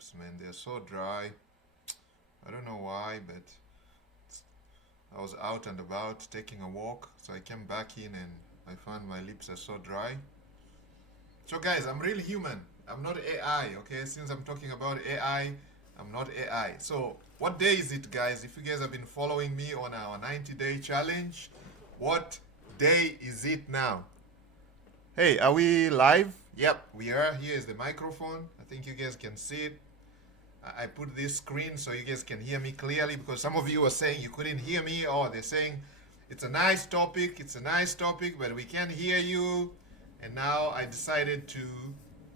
lips, man. They're so dry. I don't know why, but I was out and about taking a walk, so I came back in and I found my lips are so dry. So, guys, I'm real human. I'm not AI, okay? Since I'm talking about AI, I'm not AI. So, what day is it, guys? If you guys have been following me on our 90-day challenge, what day is it now? Hey, are we live? Yep, we are. Here is the microphone. I think you guys can see it. I put this screen so you guys can hear me clearly because some of you are saying you couldn't hear me, or they're saying it's a nice topic, but we can't hear you. And now I decided to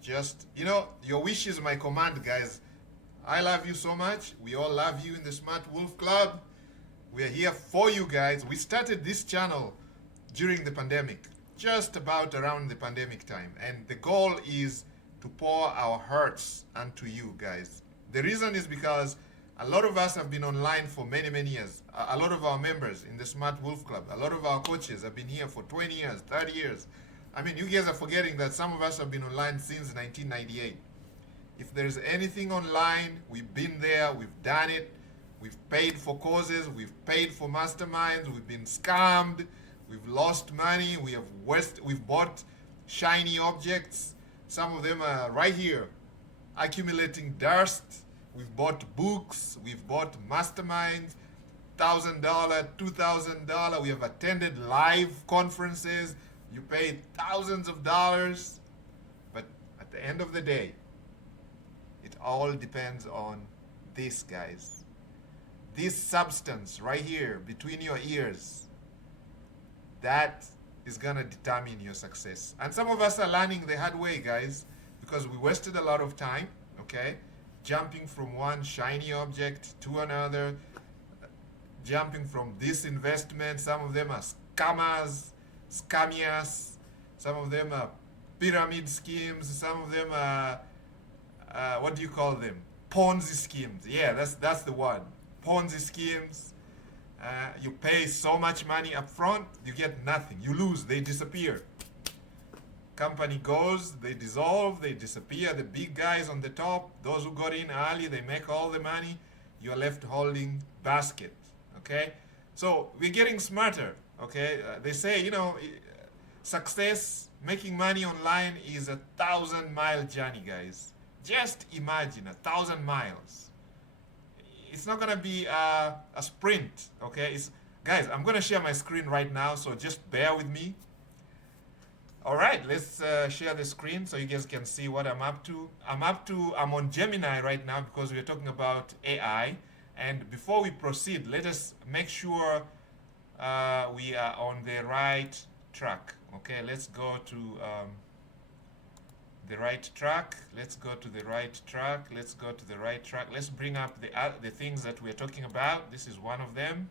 just, your wish is my command, guys. I love you so much. We all love you in the Smart Wolf Club. We are here for you guys. We started this channel during the pandemic, just about around the pandemic time. And the goal is to pour our hearts unto you guys. The reason is because a lot of us have been online for many, many years. A lot of our members in the Smart Wolf Club, a lot of our coaches have been here for 20 years, 30 years. I mean, you guys are forgetting that some of us have been online since 1998. If there's anything online, we've been there, we've done it, we've paid for causes, we've paid for masterminds, we've been scammed, we've lost money, we've bought shiny objects. Some of them are right here, accumulating dust. We've bought books, we've bought masterminds, $1,000, $2,000. We have attended live conferences. You paid thousands of dollars. But at the end of the day, it all depends on this, guys. This substance right here between your ears, that is going to determine your success. And some of us are learning the hard way, guys, because we wasted a lot of time, okay? Jumping from one shiny object to another, jumping from this investment. Some of them are scammers, scammias. Some of them are pyramid schemes. Some of them are what do you call them? Ponzi schemes. Yeah, that's the word. Ponzi schemes. You pay so much money up front, you get nothing. You lose, they disappear. Company goes, they dissolve, they disappear. The big guys on the top, those who got in early, they make all the money. You're left holding basket. Okay? So we're getting smarter. Okay? They say, success, making money online is a 1,000-mile journey, guys. Just imagine 1,000 miles. It's not gonna be a sprint, okay? Guys, I'm gonna share my screen right now, so just bear with me. All right, let's share the screen so you guys can see what I'm up to. I'm on Gemini right now because we're talking about AI. And before we proceed, let us make sure we are on the right track. Okay, let's go to the right track. Let's go to the right track. Let's go to the right track. Let's bring up the things that we're talking about. This is one of them.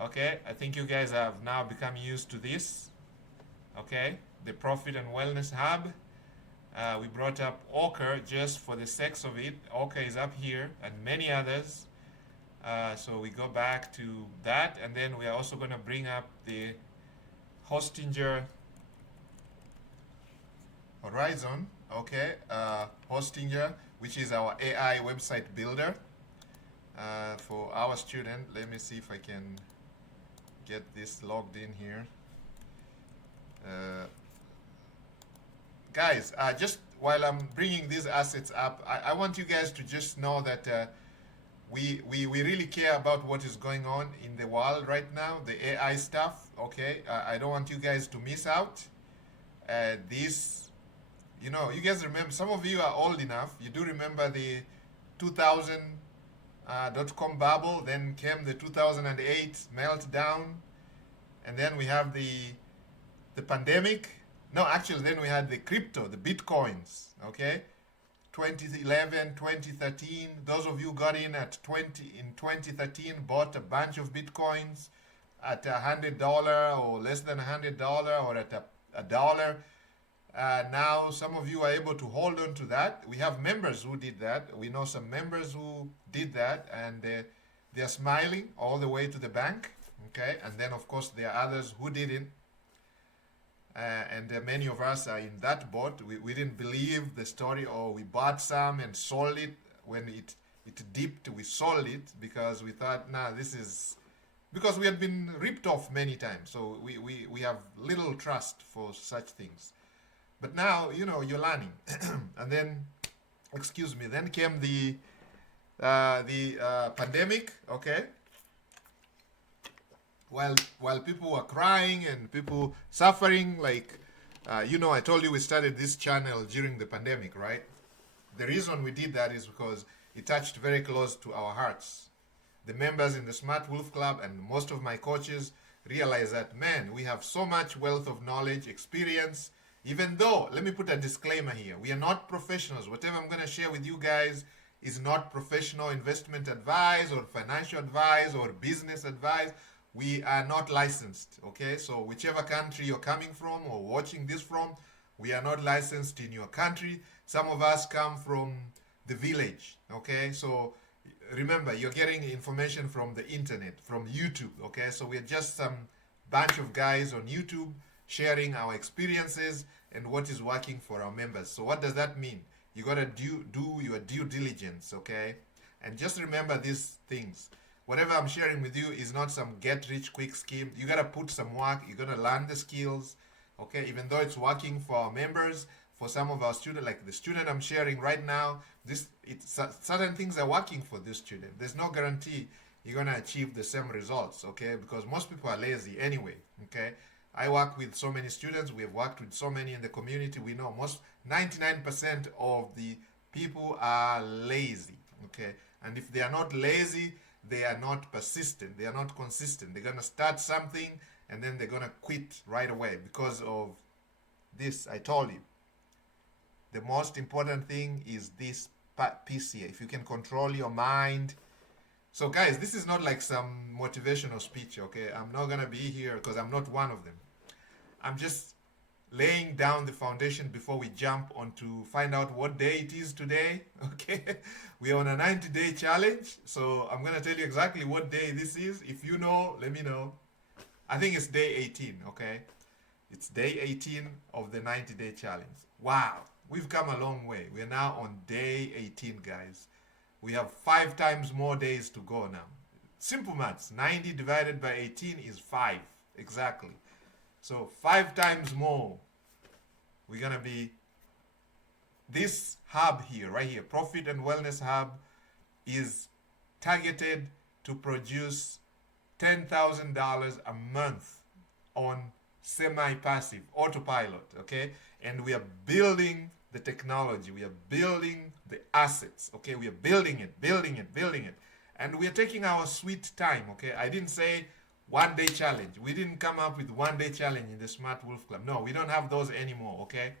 Okay, I think you guys have now become used to this. Okay, the Profit and Wellness Hub. We brought up Ochre just for the sex of it. Ochre is up here and many others. So we go back to that, and then we are also going to bring up the Hostinger Horizon, okay, Hostinger, which is our AI website builder for our student. Let me see if I can get this logged in here. Guys, just while I'm bringing these assets up, I want you guys to just know that we really care about what is going on in the world right now, the AI stuff, okay? I don't want you guys to miss out. You guys remember, some of you are old enough, you do remember the 2000 dot-com bubble, then came the 2008 meltdown, and then we have the pandemic. No, actually, then we had the crypto, the bitcoins, okay? 2011, 2013, those of you got in in 2013, bought a bunch of bitcoins at $100 or less than $100 or at a dollar. Now some of you are able to hold on to that. We have members who did that. We know some members who did that, and they're smiling all the way to the bank. Okay, and then of course there are others who didn't. And many of us are in that boat. We didn't believe the story, or we bought some and sold it when it dipped, we sold it because we thought, nah, this is because we had been ripped off many times. So we have little trust for such things. But now, you're learning. And then, excuse me, then came the pandemic, okay? While people were crying and people suffering, like, I told you we started this channel during the pandemic, right? The reason we did that is because it touched very close to our hearts. The members in the Smart Wolf Club and most of my coaches realize that, man, we have so much wealth of knowledge, experience, even though, let me put a disclaimer here, we are not professionals. Whatever I'm going to share with you guys is not professional investment advice or financial advice or business advice. We are not licensed, okay? So whichever country you're coming from or watching this from, we are not licensed in your country. Some of us come from the village, okay? So remember, you're getting information from the internet, from YouTube, okay? So we're just some bunch of guys on YouTube sharing our experiences and what is working for our members. So what does that mean? You gotta do your due diligence, okay? And just remember these things. Whatever I'm sharing with you is not some get-rich-quick scheme. You gotta put some work. You gotta learn the skills, okay? Even though it's working for our members, for some of our students, like the student I'm sharing right now, certain things are working for this student. There's no guarantee you're gonna achieve the same results, okay? Because most people are lazy anyway, okay? I work with so many students. We have worked with so many in the community. We know 99% of the people are lazy, okay? And if they are not lazy, they are not persistent. They are not consistent. They're going to start something and then they're going to quit right away because of this. I told you. The most important thing is this piece here. If you can control your mind. So guys, this is not like some motivational speech, okay? I'm not going to be here because I'm not one of them. I'm just laying down the foundation before we jump on to find out what day it is today, okay? We are on a 90-day challenge, so I'm going to tell you exactly what day this is. If you know, let me know. I think it's day 18, okay? It's day 18 of the 90-day challenge. Wow, we've come a long way. We're now on day 18, guys. We have 5 times more days to go now. Simple maths, 90 divided by 18 is 5, exactly. So 5 times more. We're going to be, this hub here, right here, Profit and Wellness Hub, is targeted to produce $10,000 a month on semi-passive, autopilot, okay? And we are building the technology. We are building the assets, okay? We are building it. And we are taking our sweet time, okay? I didn't say one-day challenge. We didn't come up with one-day challenge in the Smart Wolf Club. No, we don't have those anymore, okay?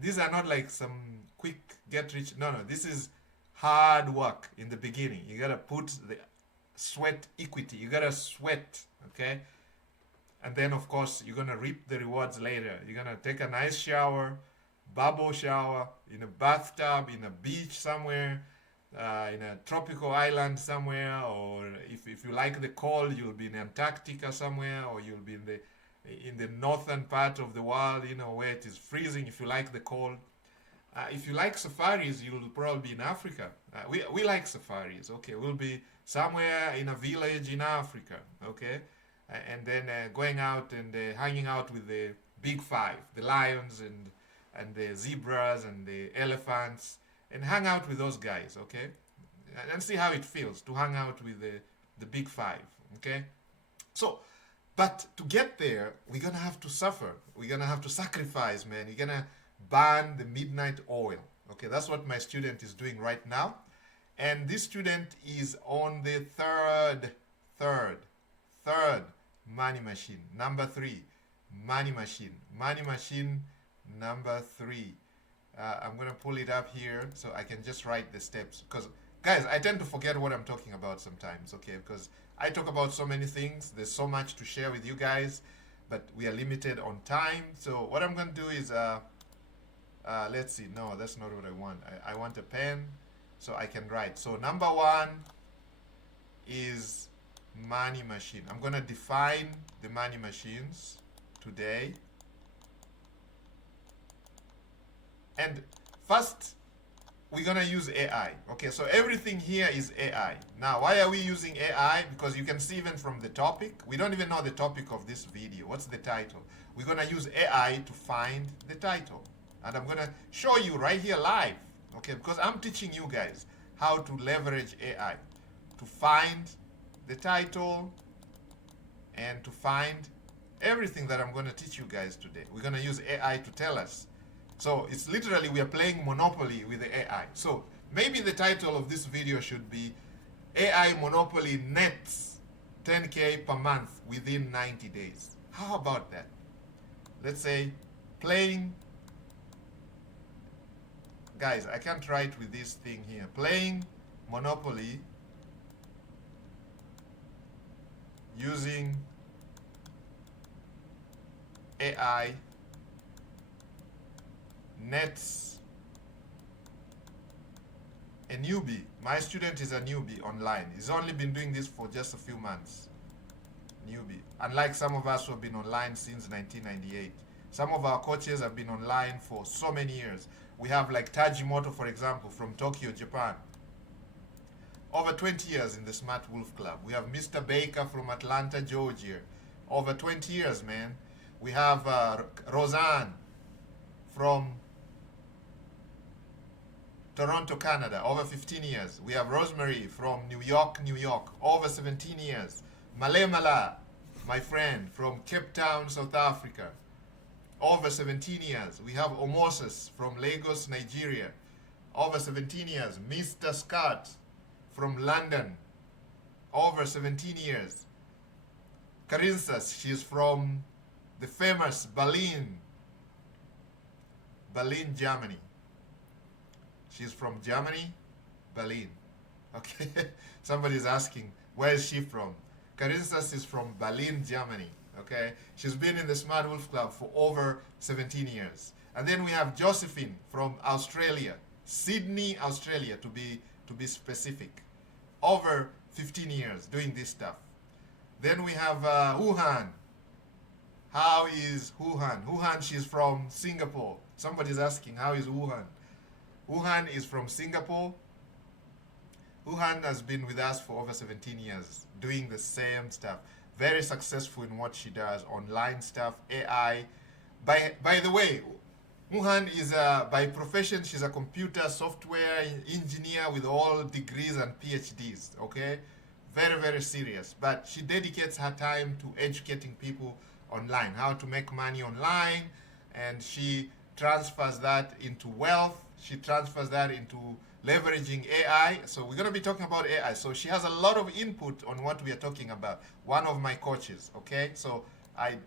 These are not like some quick get-rich. No, this is hard work in the beginning. You got to put the sweat equity. You got to sweat, okay? And then, of course, you're going to reap the rewards later. You're going to take a nice shower, bubble shower, in a bathtub, in a beach somewhere, in a tropical island somewhere, or if you like the cold, you'll be in Antarctica somewhere, or you'll be in the northern part of the world, where it is freezing. If you like the cold, if you like safaris, you'll probably be in Africa. We like safaris, okay? We'll be somewhere in a village in Africa, okay? And then going out and hanging out with the big 5, the lions and the zebras and the elephants, and hang out with those guys, okay? And see how it feels to hang out with the big 5, okay? So, but to get there, we're going to have to suffer. We're going to have to sacrifice, man. You're going to burn the midnight oil, okay? That's what my student is doing right now. And this student is on the third money machine. Number 3, money machine. Money machine number 3. I'm going to pull it up here so I can just write the steps. Because, guys, I tend to forget what I'm talking about sometimes, okay? Because I talk about so many things. There's so much to share with you guys, but we are limited on time. So what I'm going to do is, let's see. No, that's not what I want. I want a pen so I can write. So number 1 is money machine. I'm going to define the money machines today. And first, we're gonna use AI. Okay, so everything here is AI. Now, why are we using AI? Because you can see even from the topic, we don't even know the topic of this video. What's the title? We're gonna use AI to find the title. And I'm gonna show you right here live. Okay, because I'm teaching you guys how to leverage AI to find the title and to find everything that I'm gonna teach you guys today. We're gonna use AI to tell us. So it's literally we are playing Monopoly with the AI. So maybe the title of this video should be AI Monopoly nets 10K per month within 90 days. How about that? Let's say playing, guys, I can't write with this thing here. Playing Monopoly using AI nets a newbie. My student is a newbie online. He's only been doing this for just a few months. Newbie. Unlike some of us who have been online since 1998. Some of our coaches have been online for so many years. We have like Tajimoto, for example, from Tokyo, Japan. Over 20 years in the Smart Wolf Club. We have Mr. Baker from Atlanta, Georgia. Over 20 years, man. We have Roseanne from Toronto, Canada, over 15 years. We have Rosemary from New York, New York, over 17 years. Malemala, my friend, from Cape Town, South Africa, over 17 years. We have Omosis from Lagos, Nigeria, over 17 years. Mr. Scott from London, over 17 years. Carinsas, she's from the famous Berlin, Germany. She's from Germany, Berlin. Okay, somebody's asking, where is she from? Carinsas is from Berlin, Germany. Okay, she's been in the Smart Wolf Club for over 17 years. And then we have Josephine from Australia, Sydney, Australia, to be specific. Over 15 years doing this stuff. Then we have Wuhan. How is Wuhan? Wuhan, she's from Singapore. Somebody's asking, how is Wuhan? Wuhan is from Singapore. Wuhan has been with us for over 17 years, doing the same stuff. Very successful in what she does, online stuff, AI. By the way, Wuhan is by profession, she's a computer software engineer with all degrees and PhDs, okay? Very, very serious. But she dedicates her time to educating people online, how to make money online, and she transfers that into wealth. She transfers that into leveraging AI. So we're going to be talking about AI. So she has a lot of input on what we are talking about. One of my coaches, okay? So I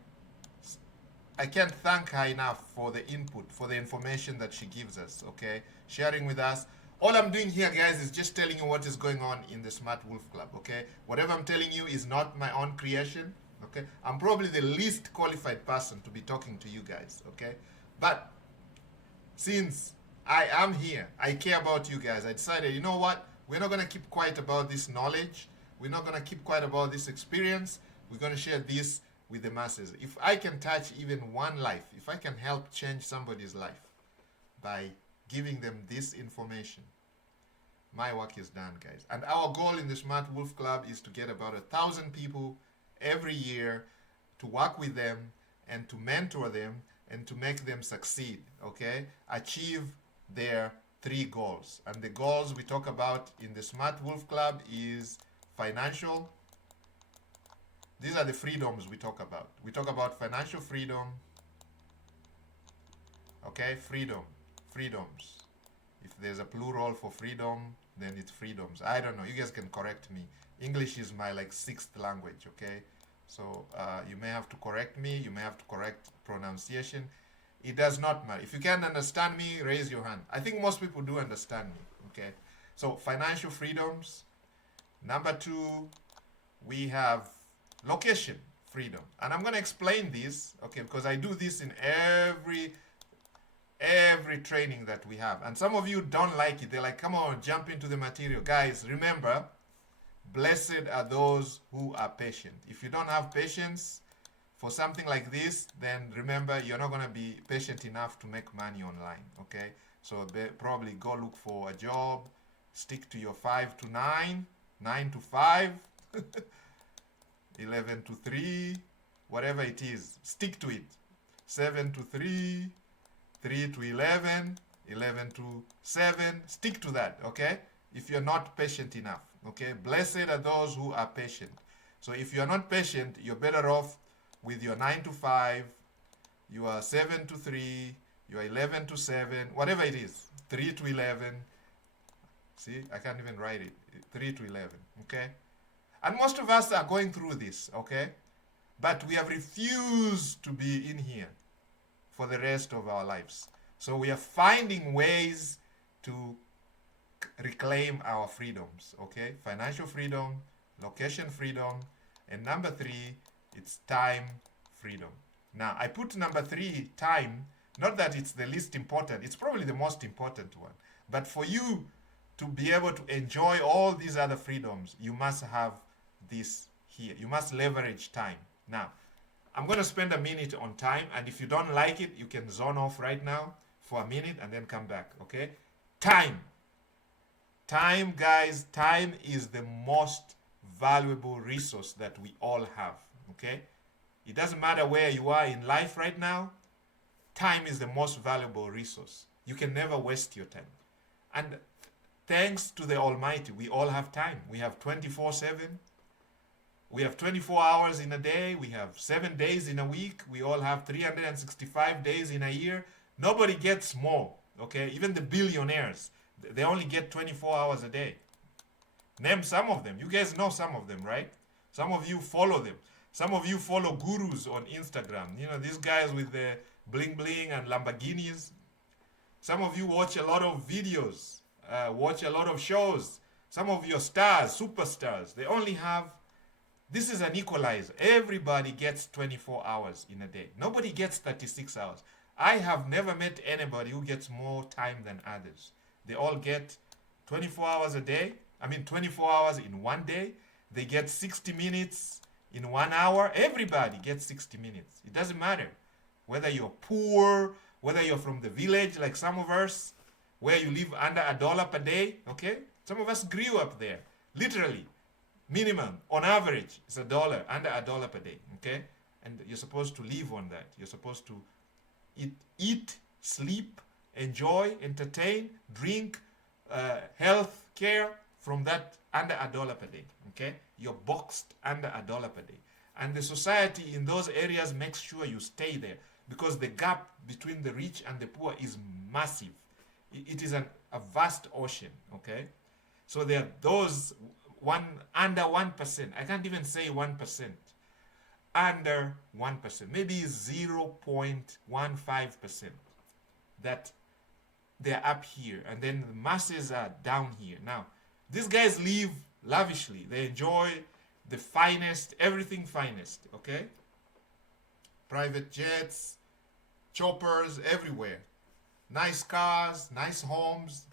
can't thank her enough for the input, for the information that she gives us, okay? Sharing with us. All I'm doing here, guys, is just telling you what is going on in the Smart Wolf Club, okay? Whatever I'm telling you is not my own creation, okay? I'm probably the least qualified person to be talking to you guys, okay? But since I am here, I care about you guys, I decided, you know what? We're not going to keep quiet about this knowledge. We're not going to keep quiet about this experience. We're going to share this with the masses. If I can touch even one life, if I can help change somebody's life by giving them this information, my work is done, guys. And our goal in the Smart Wolf Club is to get about 1,000 people every year, to work with them and to mentor them and to make them succeed, okay? Achieve their 3 goals. And the goals we talk about in the Smart Wolf Club is financial. These are the freedoms we talk about. We talk about financial freedom, okay? Freedoms. If there's a plural for freedom, then it's freedoms. I don't know. You guys can correct me. English is my 6th language, okay? So you may have to correct me. You may have to correct pronunciation. It does not matter. If you can't understand me, raise your hand. I think most people do understand me, okay? So financial freedoms. Number 2, we have location freedom. And I'm going to explain this, okay, because I do this in every training that we have. And some of you don't like it. They're like, come on, jump into the material. Guys, remember, blessed are those who are patient. If you don't have patience for something like this, then remember, you're not going to be patient enough to make money online, okay? So probably go look for a job, stick to your 5 to 9, 9 to 5, 11 to 3, whatever it is, stick to it. 7 to 3, 3 to 11, 11 to 7, stick to that, okay? If you're not patient enough, okay? Blessed are those who are patient. So if you're not patient, you're better off with your 9 to 5, you are 7 to 3, you are 11 to 7, whatever it is, 3 to 11. See, I can't even write it. 3 to 11, okay? And most of us are going through this, okay? But we have refused to be in here for the rest of our lives. So we are finding ways to reclaim our freedoms, okay? Financial freedom, location freedom, and number 3, it's time freedom. Now, I put number 3, time, not that it's the least important, it's probably the most important one. But for you to be able to enjoy all these other freedoms, you must have this here. You must leverage time. Now, I'm going to spend a minute on time, and if you don't like it, you can zone off right now for a minute and then come back, okay? Time. Time, guys, time is the most valuable resource that we all have, okay? It doesn't matter where you are in life right now, time is the most valuable resource. You can never waste your time. And thanks to the Almighty, we all have time. We have 24/7. We have 24 hours in a day. We have 7 days in a week. We all have 365 days in a year. Nobody gets more, okay? Even the billionaires, they only get 24 hours a day. Name some of them. You guys know some of them, right? Some of you follow them. Some of you follow gurus on Instagram. You know, these guys with the bling bling and Lamborghinis. Some of you watch a lot of videos, watch a lot of shows. Some of your stars, superstars, they only have, this is an equalizer. Everybody gets 24 hours in a day. Nobody gets 36 hours. I have never met anybody who gets more time than others. They all get 24 hours a day. 24 hours in one day. They get 60 minutes in 1 hour. Everybody gets 60 minutes. It doesn't matter whether you're poor, whether you're from the village like some of us, where you live under $1 per day, okay? Some of us grew up there. Literally, minimum, on average, is $1, under $1 per day, okay? And you're supposed to live on that. You're supposed to eat, sleep, enjoy, entertain, drink, health care from that under $1 per day, okay? You're boxed under $1 per day. And the society in those areas makes sure you stay there because the gap between the rich and the poor is massive. It is a vast ocean, okay? So there are those under 1%. I can't even say 1%. Under 1%, maybe 0.15% that they're up here, and then the masses are down here. Now, these guys live lavishly. They enjoy the finest, everything finest, okay? Private jets, choppers everywhere. Nice cars, nice homes,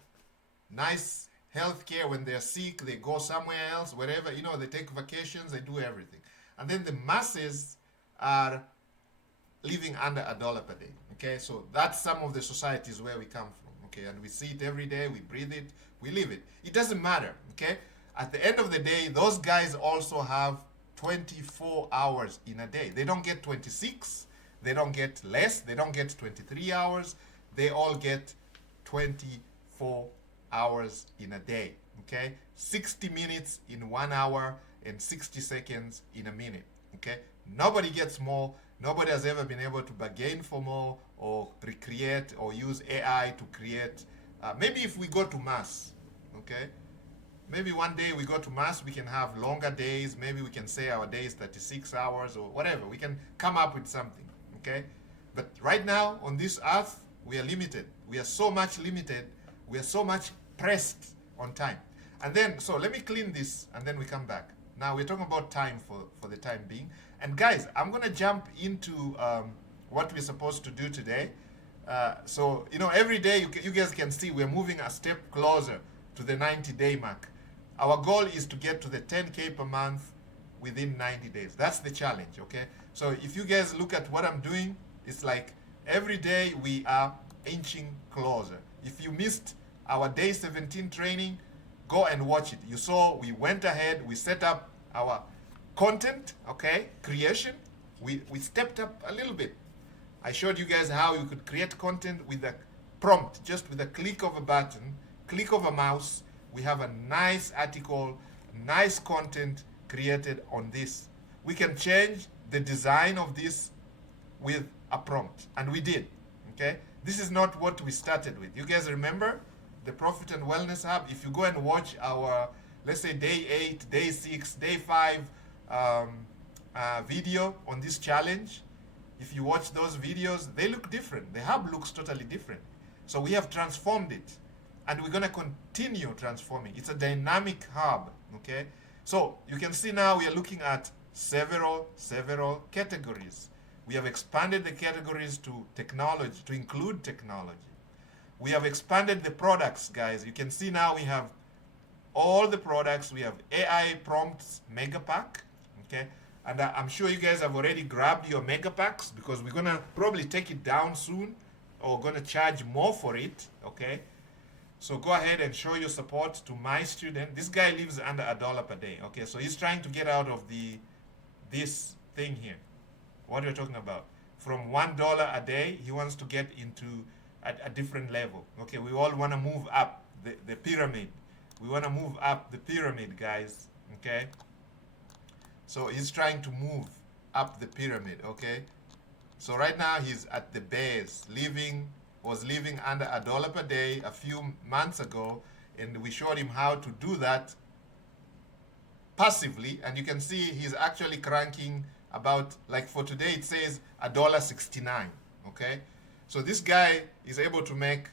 nice health care. When they're sick, they go somewhere else, wherever, they take vacations, they do everything. And then the masses are living under $1 per day, okay? So that's some of the societies where we come from, okay? And we see it every day, we breathe it, we live it. It doesn't matter, okay? At the end of the day, those guys also have 24 hours in a day. They don't get 26, they don't get less, they don't get 23 hours, they all get 24 hours in a day, okay? 60 minutes in 1 hour and 60 seconds in a minute, okay? Nobody gets more. Nobody has ever been able to bargain for more or recreate or use AI to create. Maybe if we go to Mars, okay? Maybe one day we go to Mars, we can have longer days. Maybe we can say our day is 36 hours or whatever. We can come up with something, okay? But right now on this earth, we are limited. We are so much limited. We are so much pressed on time. And then, so let me clean this and then we come back. Now we're talking about time for the time being. And guys, I'm going to jump into what we're supposed to do today. So, every day you guys can see we're moving a step closer to the 90-day mark. Our goal is to get to the 10K per month within 90 days. That's the challenge, okay? So if you guys look at what I'm doing, it's like every day we are inching closer. If you missed our day 17 training, go and watch it. You saw we went ahead, we set up our content, okay, creation. We stepped up a little bit. I showed you guys how you could create content with a prompt, just with a click of a button, click of a mouse. We have a nice article, nice content created on this. We can change the design of this with a prompt, and we did. Okay, this is not what we started with. You guys remember the Profit and Wellness Hub? If you go and watch our, let's say, day 8, day 6, day 5 video on this challenge, if you watch those videos, they look different. The hub looks totally different. So we have transformed it, and we're going to continue transforming. It's a dynamic hub, okay? So you can see now we are looking at several categories. We have expanded the categories to technology, to include technology. We have expanded the products, guys. You can see now we have all the products. We have AI prompts mega pack, okay? And I'm sure you guys have already grabbed your mega packs, because we're gonna probably take it down soon, or gonna charge more for it, okay? So go ahead and show your support to my student. This guy lives under $1 per day, okay? So he's trying to get out of this thing here. What we're talking about. From $1 a day, he wants to get into a different level. Okay, we all want to move up the pyramid. We want to move up the pyramid, guys. Okay? So he's trying to move up the pyramid, okay? So right now he's at the base, was living under $1 per day a few months ago, and we showed him how to do that passively, and you can see he's actually cranking about, like for today it says $1.69, okay? So this guy is able to make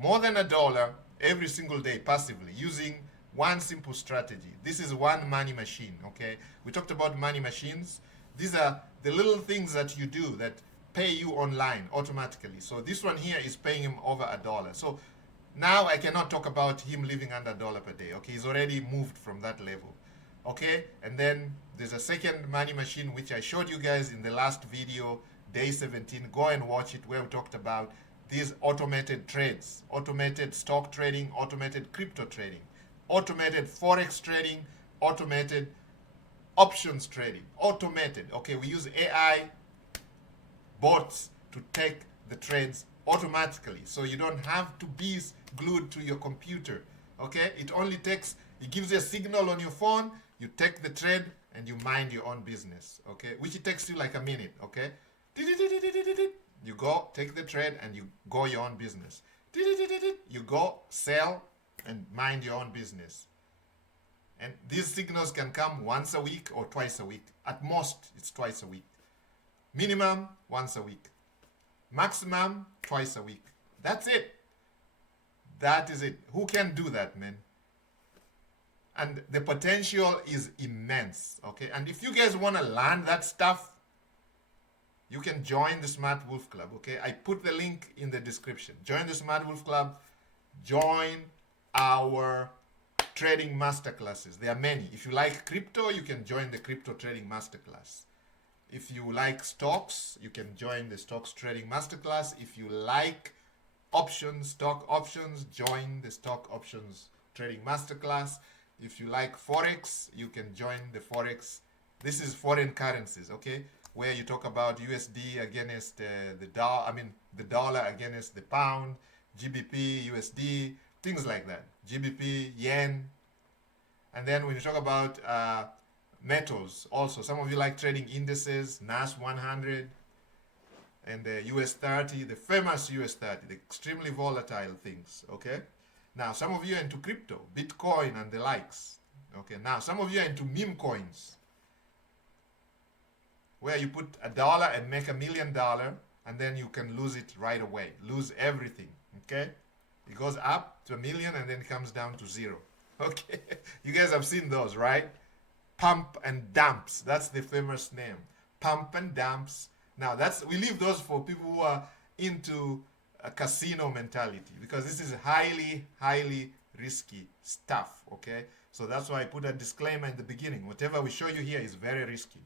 more than $1 every single day passively using one simple strategy. This is one money machine, okay? We talked about money machines. These are the little things that you do that pay you online automatically. So this one here is paying him over $1. So now I cannot talk about him living under $1 per day, okay? He's already moved from that level, okay? And then there's a second money machine which I showed you guys in the last video, day 17. Go and watch it, where we talked about these automated trades, automated stock trading, automated crypto trading, automated forex trading, automated options trading, automated. Okay, we use AI bots to take the trades automatically, so you don't have to be glued to your computer. Okay, it gives you a signal on your phone, you take the trade and you mind your own business. Okay, which it takes you like a minute. Okay, you go take the trade and you go your own business. You go sell and mind your own business. And these signals can come once a week or twice a week. At most, it's twice a week. Minimum, once a week. Maximum, twice a week. That's it. That is it. Who can do that, man? And the potential is immense, okay? And if you guys want to learn that stuff, you can join the Smart Wolf Club, okay? I put the link in the description. Join the Smart Wolf Club. Join our trading masterclasses. There are many. If you like crypto, you can join the crypto trading masterclass. If you like stocks, you can join the stocks trading masterclass. If you like options, stock options, join the stock options trading masterclass. If you like forex, you can join the forex. This is foreign currencies, okay? Where you talk about USD against the dollar against the pound, GBP, USD, things like that. GBP, yen. And then when you talk about metals, also, some of you like trading indices, NAS 100 and the US 30, the famous US 30, the extremely volatile things, okay? Now, some of you are into crypto, Bitcoin and the likes, okay? Now, some of you are into meme coins, where you put $1 and make $1 million, and then you can lose it right away, lose everything, okay? It goes up to $1 million and then it comes down to zero, okay? You guys have seen those, right? Pump and dumps, that's the famous name. Pump and dumps. Now, we leave those for people who are into a casino mentality, because this is highly, highly risky stuff, okay? So that's why I put a disclaimer in the beginning. Whatever we show you here is very risky.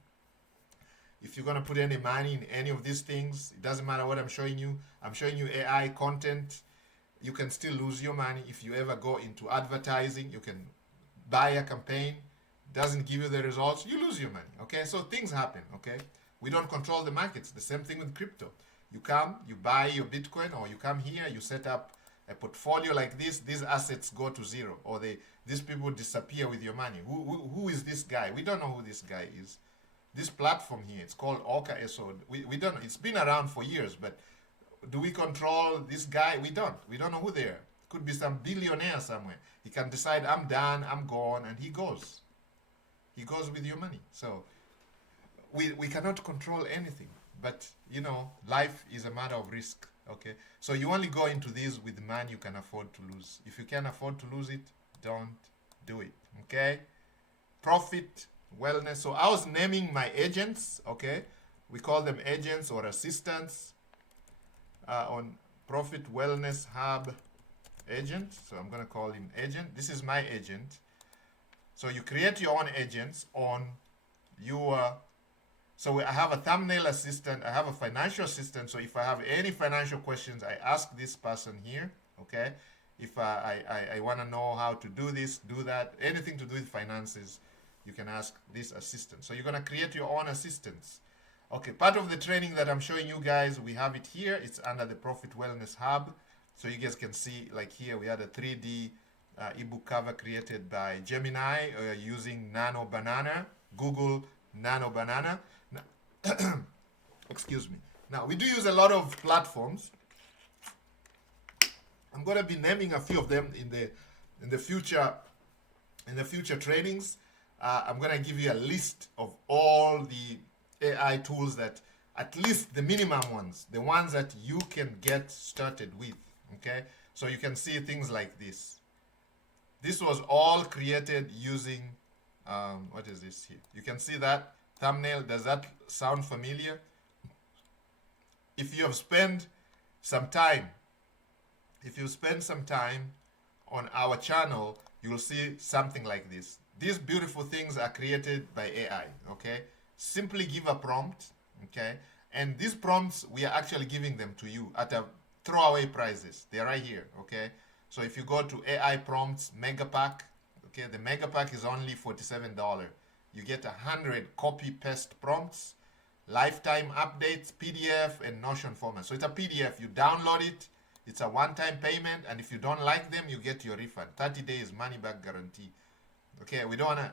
If you're going to put any money in any of these things, it doesn't matter what I'm showing you. I'm showing you AI content. You can still lose your money. If you ever go into advertising, you can buy a campaign, doesn't give you the results, you lose your money. Okay, so things happen. Okay, we don't control the markets. The same thing with crypto. You come, you buy your Bitcoin, or you come here, you set up a portfolio like this. These assets go to zero, or these people disappear with your money. Who is this guy? We don't know who this guy is. This platform here, it's called Orca SO. We don't know. It's been around for years, but do we control this guy? We don't. We don't know who they are. Could be some billionaire somewhere. He can decide, I'm done, I'm gone, and he goes. He goes with your money. So we cannot control anything. But, you know, life is a matter of risk. Okay? So you only go into this with money you can afford to lose. If you can't afford to lose it, don't do it. Okay? Profit, wellness. So I was naming my agents. Okay? We call them agents or assistants on Profit Wellness Hub agent. So I'm going to call him agent. This is my agent. So you create your own agents on your... So I have a thumbnail assistant. I have a financial assistant. So if I have any financial questions, I ask this person here. Okay. If I want to know how to do this, do that, anything to do with finances, you can ask this assistant. So you're going to create your own assistants. Okay. Part of the training that I'm showing you guys, we have it here. It's under the Profit Wellness Hub. So you guys can see, like here, we had a 3D ebook cover created by Gemini using Nano Banana, Google Nano Banana. Excuse me. Now, we do use a lot of platforms. I'm going to be naming a few of them in the future trainings. I'm going to give you a list of all the AI tools that, at least the minimum ones, the ones that you can get started with. Okay? So you can see things like this. This was all created using, what is this here? You can see that thumbnail. Does that sound familiar? If you have spent some time on our channel, you will see something like this. These beautiful things are created by AI, okay? Simply give a prompt, okay? And these prompts, we are actually giving them to you at a throwaway prices. They're right here, okay? So if you go to AI prompts mega pack, okay, the mega pack is only $47. You get 100 copy paste prompts, lifetime updates, PDF, and Notion format. So it's a PDF. You download it. It's a one-time payment, and if you don't like them, you get your refund. 30 days money back guarantee. Okay, we don't wanna.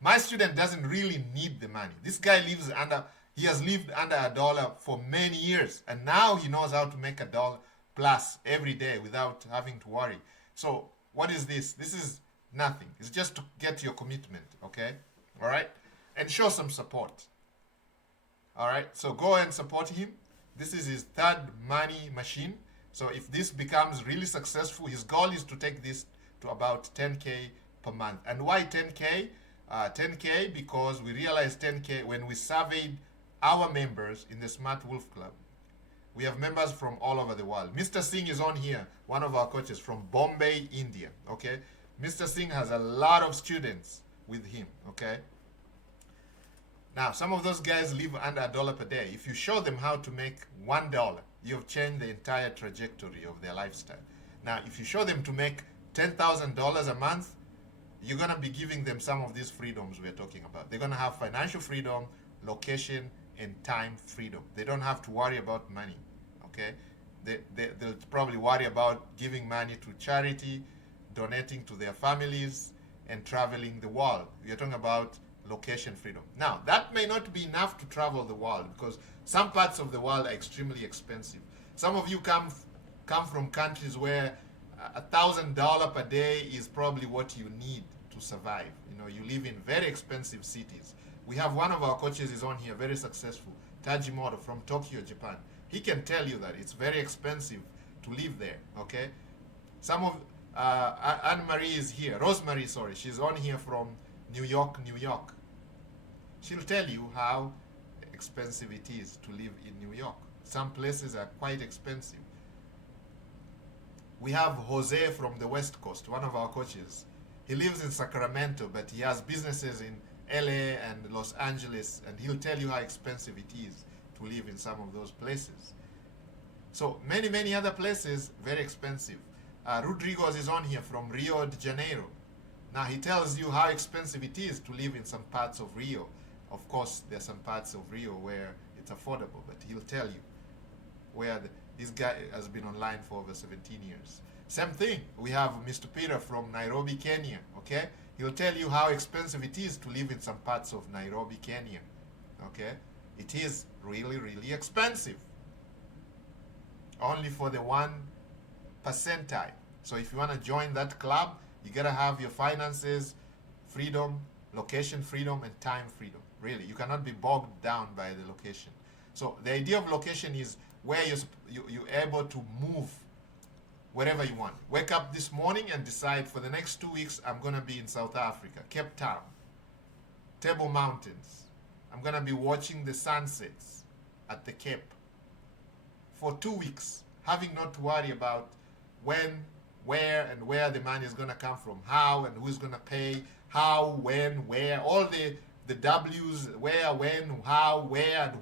My student doesn't really need the money. This guy he has lived under $1 for many years, and now he knows how to make $1 plus every day without having to worry. So what is this? This is nothing. It's just to get your commitment, okay? All right? And show some support. All right? So go and support him. This is his third money machine. So if this becomes really successful, his goal is to take this to about 10K per month. And why 10K? 10K because we realized 10K when we surveyed our members in the Smart Wolf Club. We have members from all over the world. Mr. Singh is on here, one of our coaches from Bombay, India, okay? Mr. Singh has a lot of students with him, okay? Now, some of those guys live under $1 per day. If you show them how to make $1, you've changed the entire trajectory of their lifestyle. Now, if you show them to make $10,000 a month, you're going to be giving them some of these freedoms we're talking about. They're going to have financial freedom, location, and time freedom. They don't have to worry about money, okay? They'll probably worry about giving money to charity, donating to their families, and traveling the world. We're talking about location freedom. Now, that may not be enough to travel the world because some parts of the world are extremely expensive. Some of you come from countries where $1,000 per day is probably what you need to survive. You know, you live in very expensive cities. We have one of our coaches is on here, very successful, Tajimoto from Tokyo, Japan. He can tell you that it's very expensive to live there, okay? Some of, Anne-Marie is here, Rosemary, sorry, she's on here from New York, New York. She'll tell you how expensive it is to live in New York. Some places are quite expensive. We have Jose from the West Coast, one of our coaches. He lives in Sacramento, but he has businesses in LA and Los Angeles, and he'll tell you how expensive it is to live in some of those places. So many other places, very expensive. Rodriguez is on here from Rio de Janeiro. Now he tells you how expensive it is to live in some parts of Rio. Of course, there's some parts of Rio where it's affordable, but he'll tell you where this guy has been online for over 17 years. Same thing, we have Mr. Peter from Nairobi, Kenya, okay? He'll tell you how expensive it is to live in some parts of Nairobi, Kenya, okay? It is really expensive. Only for the 1%. So if you want to join that club, you gotta have your finances, freedom, location freedom, and time freedom. Really, you cannot be bogged down by the location. So the idea of location is where you're able to move wherever you want. Wake up this morning and decide for the next 2 weeks I'm gonna be in South Africa, Cape Town, Table Mountains. I'm gonna be watching the sunsets at the Cape for 2 weeks, having not to worry about when, where the money is gonna come from, how and who's gonna pay, how, when, where, all the W's, where, when, how, where, and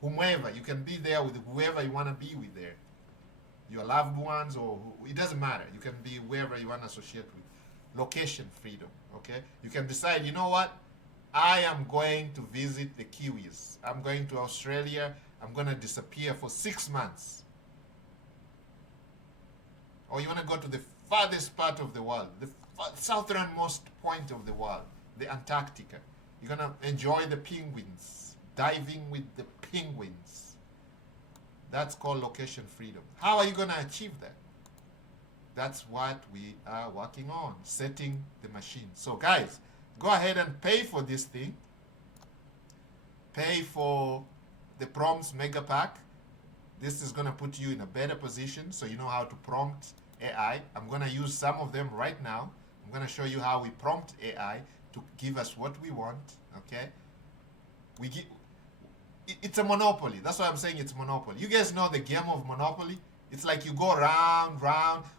whomever. You can be there with whoever you want to be with there. Your loved ones, or it doesn't matter. You can be wherever you want to associate with. Location freedom, okay? You can decide, you know what? I am going to visit the Kiwis. I'm going to Australia. I'm going to disappear for 6 months. Or you want to go to the farthest part of the world, the southernmost point of the world, the Antarctica. You're going to enjoy the penguins, diving with the penguins. That's called location freedom. How are you going to achieve that? That's what we are working on, setting the machine. So guys, go ahead and pay for this thing. Pay for the prompts mega pack. This is going to put you in a better position so you know how to prompt AI. I'm going to use some of them right now. I'm going to show you how we prompt AI to give us what we want, okay? It's a monopoly. That's why I'm saying it's monopoly. You guys know the game of monopoly? It's like you go round.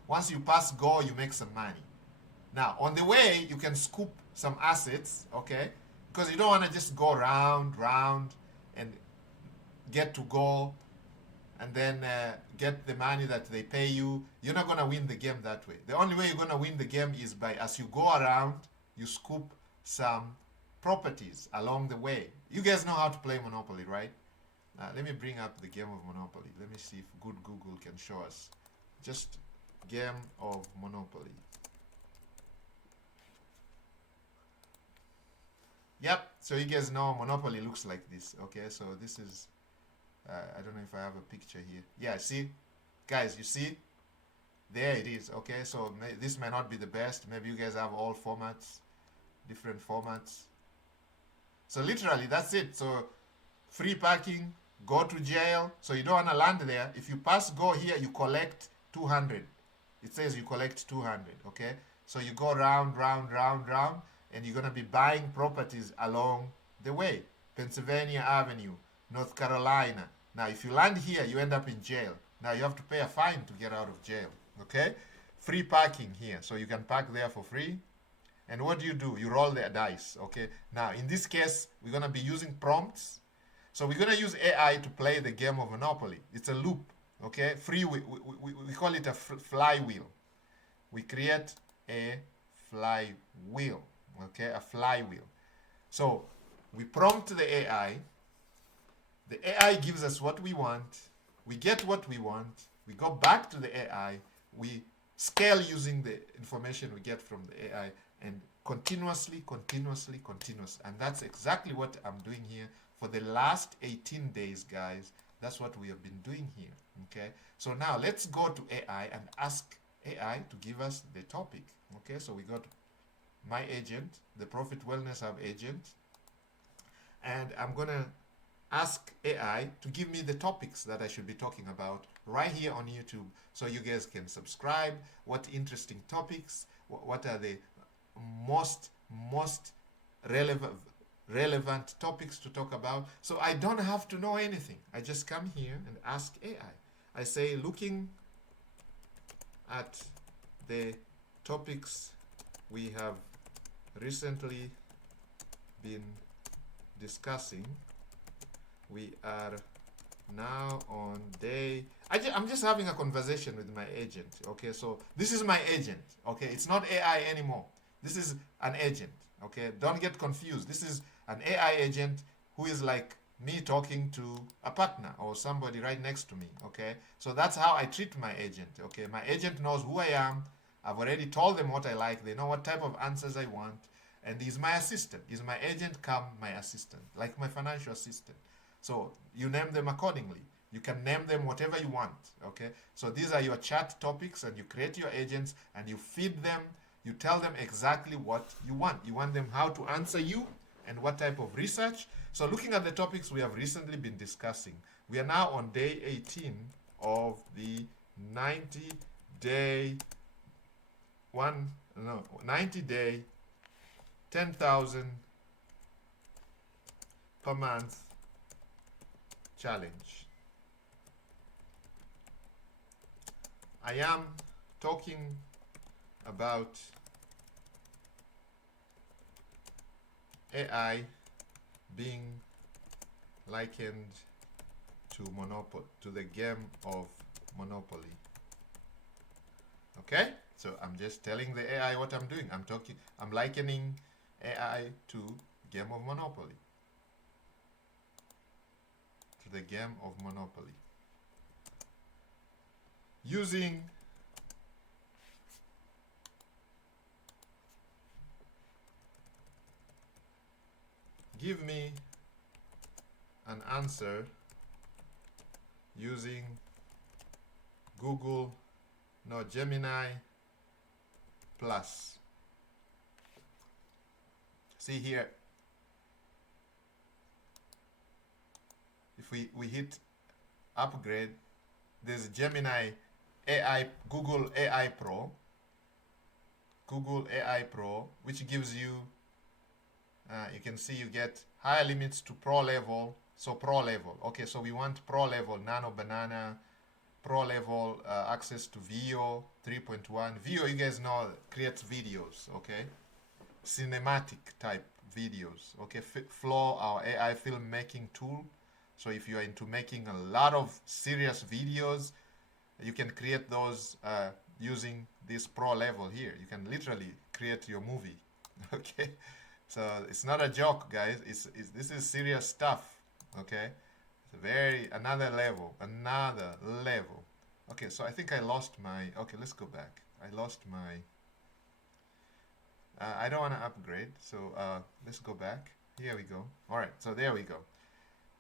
Once you pass go, you make some money. Now, on the way, you can scoop some assets, okay? Because you don't want to just go round and get to go and then get the money that they pay you. You're not going to win the game that way. The only way you're going to win the game is by, as you go around, you scoop some properties along the way. You guys know how to play Monopoly, right? Let me bring up the game of Monopoly. Let me see if good Google can show us. Just game of Monopoly. Yep, so you guys know Monopoly looks like this. Okay, so this is, I don't know if I have a picture here. Yeah, see? Guys, you see? There it is. Okay, so this may not be the best. Maybe you guys have all formats, different formats. So literally, that's it. So free parking, go to jail. So you don't want to land there. If you pass go here, you collect 200. It says you collect 200, okay? So you go round, and you're going to be buying properties along the way. Pennsylvania Avenue, North Carolina. Now, if you land here, you end up in jail. Now, you have to pay a fine to get out of jail, okay? Free parking here. So you can park there for free. And what do? You roll the dice, okay? Now, in this case, we're going to be using prompts. So we're going to use AI to play the game of Monopoly. It's a loop, okay? We call it a flywheel. We create a flywheel, okay? A flywheel. So we prompt the AI. The AI gives us what we want. We get what we want. We go back to the AI. We scale using the information we get from the AI. And continuously. And that's exactly what I'm doing here for the last 18 days, guys. That's what we have been doing here, okay? So now let's go to AI and ask AI to give us the topic, okay? So we got my agent, the Profit Wellness Hub agent, and I'm going to ask AI to give me the topics that I should be talking about right here on YouTube so you guys can subscribe. What interesting topics, what are the most relevant topics to talk about. So I don't have to know anything. I just come here and ask AI. I say, looking at the topics we have recently been discussing, we are now on day, I'm just having a conversation with my agent. Okay, so this is my agent. Okay, it's not AI anymore. This is an agent. Okay, don't get confused. This is an AI agent who is like me talking to a partner or somebody right next to me. Okay, so that's how I treat my agent. Okay, my agent knows who I am. I've already told them what I like. They know what type of answers I want. And he's my assistant. He's my agent come my assistant, like my financial assistant. So you name them accordingly. You can name them whatever you want. Okay. So these are your chat topics, and you create your agents and you feed them. You tell them exactly what you want. You want them how to answer you and what type of research. So looking at the topics we have recently been discussing, we are now on day 18 of the 90 day 90 day 10,000 per month challenge. I am talking about AI being likened to the game of Monopoly. Okay? So I'm just telling the AI what I'm doing. I'm likening AI to game of Monopoly. To the game of Monopoly. Using give me an answer using Gemini Plus. See here, if we hit upgrade, there's Gemini AI, Google AI Pro, which gives you, you can see you get higher limits to pro level. So pro level, okay, so we want pro level, Nano Banana, pro level access to VO 3.1. VO, you guys know, creates videos, okay? Cinematic type videos, okay? Flow, our AI filmmaking tool. So if you are into making a lot of serious videos, you can create those using this pro level here. You can literally create your movie, okay? So it's not a joke, guys. This is serious stuff, okay? Another level. Okay, so I think I lost my, okay, let's go back. I lost my, I don't want to upgrade, so let's go back. Here we go. All right, so there we go.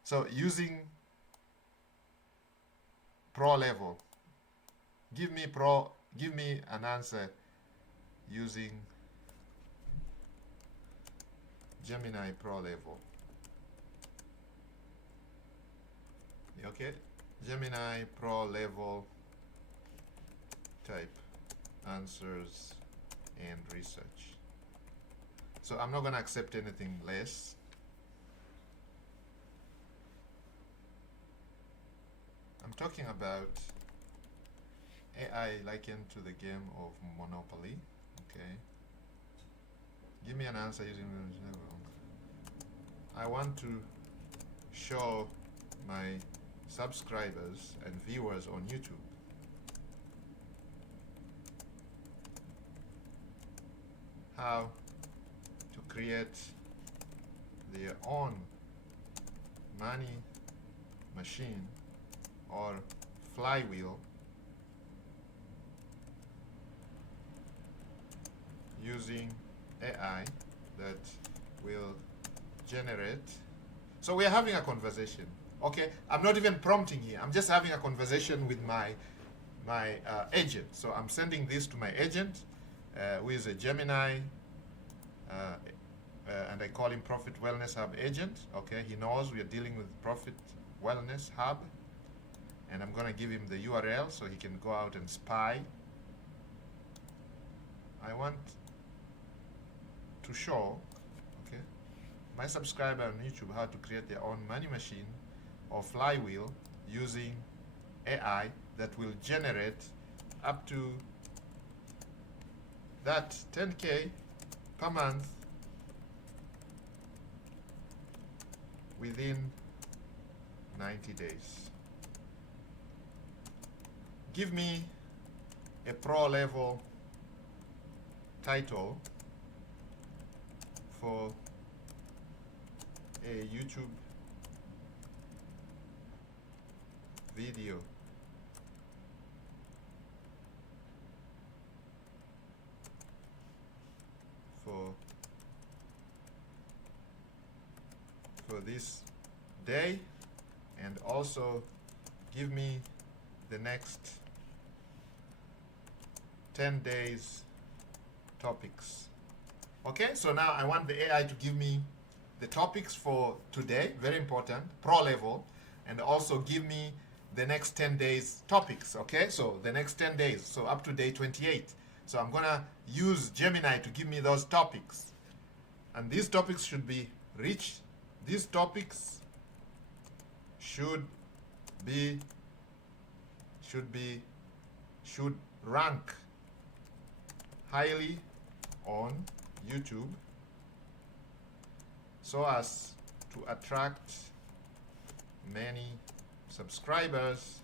So using pro level, give me an answer using Gemini Pro level. Okay, Gemini Pro level, type answers and research. So I'm not going to accept anything less. I'm talking about AI likened to the game of Monopoly. Okay. Give me an answer using. I want to show my subscribers and viewers on YouTube how to create their own money machine or flywheel using AI that will generate. So we are having a conversation. Okay, I'm not even prompting here. I'm just having a conversation with my agent. So I'm sending this to my agent, who is a Gemini, and I call him Profit Wellness Hub agent. Okay, he knows we are dealing with Profit Wellness Hub, and I'm gonna give him the URL so he can go out and spy. I want to show, okay, my subscriber on YouTube how to create their own money machine or flywheel using AI that will generate up to that 10K per month within 90 days. give me a pro level title for a YouTube video. For this day, and also give me the next 10 days topics. Okay, so now I want the AI to give me the topics for today, very important, pro level, and also give me the next 10 days topics. Okay, so the next 10 days, so up to day 28. So I'm gonna use Gemini to give me those topics, and these topics should be rich. These topics should rank highly on YouTube so as to attract many subscribers,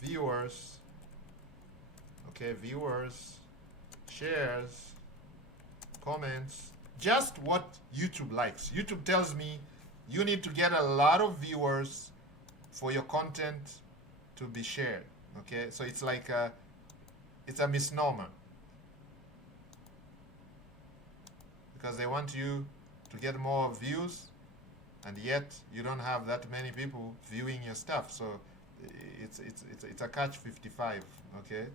viewers, shares, comments, just what YouTube likes. YouTube tells me you need to get a lot of viewers for your content to be shared. Okay, so it's like it's a misnomer, because they want you to get more views, and yet you don't have that many people viewing your stuff. So it's a catch 55. Okay,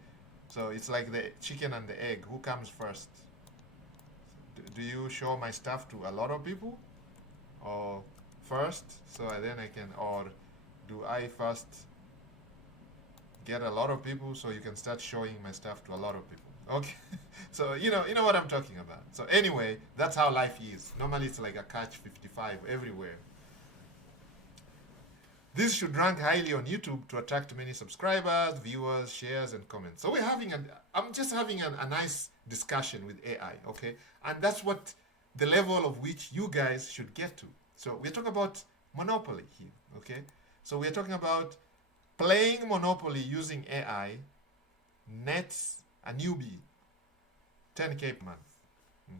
so it's like the chicken and the egg. Who comes first? Do you show my stuff to a lot of people, or first, so then I can, or do I first get a lot of people so you can start showing my stuff to a lot of people? Okay, so you know what I'm talking about. So anyway, that's how life is. Normally it's like a catch 55 everywhere. This should rank highly on YouTube to attract many subscribers, viewers, shares, and comments. So I'm just having a nice discussion with AI, okay? And that's what the level of which you guys should get to. So we're talking about Monopoly here, okay? So we're talking about playing Monopoly using AI nets a newbie 10K per month,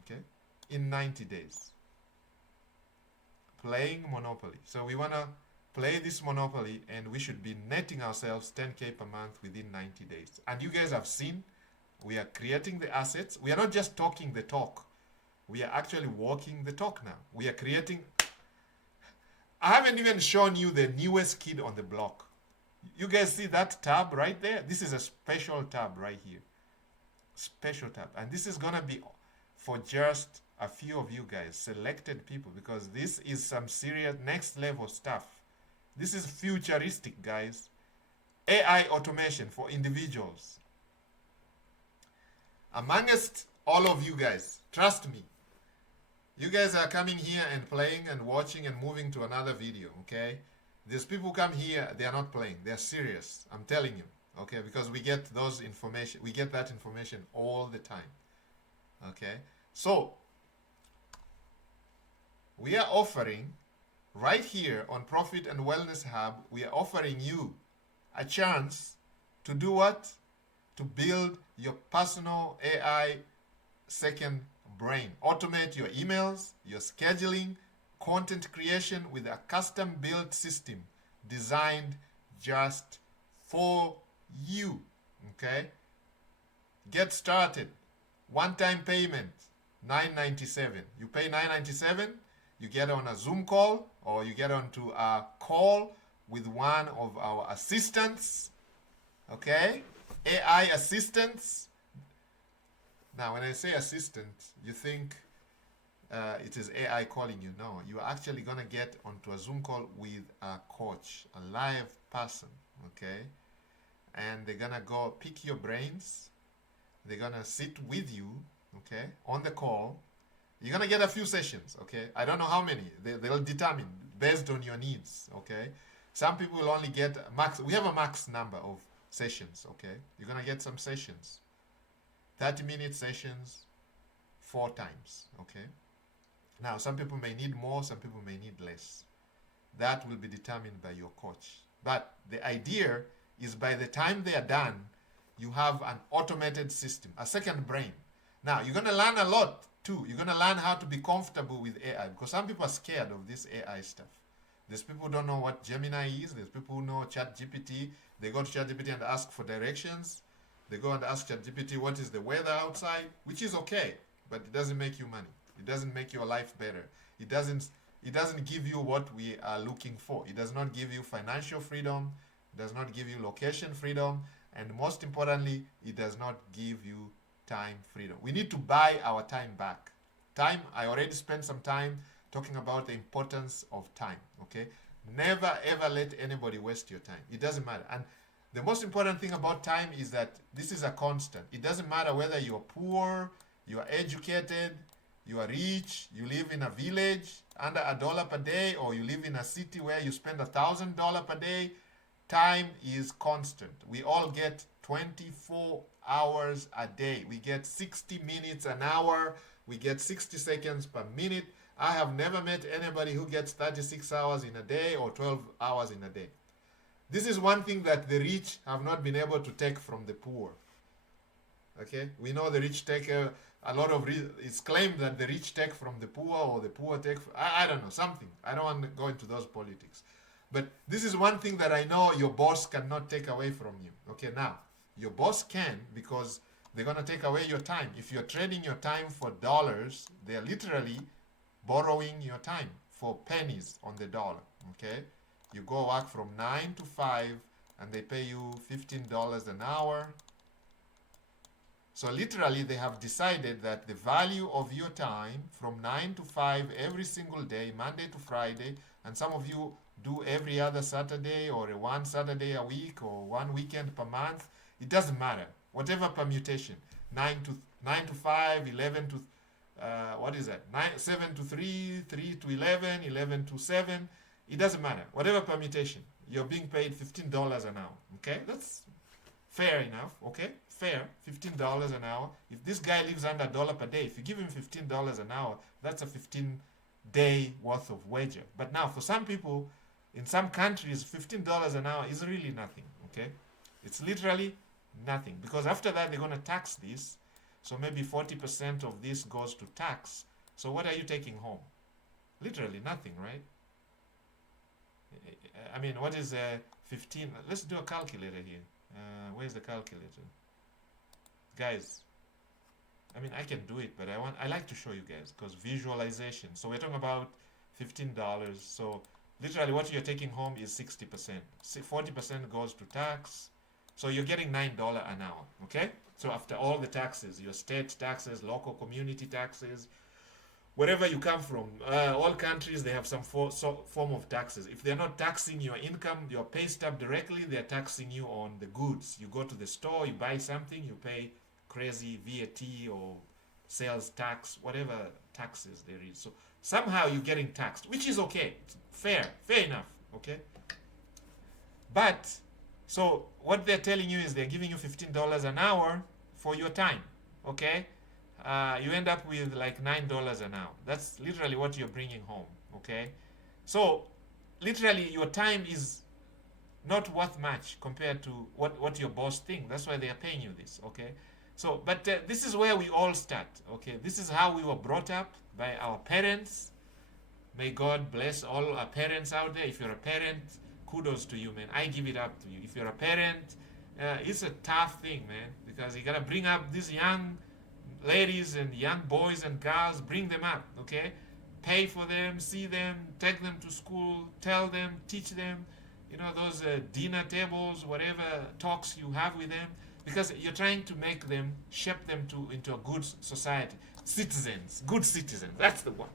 okay? In 90 days. Playing Monopoly. So we want to play this Monopoly, and we should be netting ourselves 10K per month within 90 days. And you guys have seen, we are creating the assets. We are not just talking the talk. We are actually walking the talk now. We are creating. I haven't even shown you the newest kid on the block. You guys see that tab right there? This is a special tab right here. Special tab. And this is going to be for just a few of you guys, selected people, because this is some serious next level stuff. This is futuristic, guys. AI automation for individuals. Amongst all of you guys, trust me, you guys are coming here and playing and watching and moving to another video, okay? These people come here, they are not playing. They are serious. I'm telling you, okay? Because we get those information, we get that information all the time, okay? So, we are offering right here on Profit and Wellness Hub, we are offering you a chance to do what? To build your personal AI second brain. Automate your emails, your scheduling, content creation with a custom built system designed just for you. Okay? Get started. One-time payment, $9.97. You pay $9.97, you get on a Zoom call, or you get onto a call with one of our assistants, okay? AI assistants. Now, when I say assistant, you think it is AI calling you. No, you're actually going to get onto a Zoom call with a coach, a live person, okay? And they're going to go pick your brains. They're going to sit with you, okay, on the call. You're going to get a few sessions, okay? I don't know how many. They'll determine based on your needs, okay? Some people will only get max. We have a max number of sessions, okay? You're going to get some sessions. 30-minute sessions 4 times, okay? Now, some people may need more, some people may need less. That will be determined by your coach. But the idea is by the time they are done, you have an automated system, a second brain. Now, you're going to learn a lot too. You're going to learn how to be comfortable with AI, because some people are scared of this AI stuff. There's people who don't know what Gemini is. There's people who know ChatGPT. They go to ChatGPT and ask for directions. They go and ask ChatGPT what is the weather outside, which is okay, but it doesn't make you money. It doesn't make your life better. It doesn't give you what we are looking for. It does not give you financial freedom. It does not give you location freedom. And most importantly, it does not give you time freedom. We need to buy our time back. Time, I already spent some time talking about the importance of time, okay? Never ever let anybody waste your time. It doesn't matter. And the most important thing about time is that this is a constant. It doesn't matter whether you're poor, you are educated, you are rich, you live in a village under $1 per day, or you live in a city where you spend $1,000 per day. Time is constant. We all get 24 hours a day. We get 60 minutes an hour. We get 60 seconds per minute. I have never met anybody who gets 36 hours in a day or 12 hours in a day. This is one thing that the rich have not been able to take from the poor. Okay? We know the rich take a lot of, it's claimed that the rich take from the poor, or the poor take, I don't know, something. I don't want to go into those politics. But this is one thing that I know your boss cannot take away from you. Okay, now, your boss can, because they're going to take away your time. If you're trading your time for dollars, they're literally borrowing your time for pennies on the dollar. Okay? You go work from 9 to 5 and they pay you $15 an hour. So literally they have decided that the value of your time from 9 to 5 every single day, Monday to Friday, and some of you do every other Saturday, or one Saturday a week, or one weekend per month, it doesn't matter. Whatever permutation, 9 to 5, 11 to what is that? 7 to 3, 3 to 11, 11 to 7. It doesn't matter. Whatever permutation, you're being paid $15 an hour. Okay, that's fair enough. Okay, fair. $15 an hour. If this guy lives under $1 per day, if you give him $15 an hour, that's a 15-day worth of wager. But now, for some people, in some countries, $15 an hour is really nothing. Okay, it's literally nothing, because after that they're going to tax this. So maybe 40% of this goes to tax. So what are you taking home? Literally nothing, right? I mean, what is 15? Let's do a calculator here. Where's the calculator? Guys, I mean, I can do it, but I like to show you guys, because visualization. So we're talking about $15. So literally what you're taking home is 60%. 40% goes to tax. So you're getting $9 an hour, okay? So after all the taxes, your state taxes, local community taxes, wherever you come from, all countries, they have some form of taxes. If they're not taxing your income, your pay stub directly, they're taxing you on the goods. You go to the store, you buy something, you pay crazy VAT or sales tax, whatever taxes there is. So somehow you're getting taxed, which is okay. It's fair enough, okay? But, so what they're telling you is they're giving you $15 an hour for your time, okay? You end up with like $9 an hour. That's literally what you're bringing home, okay? So literally your time is not worth much compared to what your boss thinks. That's why they are paying you this, okay? So, but this is where we all start, okay? This is how we were brought up by our parents. May God bless all our parents out there. If you're a parent, kudos to you, man. I give it up to you. If you're a parent, it's a tough thing, man, because you gotta bring up these young ladies and young boys and girls, bring them up, okay? Pay for them, see them, take them to school, tell them, teach them, you know, those dinner tables, whatever talks you have with them, because you're trying to make them, shape them into a good society. Citizens, good citizens, that's the one.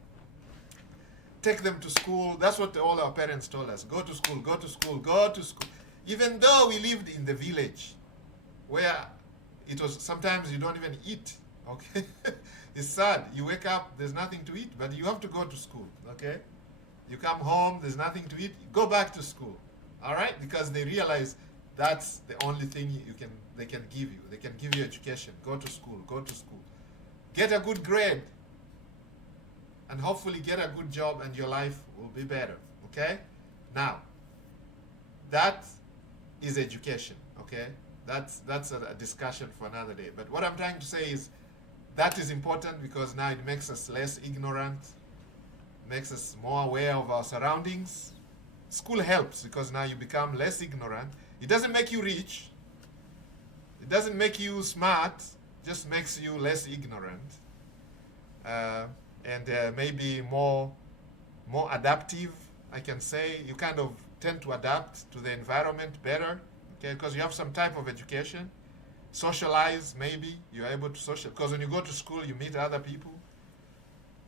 Take them to school. That's what all our parents told us. Go to school, go to school, go to school. Even though we lived in the village, where it was, sometimes you don't even eat, okay? It's sad. You wake up, there's nothing to eat, but you have to go to school, okay? You come home, there's nothing to eat, go back to school, all right? Because they realize that's the only thing they can give you. They can give you education. Go to school, go to school. Get a good grade, and hopefully get a good job, and your life will be better, okay? Now, that is education, okay? That's a discussion for another day. But what I'm trying to say is that is important because now it makes us less ignorant, makes us more aware of our surroundings. School helps because now you become less ignorant. It doesn't make you rich, it doesn't make you smart, just makes you less ignorant, and maybe more adaptive. I can say you kind of tend to adapt to the environment better, okay? Because you have some type of education. Socialize, maybe you're able to social. Because when you go to school, you meet other people,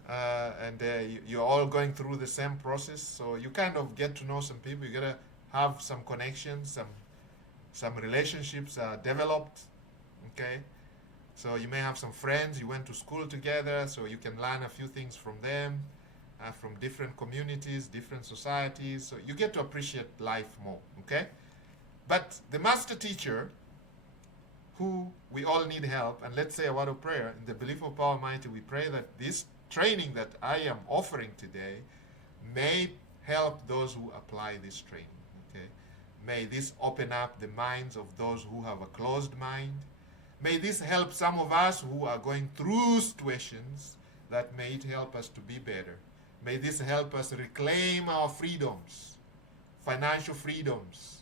and you're all going through the same process. So you kind of get to know some people. You gotta have some connections, some relationships are developed, okay? So you may have some friends, you went to school together, so you can learn a few things from them, from different communities, different societies. So you get to appreciate life more, okay? But the master teacher, who we all need help, and let's say a word of prayer. In the belief of Power Almighty, we pray that this training that I am offering today may help those who apply this training, okay? May this open up the minds of those who have a closed mind. May this help some of us who are going through situations, that may it help us to be better. May this help us reclaim our freedoms, financial freedoms.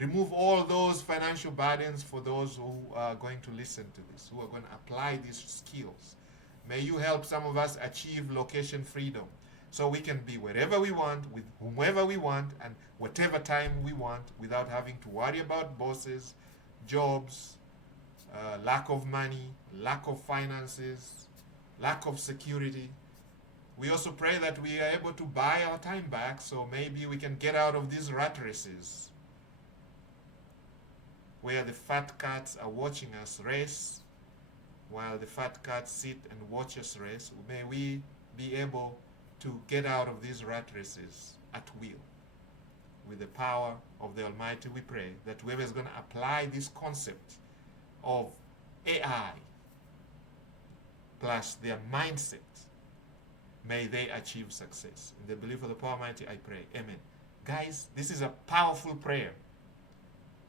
Remove all those financial burdens for those who are going to listen to this, who are going to apply these skills. May you help some of us achieve location freedom so we can be wherever we want, with whomever we want, and whatever time we want, without having to worry about bosses, jobs, lack of money, lack of finances, lack of security. We also pray that we are able to buy our time back, so maybe we can get out of these rat races where the fat cats are watching us race, while the fat cats sit and watch us race. May we be able to get out of these rat races at will. With the power of the Almighty, we pray that whoever is going to apply this concept of AI plus their mindset, may they achieve success. In the belief of the Power Almighty, I pray. Amen. Guys, this is a powerful prayer.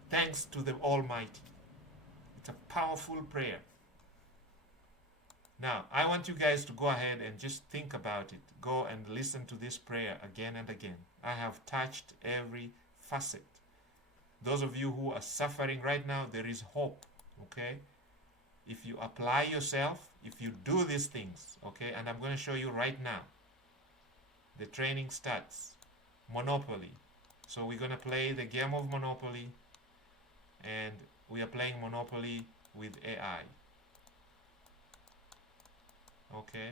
Thanks to the Almighty. It's a powerful prayer. Now, I want you guys to go ahead and just think about it. Go and listen to this prayer again and again. I have touched every facet. Those of you who are suffering right now, there is hope, okay? If you apply yourself, if you do these things, okay? And I'm going to show you right now. The training starts. Monopoly. So we're going to play the game of Monopoly, and we are playing Monopoly with AI. Okay,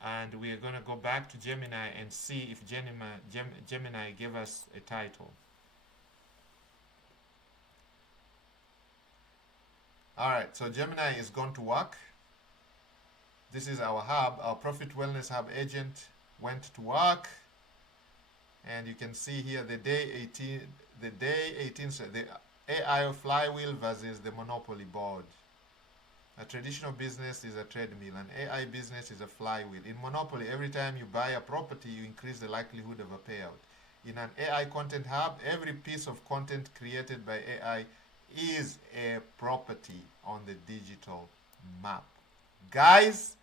and we are going to go back to Gemini and see if Gemini give us a title. Alright, so Gemini is going to work. This is our hub. Our Profit Wellness Hub agent went to work, and you can see here the day 18, the AI flywheel versus the Monopoly board. A traditional business is a treadmill. An AI business is a flywheel. In Monopoly, every time you buy a property, you increase the likelihood of a payout. In an AI content hub, every piece of content created by AI is a property on the digital map. Guys,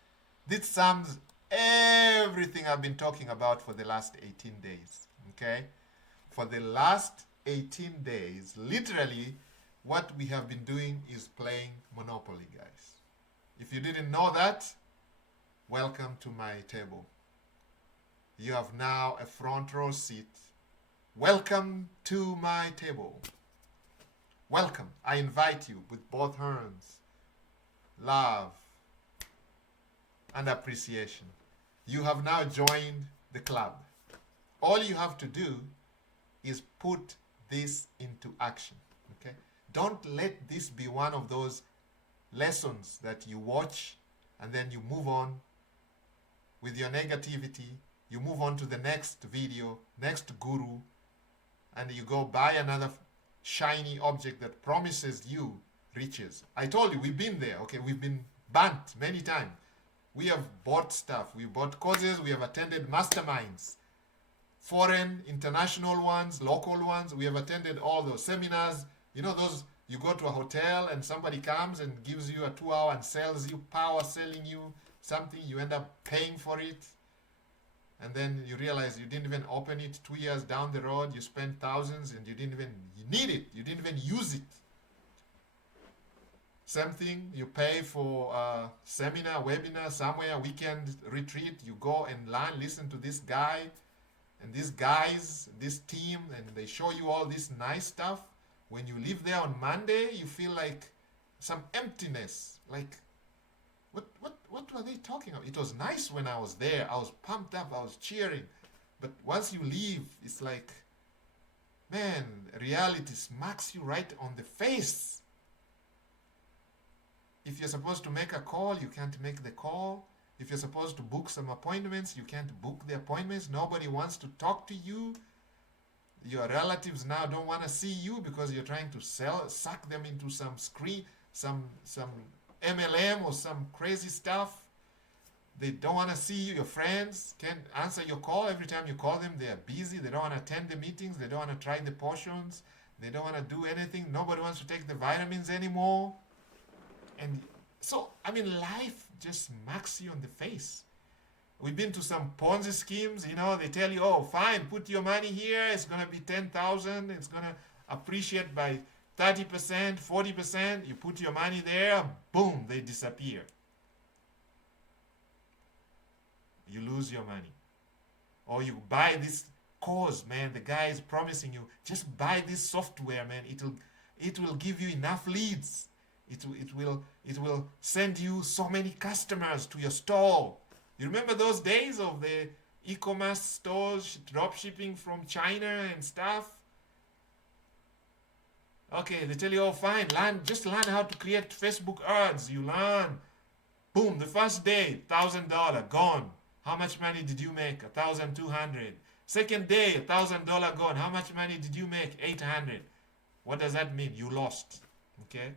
this sums everything I've been talking about for the last 18 days. Okay? For the last 18 days, literally, what we have been doing is playing Monopoly, guys. If you didn't know that, welcome to my table. You have now a front row seat. Welcome to my table. Welcome. I invite you with both hands. Love and appreciation. You have now joined the club. All you have to do is put this into action. Okay? Don't let this be one of those lessons that you watch and then you move on with your negativity. You move on to the next video, next guru, and you go buy another shiny object that promises you riches. I told you, we've been there, okay? We've been burnt many times. We have bought stuff. We bought courses. We have attended masterminds foreign, international ones, local ones. We have attended all those seminars. You know those, you go to a hotel and somebody comes and gives you a 2 hour and sells you, power selling you something, you end up paying for it. And then you realize you didn't even open it. 2 years down the road, you spent thousands and you didn't even need it. You didn't even use it. Same thing, you pay for a seminar, webinar, somewhere, weekend retreat. You go and learn, listen to this guy and these guys, this team, and they show you all this nice stuff. When you leave there on Monday, you feel like some emptiness. Like, what were they talking about? It was nice when I was there. I was pumped up. I was cheering. But once you leave, it's like, man, reality smacks you right on the face. If you're supposed to make a call, you can't make the call. If you're supposed to book some appointments, you can't book the appointments. Nobody wants to talk to you. Your relatives now don't want to see you because you're trying to suck them into some screen, some MLM or some crazy stuff. They don't want to see you. Your friends can't answer your call. Every time you call them, they're busy. They don't want to attend the meetings. They don't want to try the potions. They don't want to do anything. Nobody wants to take the vitamins anymore. And so, I mean, life just smacks you on the face. We've been to some Ponzi schemes, you know, they tell you, oh, fine, put your money here, it's going to be 10,000, it's going to appreciate by 30%, 40%, you put your money there, boom, they disappear. You lose your money. Or you buy this course, man, the guy is promising you, just buy this software, man, it will give you enough leads. It will send you so many customers to your store. You remember those days of the e-commerce stores, drop shipping from China and stuff? Okay, they tell you, oh fine, just learn how to create Facebook ads. You learn. Boom, the first day, $1,000 gone. How much money did you make? 1,200. Second day, $1,000 gone. How much money did you make? 800. What does that mean? You lost. Okay?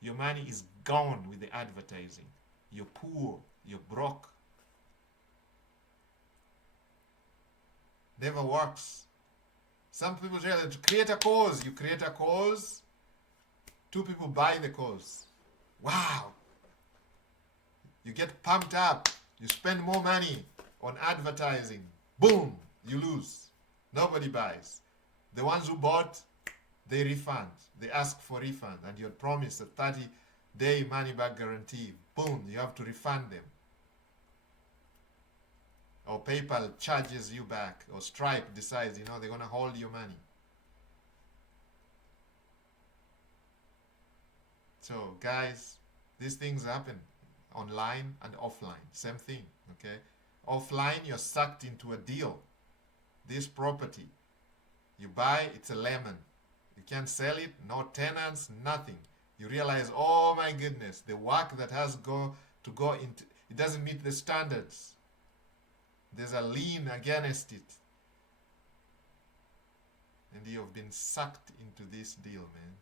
Your money is gone with the advertising. You're poor. You're broke. Never works. Some people tell you to create a cause. You create a cause. 2 people buy the cause. Wow. You get pumped up. You spend more money on advertising. Boom. You lose. Nobody buys. The ones who bought, they refund. They ask for refund. And you're promised a 30-day money-back guarantee. Boom. You have to refund them. Or PayPal charges you back. Or Stripe decides, they're going to hold your money. So, guys, these things happen online and offline. Same thing, okay? Offline, you're sucked into a deal. This property, you buy, it's a lemon. You can't sell it, no tenants, nothing. You realize, oh my goodness, the work that has to go into, it doesn't meet the standards. There's a lien against it. And you've been sucked into this deal, man.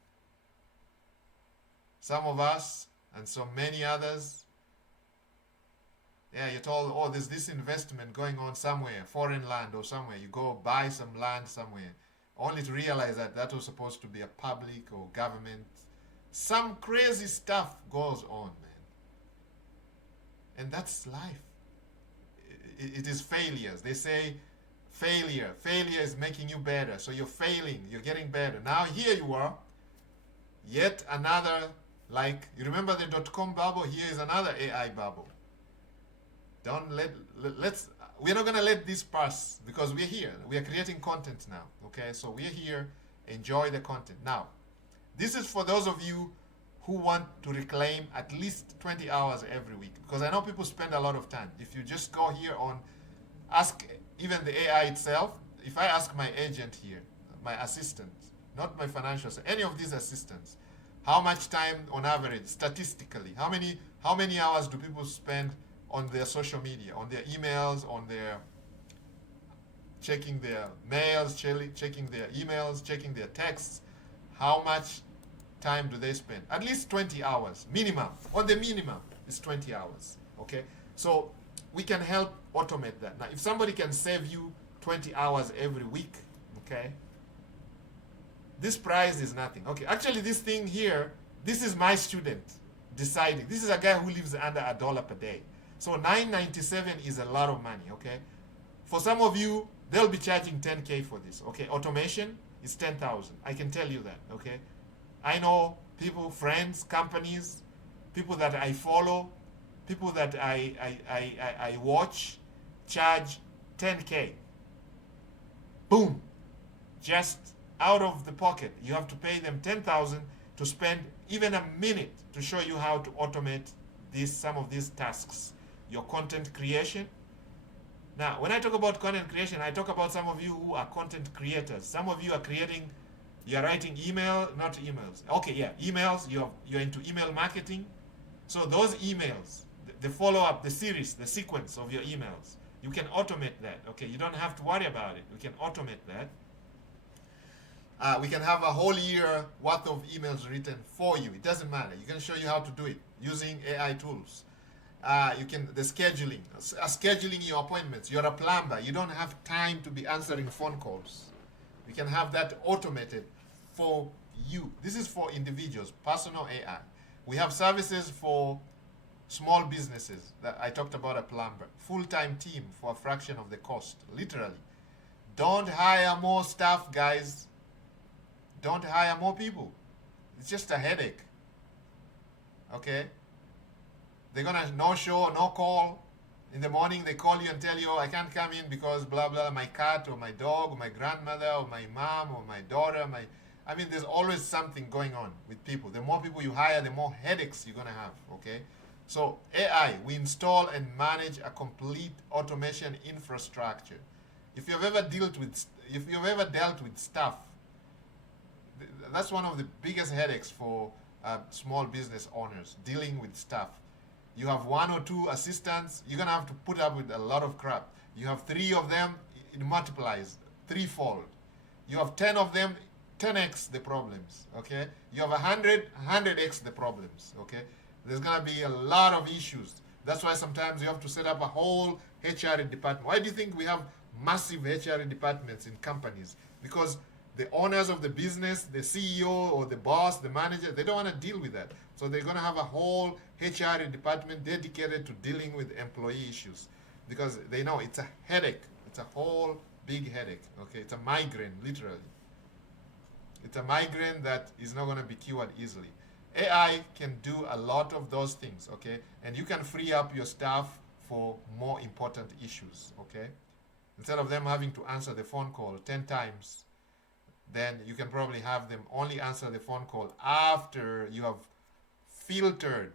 Some of us, and so many others, you're told, oh, there's this investment going on somewhere, foreign land or somewhere. You go buy some land somewhere, only to realize that was supposed to be a public or government. Some crazy stuff goes on, man. And that's life. It is failures. They say failure is making you better. So you're failing, you're getting better. Now here you are, yet another, like, you remember the .com bubble? Here is another AI bubble. We're not going to let this pass because we're here. We are creating content now, okay? So we're here, enjoy the content. Now, this is for those of you who want to reclaim at least 20 hours every week, because I know people spend a lot of time. If you just go here ask even the AI itself, if I ask my agent here, my assistant, not my financial, any of these assistants, how much time on average, statistically, how many hours do people spend on their social media, on their emails, on their checking their mails, checking their emails, checking their texts? How much time do they spend? At least 20 hours, minimum. On the minimum, it's 20 hours, okay? So we can help automate that. Now, if somebody can save you 20 hours every week, okay? This price is nothing. Okay, actually this thing here, this is my student deciding. This is a guy who lives under $1 per day. So $9.97 is a lot of money, okay? For some of you, they'll be charging 10K for this, okay? Automation is 10,000. I can tell you that, okay? I know people, friends, companies, people that I follow, people that I watch charge 10K. Boom. Just out of the pocket. You have to pay them 10,000 to spend even a minute to show you how to automate some of these tasks. Your content creation. Now, when I talk about content creation, I talk about some of you who are content creators. Some of you are you're writing not emails. Okay, yeah, emails. You're into email marketing. So those emails, the follow-up, the series, the sequence of your emails, you can automate that. Okay, you don't have to worry about it. We can automate that. We can have a whole year worth of emails written for you. It doesn't matter. You can show you how to do it using AI tools. The scheduling your appointments. You're a plumber. You don't have time to be answering phone calls. We can have that automated for you. This is for individuals, personal AI. We have services for small businesses that I talked about, a plumber. Full-time team for a fraction of the cost, literally. Don't hire more staff, guys. Don't hire more people. It's just a headache. Okay? They're gonna no show, no call. In the morning they call you and tell you, oh, I can't come in because blah blah, my cat or my dog or my grandmother or my mom or my daughter, there's always something going on with people. The more people you hire, the more headaches you're gonna have. Okay? So AI, we install and manage a complete automation infrastructure. If you've ever dealt with staff, that's one of the biggest headaches for small business owners, dealing with staff. You have one or two assistants, you're going to have to put up with a lot of crap. You have 3 of them, it multiplies threefold. You have 10 of them, 10x the problems, okay? You have 100x the problems, okay? There's going to be a lot of issues. That's why sometimes you have to set up a whole HR department. Why do you think we have massive HR departments in companies? Because the owners of the business, the CEO or the boss, the manager, they don't want to deal with that. So they're going to have a whole HR department dedicated to dealing with employee issues because they know it's a headache. It's a whole big headache. Okay, it's a migraine, literally. It's a migraine that is not going to be cured easily. AI can do a lot of those things, okay? And you can free up your staff for more important issues, okay? Instead of them having to answer the phone call 10 times, then you can probably have them only answer the phone call after you have filtered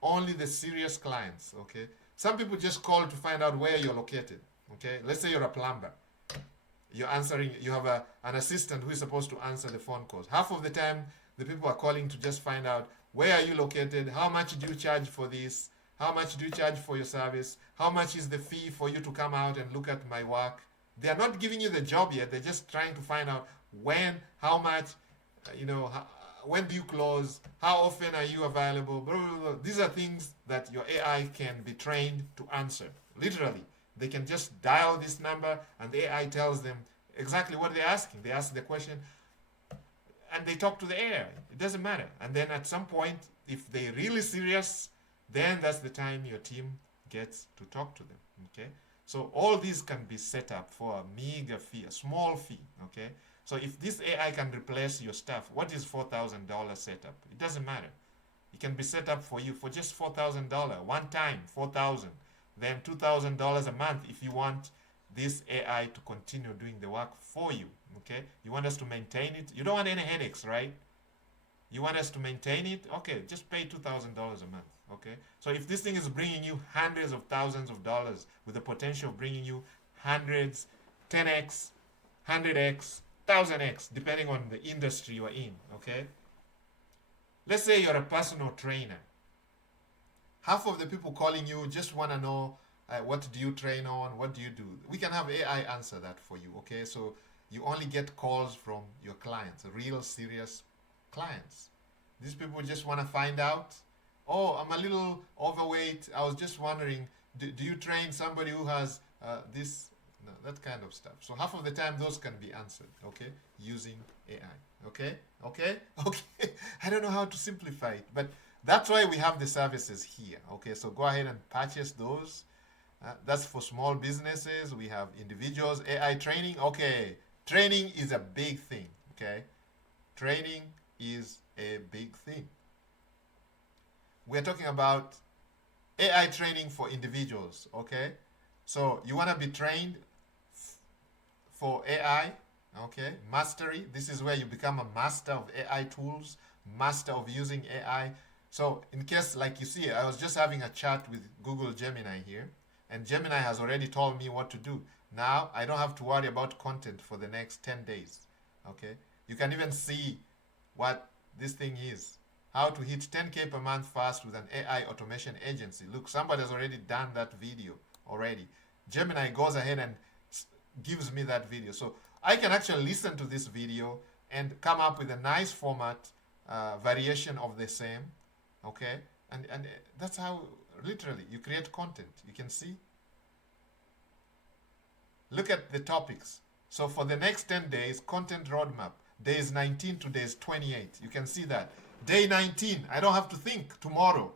only the serious clients, okay? Some people just call to find out where you're located, okay? Let's say you're a plumber. You have an assistant who is supposed to answer the phone calls. Half of the time, the people are calling to just find out where are you located, how much do you charge for this, how much do you charge for your service, how much is the fee for you to come out and look at my work. They are not giving you the job yet. They're just trying to find out when, how much, when do you close, how often are you available, blah, blah, blah. These are things that your AI can be trained to answer. Literally, they can just dial this number and the AI tells them exactly what they're asking. They ask the question and they talk to the AI. It doesn't matter. And then at some point, if they're really serious, then that's the time your team gets to talk to them, okay? So all these can be set up for a meager fee, a small fee, okay? So if this AI can replace your staff, what is $4,000 setup? It doesn't matter. It can be set up for you for just $4,000, one time, $4,000. Then $2,000 a month if you want this AI to continue doing the work for you, okay? You want us to maintain it? You don't want any headaches, right? You want us to maintain it? Okay, just pay $2,000 a month, okay? So if this thing is bringing you hundreds of thousands of dollars with the potential of bringing you hundreds, 10x, 100x, 1000x, depending on the industry you're in, okay? Let's say you're a personal trainer. Half of the people calling you just want to know what do you train on, what do you do? We can have AI answer that for you, okay? So you only get calls from your clients, real serious clients. These people just want to find out, oh, I'm a little overweight. I was just wondering, do you train somebody who has this No, that kind of stuff. So half of the time those can be answered, okay, using AI. Okay? Okay? Okay. I don't know how to simplify it, but that's why we have the services here. Okay, so go ahead and purchase those. That's for small businesses. We have individuals, AI training. Okay, training is a big thing. Okay, training is a big thing. We're talking about AI training for individuals. Okay, so you want to be trained for AI. Okay, mastery. This is where you become a master of AI tools, master of using AI. So, in case, like you see, I was just having a chat with Google Gemini here, and Gemini has already told me what to do. Now, I don't have to worry about content for the next 10 days. Okay, you can even see what this thing is. How to hit 10K per month fast with an AI automation agency. Look, somebody has already done that video already. Gemini goes ahead and gives me that video. So I can actually listen to this video and come up with a nice format, variation of the same. Okay? And that's how, literally, you create content. You can see. Look at the topics. So for the next 10 days, content roadmap. Days 19 to days 28. You can see that. Day 19, I don't have to think. Tomorrow,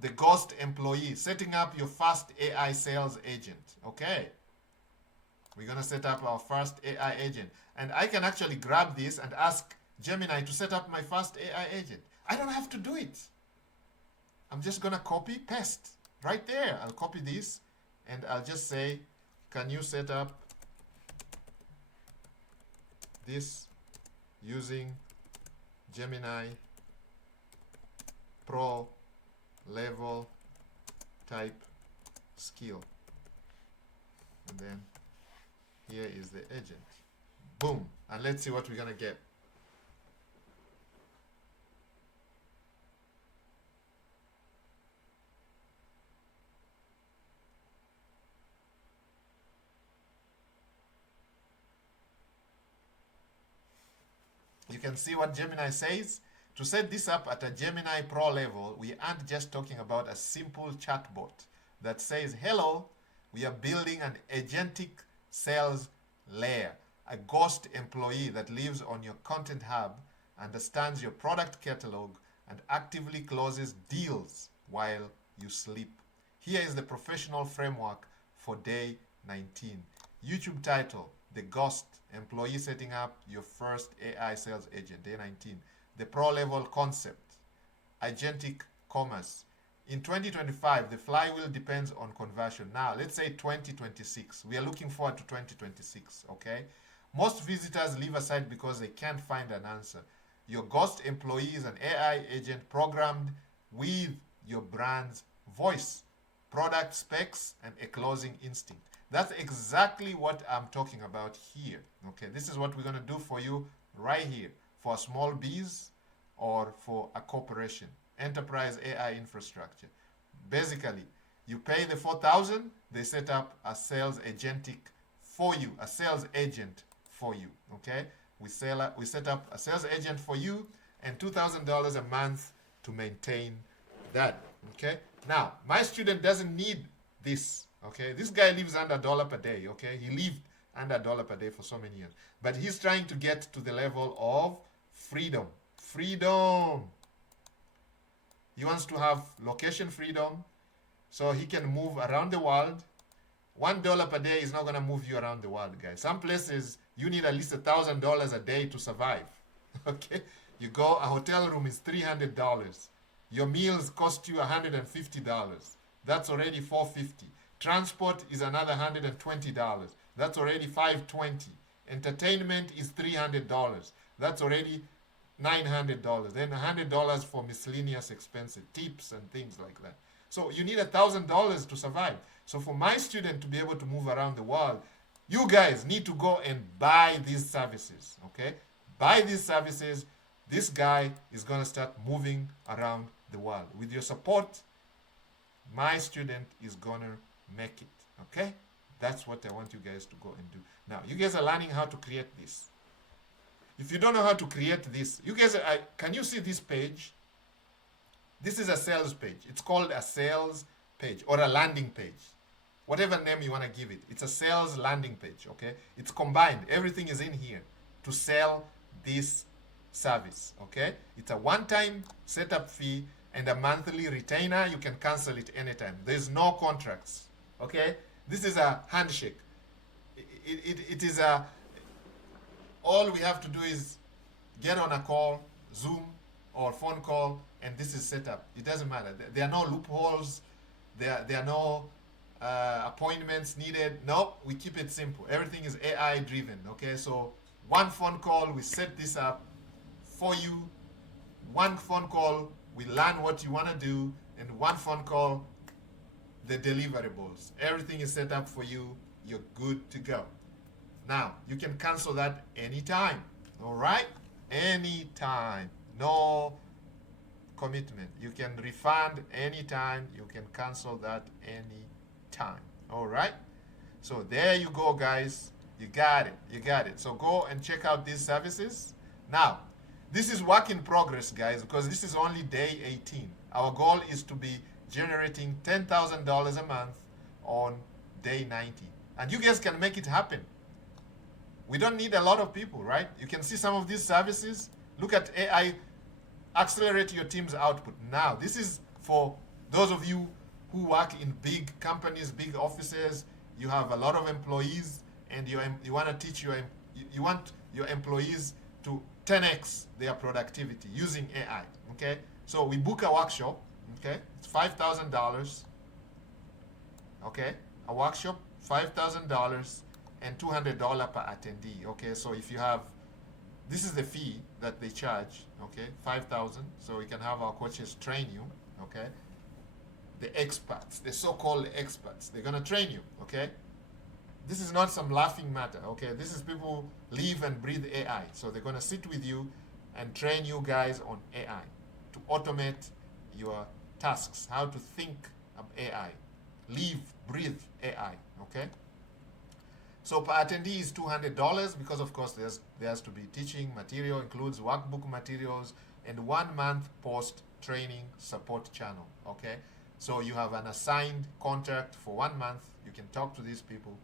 the ghost employee, setting up your first AI sales agent. Okay. We're going to set up our first AI agent. And I can actually grab this and ask Gemini to set up my first AI agent. I don't have to do it. I'm just going to copy, paste. Right there. I'll copy this and I'll just say, can you set up this using Gemini Pro level type skill? And then here is the agent. Boom. And let's see what we're going to get. You can see what Gemini says. To set this up at a Gemini Pro level, we aren't just talking about a simple chatbot that says, hello, we are building an agentic sales layer, a ghost employee that lives on your content hub, understands your product catalog, and actively closes deals while you sleep. Here is the professional framework for day 19. YouTube title, The Ghost Employee Setting Up Your First AI Sales Agent, day 19. The Pro Level Concept, Agentic Commerce. In 2025, the flywheel depends on conversion. Now, let's say 2026. We are looking forward to 2026, okay? Most visitors leave a site because they can't find an answer. Your ghost employee is an AI agent programmed with your brand's voice, product specs, and a closing instinct. That's exactly what I'm talking about here, okay? This is what we're going to do for you right here for small biz or for a corporation. Enterprise AI infrastructure. Basically, you pay the 4,000, they set up a sales agentic for you, a sales agent for you. Okay, we set up a sales agent for you and $2,000 a month to maintain that. Okay, now my student doesn't need this. Okay, this guy lives under $1 per day. Okay, he lived under $1 per day for so many years, but he's trying to get to the level of freedom. Freedom. He wants to have location freedom so he can move around the world. $1 per day is not going to move you around the world, guys. Some places you need at least $1,000 a day to survive. Okay? You go, a hotel room is $300. Your meals cost you $150. That's already $450. Transport is another $120. That's already $520. Entertainment is $300. That's already $900. Then $100 for miscellaneous expenses, tips and things like that. So you need $1,000 to survive. So for my student to be able to move around the world, you guys need to go and buy these services. Okay? Buy these services. This guy is going to start moving around the world. With your support, my student is going to make it. Okay? That's what I want you guys to go and do. Now, you guys are learning how to create this. If you don't know how to create this, you guys, can you see this page? This is a sales page. It's called a sales page or a landing page. whatever name you want to give it. It's a sales landing page, okay? It's combined. Everything is in here to sell this service, okay? It's a one-time setup fee and a monthly retainer. You can cancel it anytime. There's no contracts, okay? This is a handshake. It is a, all we have to do is get on a call, Zoom or phone call, and this is set up. It doesn't matter. There are no loopholes. There are no appointments needed. No, we keep it simple. Everything is AI driven. Okay, so one phone call, we set this up for you. One phone call, we learn what you want to do, and one phone call, the deliverables. Everything is set up for you. You're good to go. Now, you can cancel that anytime. All right? Anytime. No commitment. You can refund anytime. You can cancel that anytime. All right? So there you go, guys. You got it. You got it. So go and check out these services. Now, this is work in progress, guys, because this is only day 18. Our goal is to be generating $10,000 a month on day 90. And you guys can make it happen. We don't need a lot of people, right? You can see some of these services. Look at AI, accelerate your team's output. Now, this is for those of you who work in big companies, big offices. You have a lot of employees, and you want to teach you want your employees to 10x their productivity using AI. Okay, so we book a workshop. Okay, it's $5,000. Okay, a workshop, $5,000 and $200 per attendee. Okay, so if you have, this is the fee that they charge. Okay, $5,000. So we can have our coaches train you. Okay, the experts, the so-called experts, they're gonna train you. Okay, this is not some laughing matter. Okay, this is people live and breathe AI. So they're gonna sit with you and train you guys on AI to automate your tasks, how to think of AI, live, breathe AI. Okay. So per attendee is $200 because of course there has to be teaching material, includes workbook materials and 1 month post training support channel. Okay, so you have an assigned contract for 1 month. You can talk to these people.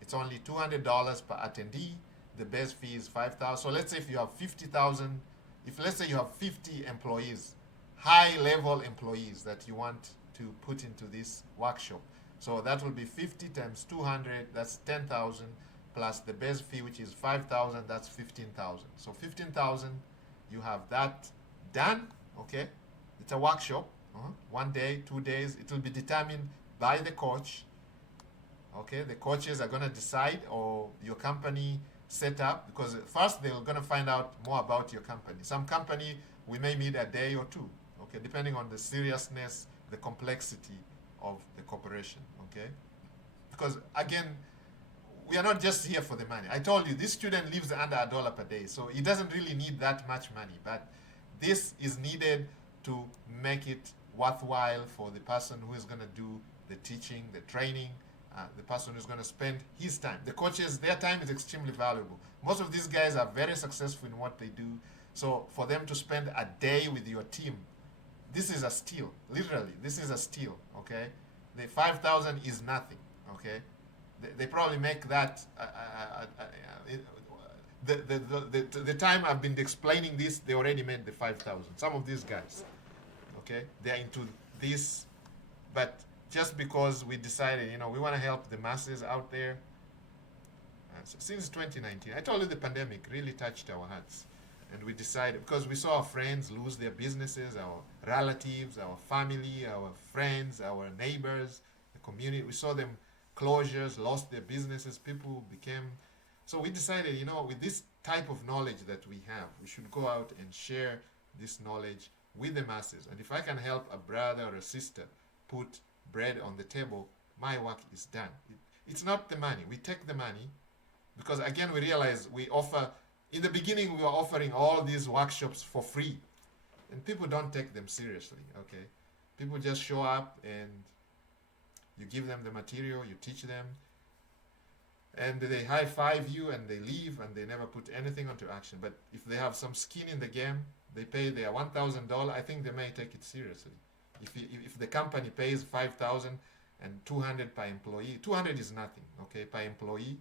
It's only $200 per attendee. The base fee is $5,000. So let's say if you have 50,000, if let's say you have 50 employees, high level employees that you want to put into this workshop. So that will be 50 times 200, that's 10,000, plus the base fee, which is 5,000, that's 15,000. So 15,000, you have that done, okay? It's a workshop, 1 day, 2 days. It will be determined by the coach, okay? The coaches are gonna decide, or your company set up, because first they're gonna find out more about your company. Some company, we may meet a day or two, okay? Depending on the seriousness, the complexity of the corporation, okay? Because again, we are not just here for the money. I told you, this student lives under $1 per day, so he doesn't really need that much money, but this is needed to make it worthwhile for the person who is gonna do the teaching, the training, the person who's gonna spend his time. The coaches, their time is extremely valuable. Most of these guys are very successful in what they do, so for them to spend a day with your team, this is a steal, literally. This is a steal, okay? The 5,000 is nothing, okay? They probably make that. The time I've been explaining this, they already made the 5,000. Some of these guys, okay? They're into this, but just because we decided, we want to help the masses out there. So since 2019, I told you the pandemic really touched our hearts. And we decided, because we saw our friends lose their businesses, our relatives, our family, our friends, our neighbors, the community. We saw them closures, lost their businesses, people became. So we decided, with this type of knowledge that we have, we should go out and share this knowledge with the masses. And if I can help a brother or a sister put bread on the table, my work is done. It's not the money. We take the money because, again, we realize we offer. In the beginning, we were offering all these workshops for free, and people don't take them seriously, okay? People just show up, and you give them the material, you teach them, and they high-five you, and they leave, and they never put anything onto action. But if they have some skin in the game, they pay their $1,000, I think they may take it seriously. If the company pays $5,000, and 200 per employee. 200 is nothing, okay, per employee.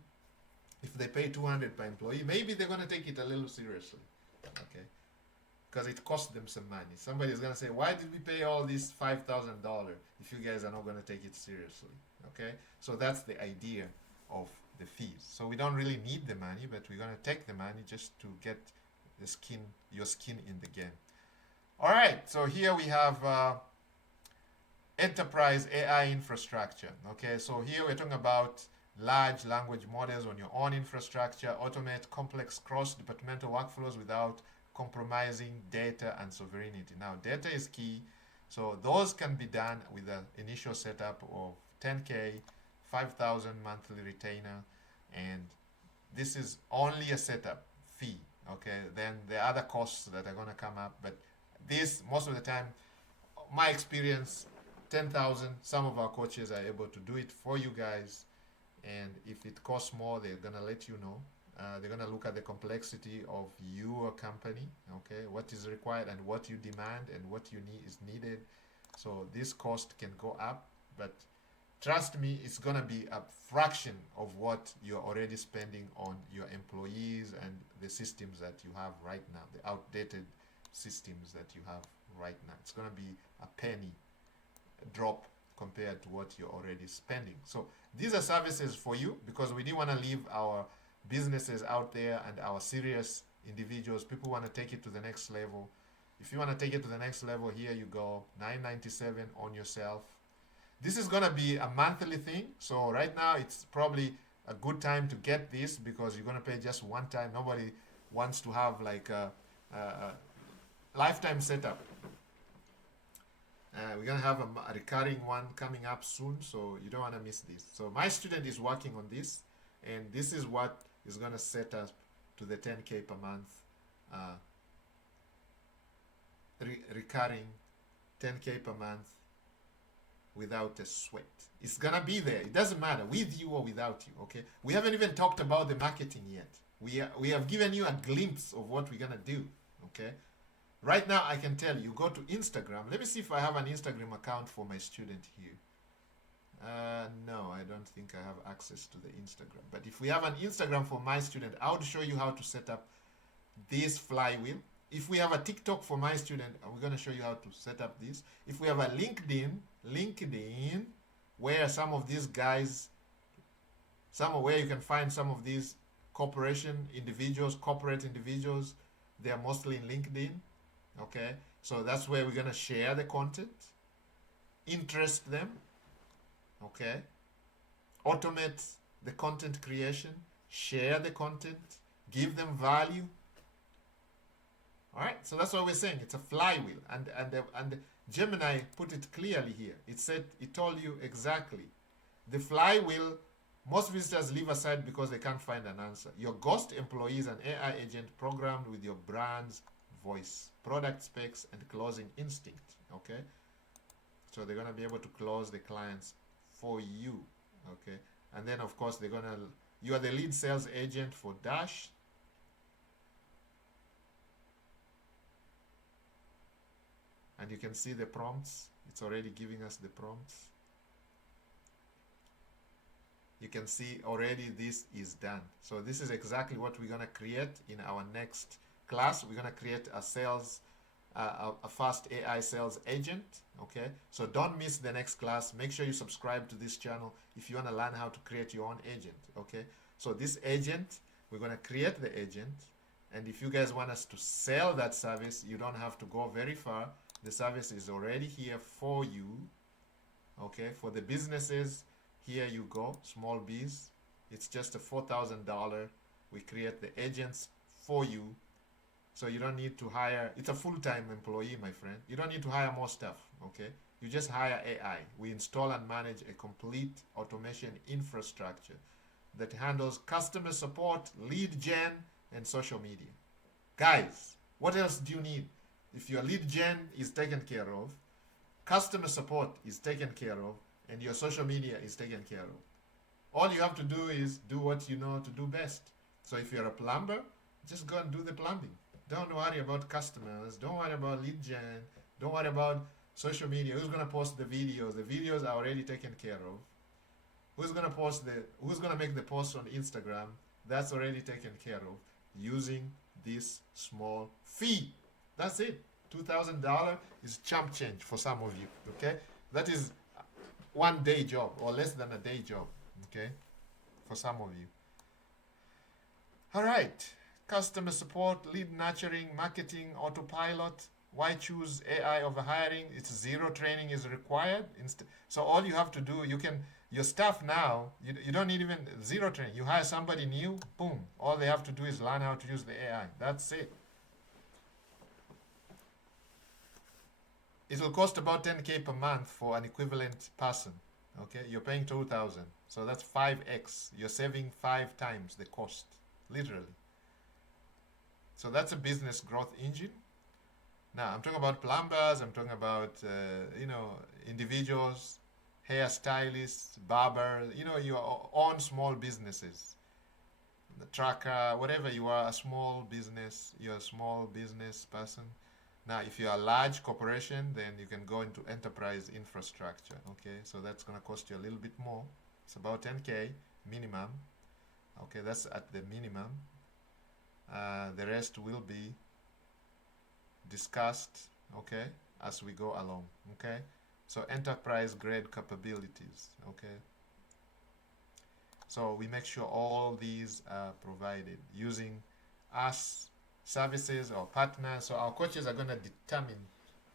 If they pay 200 per employee, maybe they're going to take it a little seriously, okay, because it costs them some money. Somebody is going to say, why did we pay all this $5,000 if you guys are not going to take it seriously, okay? So that's the idea of the fees. So we don't really need the money, but we're going to take the money just to get your skin in the game. All right, so here we have enterprise AI infrastructure. Okay, so here we're talking about large language models on your own infrastructure, automate complex cross-departmental workflows without compromising data and sovereignty. Now, data is key, so those can be done with an initial setup of 10K, 5,000 monthly retainer, and this is only a setup fee. Okay, then the other costs that are going to come up, but this most of the time, my experience, 10,000. Some of our coaches are able to do it for you guys, and if it costs more, they're going to let you know. They're going to look at the complexity of your company, okay, what is required and what you demand and what you need is needed. So this cost can go up, but trust me, it's going to be a fraction of what you're already spending on your employees and the systems that you have right now, the outdated systems that you have right now. It's going to be a penny drop compared to what you're already spending. So these are services for you because we didn't want to leave our businesses out there and our serious individuals. People want to take it to the next level. If you want to take it to the next level, here you go, $9.97 on yourself. This is going to be a monthly thing. So right now it's probably a good time to get this because you're going to pay just one time. Nobody wants to have like a lifetime setup. We're going to have a recurring one coming up soon, so you don't want to miss this. So my student is working on this, and this is what is going to set us to the 10K per month, recurring 10K per month without a sweat. It's going to be there. It doesn't matter, with you or without you, okay? We haven't even talked about the marketing yet. We have given you a glimpse of what we're going to do, okay? Right now, I can tell you, go to Instagram. Let me see if I have an Instagram account for my student here. No, I don't think I have access to the Instagram. But if we have an Instagram for my student, I would show you how to set up this flywheel. If we have a TikTok for my student, we're going to show you how to set up this. If we have a LinkedIn, where some of these guys, where you can find some of these corporate individuals, they are mostly in LinkedIn. Okay, so that's where we're going to share the content, interest them, okay, automate the content creation, share the content, give them value. All right, so that's what we're saying. It's a flywheel, and Gemini put it clearly here. It told you exactly. The flywheel, most visitors leave aside because they can't find an answer. Your ghost employee is an AI agent programmed with your brand's voice, product specs, and closing instinct, okay? So they're going to be able to close the clients for you, okay? And then, of course, you are the lead sales agent for Dash. And you can see the prompts. It's already giving us the prompts. You can see already this is done. So this is exactly what we're going to create in our next class. We're going to create a fast AI sales agent, okay? So don't miss the next class. Make sure you subscribe to this channel if you want to learn how to create your own agent, okay? So this agent, we're going to create the agent, and if you guys want us to sell that service, you don't have to go very far. The service is already here for you, okay? For the businesses, here you go, small biz. It's just a $4,000. We create the agents for you. So you don't need to hire, it's a full-time employee, my friend. You don't need to hire more staff, okay? You just hire AI. We install and manage a complete automation infrastructure that handles customer support, lead gen, and social media. Guys, what else do you need? If your lead gen is taken care of, customer support is taken care of, and your social media is taken care of. All you have to do is do what you know to do best. So if you're a plumber, just go and do the plumbing. Don't worry about customers. Don't worry about lead gen. Don't worry about Social media, who's gonna post the videos? The videos are already taken care of. Who's gonna make the post on Instagram? That's already taken care of using this small fee. That's it. $2,000 is chump change for some of you. Okay, that is one day job or less than a day job. Okay, for some of you. All right, customer support, lead nurturing, marketing, autopilot. Why choose AI over hiring? It's zero training is required. So all you have to do, your staff now, you don't need even zero training. You hire somebody new, boom. All they have to do is learn how to use the AI. That's it. It will cost about 10K per month for an equivalent person. Okay, you're paying 2,000. So that's 5x. You're saving 5 times the cost, literally. So that's a business growth engine. Now, I'm talking about plumbers, I'm talking about, individuals, hairstylists, barber, your own small businesses. The trucker, whatever you are, a small business, you're a small business person. Now, if you're a large corporation, then you can go into enterprise infrastructure, okay? So that's going to cost you a little bit more. It's about 10K minimum. Okay, that's at the minimum. The rest will be discussed, okay, as we go along, okay? So enterprise grade capabilities, okay? So we make sure all these are provided using us services or partners. So our coaches are going to determine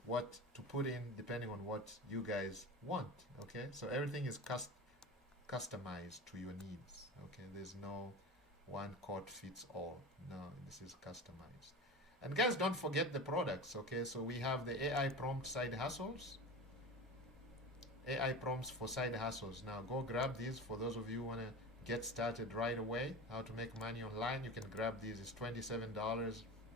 what to put in depending on what you guys want, okay? So everything is customized to your needs, okay? There's no one coat fits all. No, this is customized. And guys, don't forget the products, okay? So we have the AI prompt side hustles. AI prompts for side hustles. Now go grab these for those of you who want to get started right away. How to make money online. You can grab these. It's $27.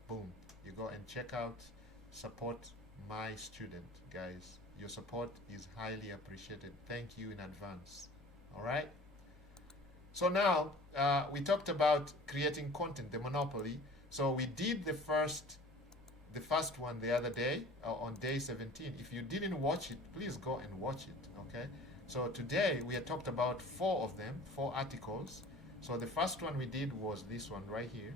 Boom. You go and check out. Support my student, guys. Your support is highly appreciated. Thank you in advance. All right? So now we talked about creating content, the monopoly. So we did the first one the other day on day 17. If you didn't watch it, please go and watch it, okay? So today we had talked about 4 of them, 4 articles. So the first one we did was this one right here.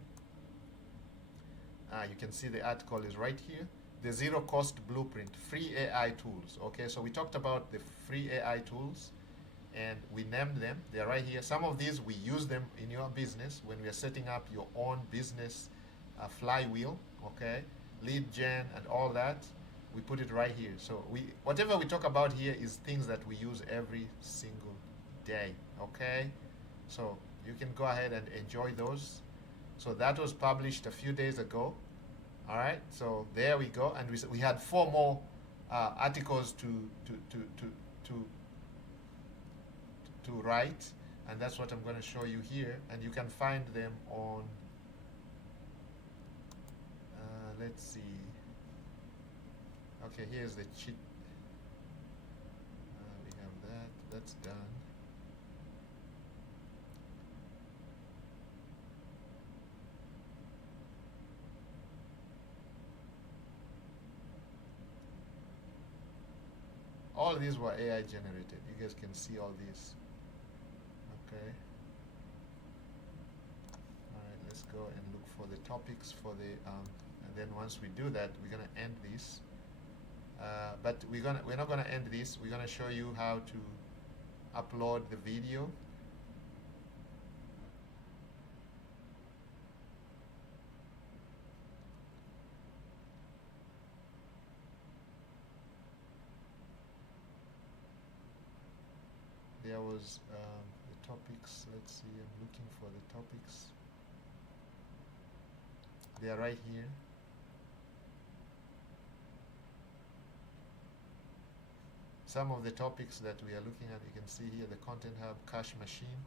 You can see the article is right here. The zero cost blueprint, free AI tools, okay? So we talked about the free AI tools and we named them. They're right here. Some of these we use them in your business when we are setting up your own business flywheel, okay? Lead gen and all that, we put it right here. So whatever we talk about here is things that we use every single day, okay? So you can go ahead and enjoy those. So that was published a few days ago. All right, so there we go, and we had 4 more articles to write, and that's what I'm going to show you here, and you can find them on. Let's see. Okay, here's the cheat. We have that. That's done. All these were AI generated. You guys can see all these. Okay. All right, let's go and look for the topics for the and then once we do that, we're gonna end this. But we're not gonna end this. We're gonna show you how to upload the video. There was the topics. Let's see. I'm looking for the topics. They are right here. Some of the topics that we are looking at, you can see here the Content Hub Cash Machine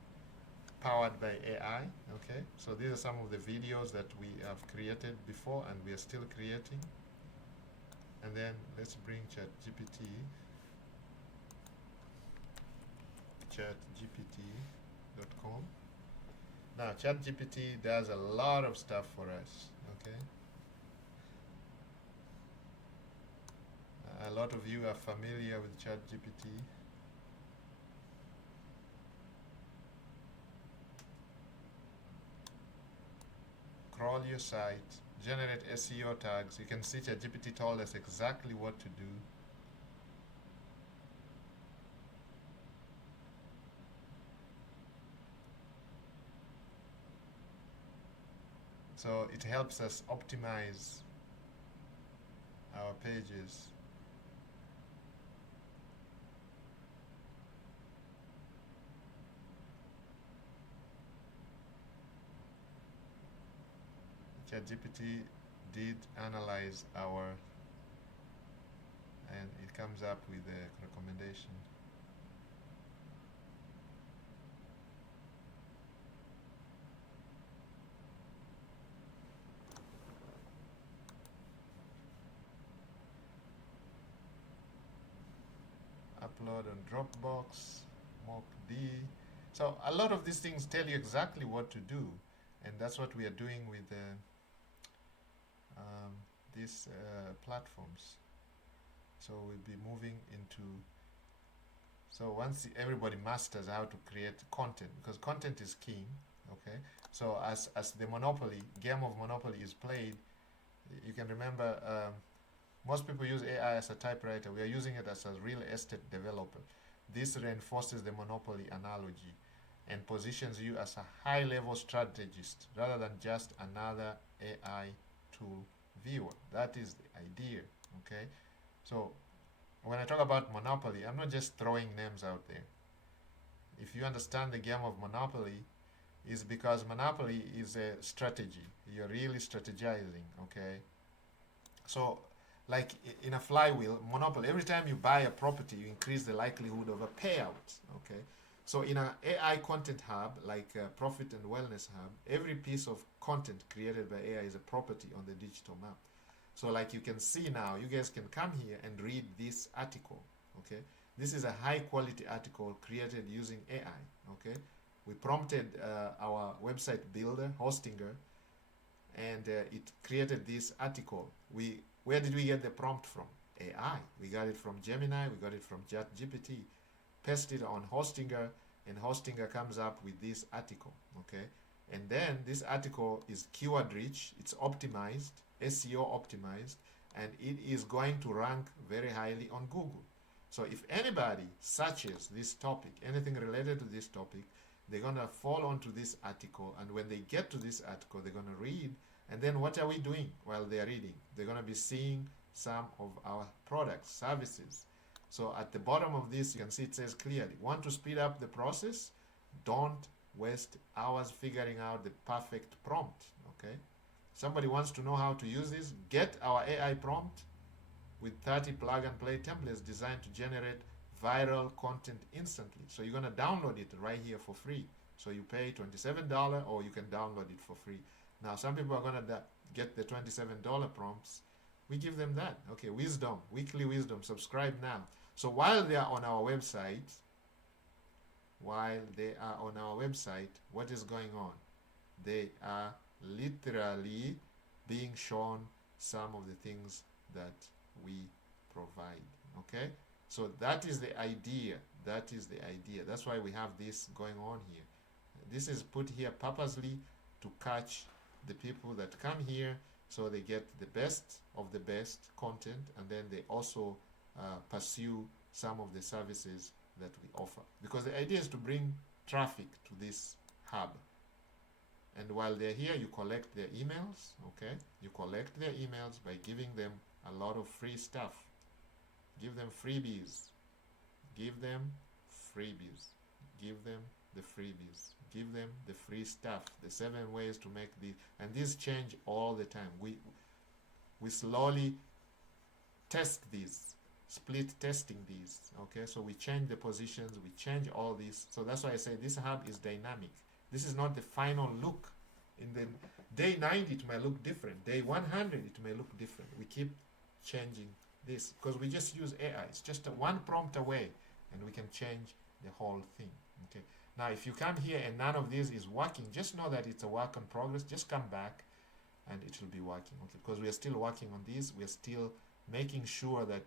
powered by AI. Okay, so these are some of the videos that we have created before and we are still creating. And then let's bring ChatGPT. ChatGPT.com. Now ChatGPT does a lot of stuff for us. Okay. A lot of you are familiar with ChatGPT. Crawl your site, generate SEO tags. You can see ChatGPT told us exactly what to do. So it helps us optimize our pages. ChatGPT did analyze our, and it comes up with a recommendation. Upload on Dropbox, mockd. So a lot of these things tell you exactly what to do, and that's what we are doing with these platforms. So we'll be moving into, so once everybody masters how to create content, because content is king, okay? So as the Monopoly, game of Monopoly is played, you can remember most people use AI as a typewriter. We are using it as a real estate developer. This reinforces the monopoly analogy and positions you as a high-level strategist rather than just another AI tool viewer. That is the idea, okay? So when I talk about monopoly, I'm not just throwing names out there. If you understand the game of monopoly, is because monopoly is a strategy. You're really strategizing, okay? So like in a flywheel monopoly, every time you buy a property you increase the likelihood of a payout, okay? So in an AI content hub like Profit and Wellness Hub, every piece of content created by AI is a property on the digital map. So like you can see now, you guys can come here and read this article, okay? This is a high quality article created using AI, okay? We prompted our website builder, Hostinger, and it created this article. Where did we get the prompt from? AI. We got it from Gemini, we got it from ChatGPT. Paste it on Hostinger, and Hostinger comes up with this article, okay? And then this article is keyword rich, it's optimized, SEO optimized, and it is going to rank very highly on Google. So if anybody searches this topic, anything related to this topic, they're going to fall onto this article, and when they get to this article, they're going to read, and then what are we doing while they're reading? They're going to be seeing some of our products, services. So at the bottom of this, you can see it says clearly, want to speed up the process? Don't waste hours figuring out the perfect prompt, okay? Somebody wants to know how to use this? Get our AI prompt with 30 plug and play templates designed to generate viral content instantly. So you're going to download it right here for free. So you pay $27 or you can download it for free. Now some people are going to get the $27 prompts. We give them that. Okay, wisdom, weekly wisdom, subscribe now. So while they are on our website, what is going on? They are literally being shown some of the things that we provide, okay? So that is the idea. That is the idea. That's why we have this going on here. This is put here purposely to catch the people that come here, so they get the best of the best content, and then they also pursue some of the services that we offer. Because the idea is to bring traffic to this hub. And while they're here, you collect their emails, okay? You collect their emails by giving them a lot of free stuff. Give them freebies. Give them freebies. Give them the freebies. Give them the free stuff. The 7 ways to make this. And these change all the time. We slowly test these, split testing these, okay? So we change the positions, we change all these. So that's why I say this hub is dynamic. This is not the final look. In the day 90, it may look different. Day 100, it may look different. We keep changing this because we just use AI. It's just one prompt away, and we can change the whole thing, okay? Now, if you come here and none of this is working, just know that it's a work in progress. Just come back, and it will be working, okay? Because we are still working on this. We are still making sure that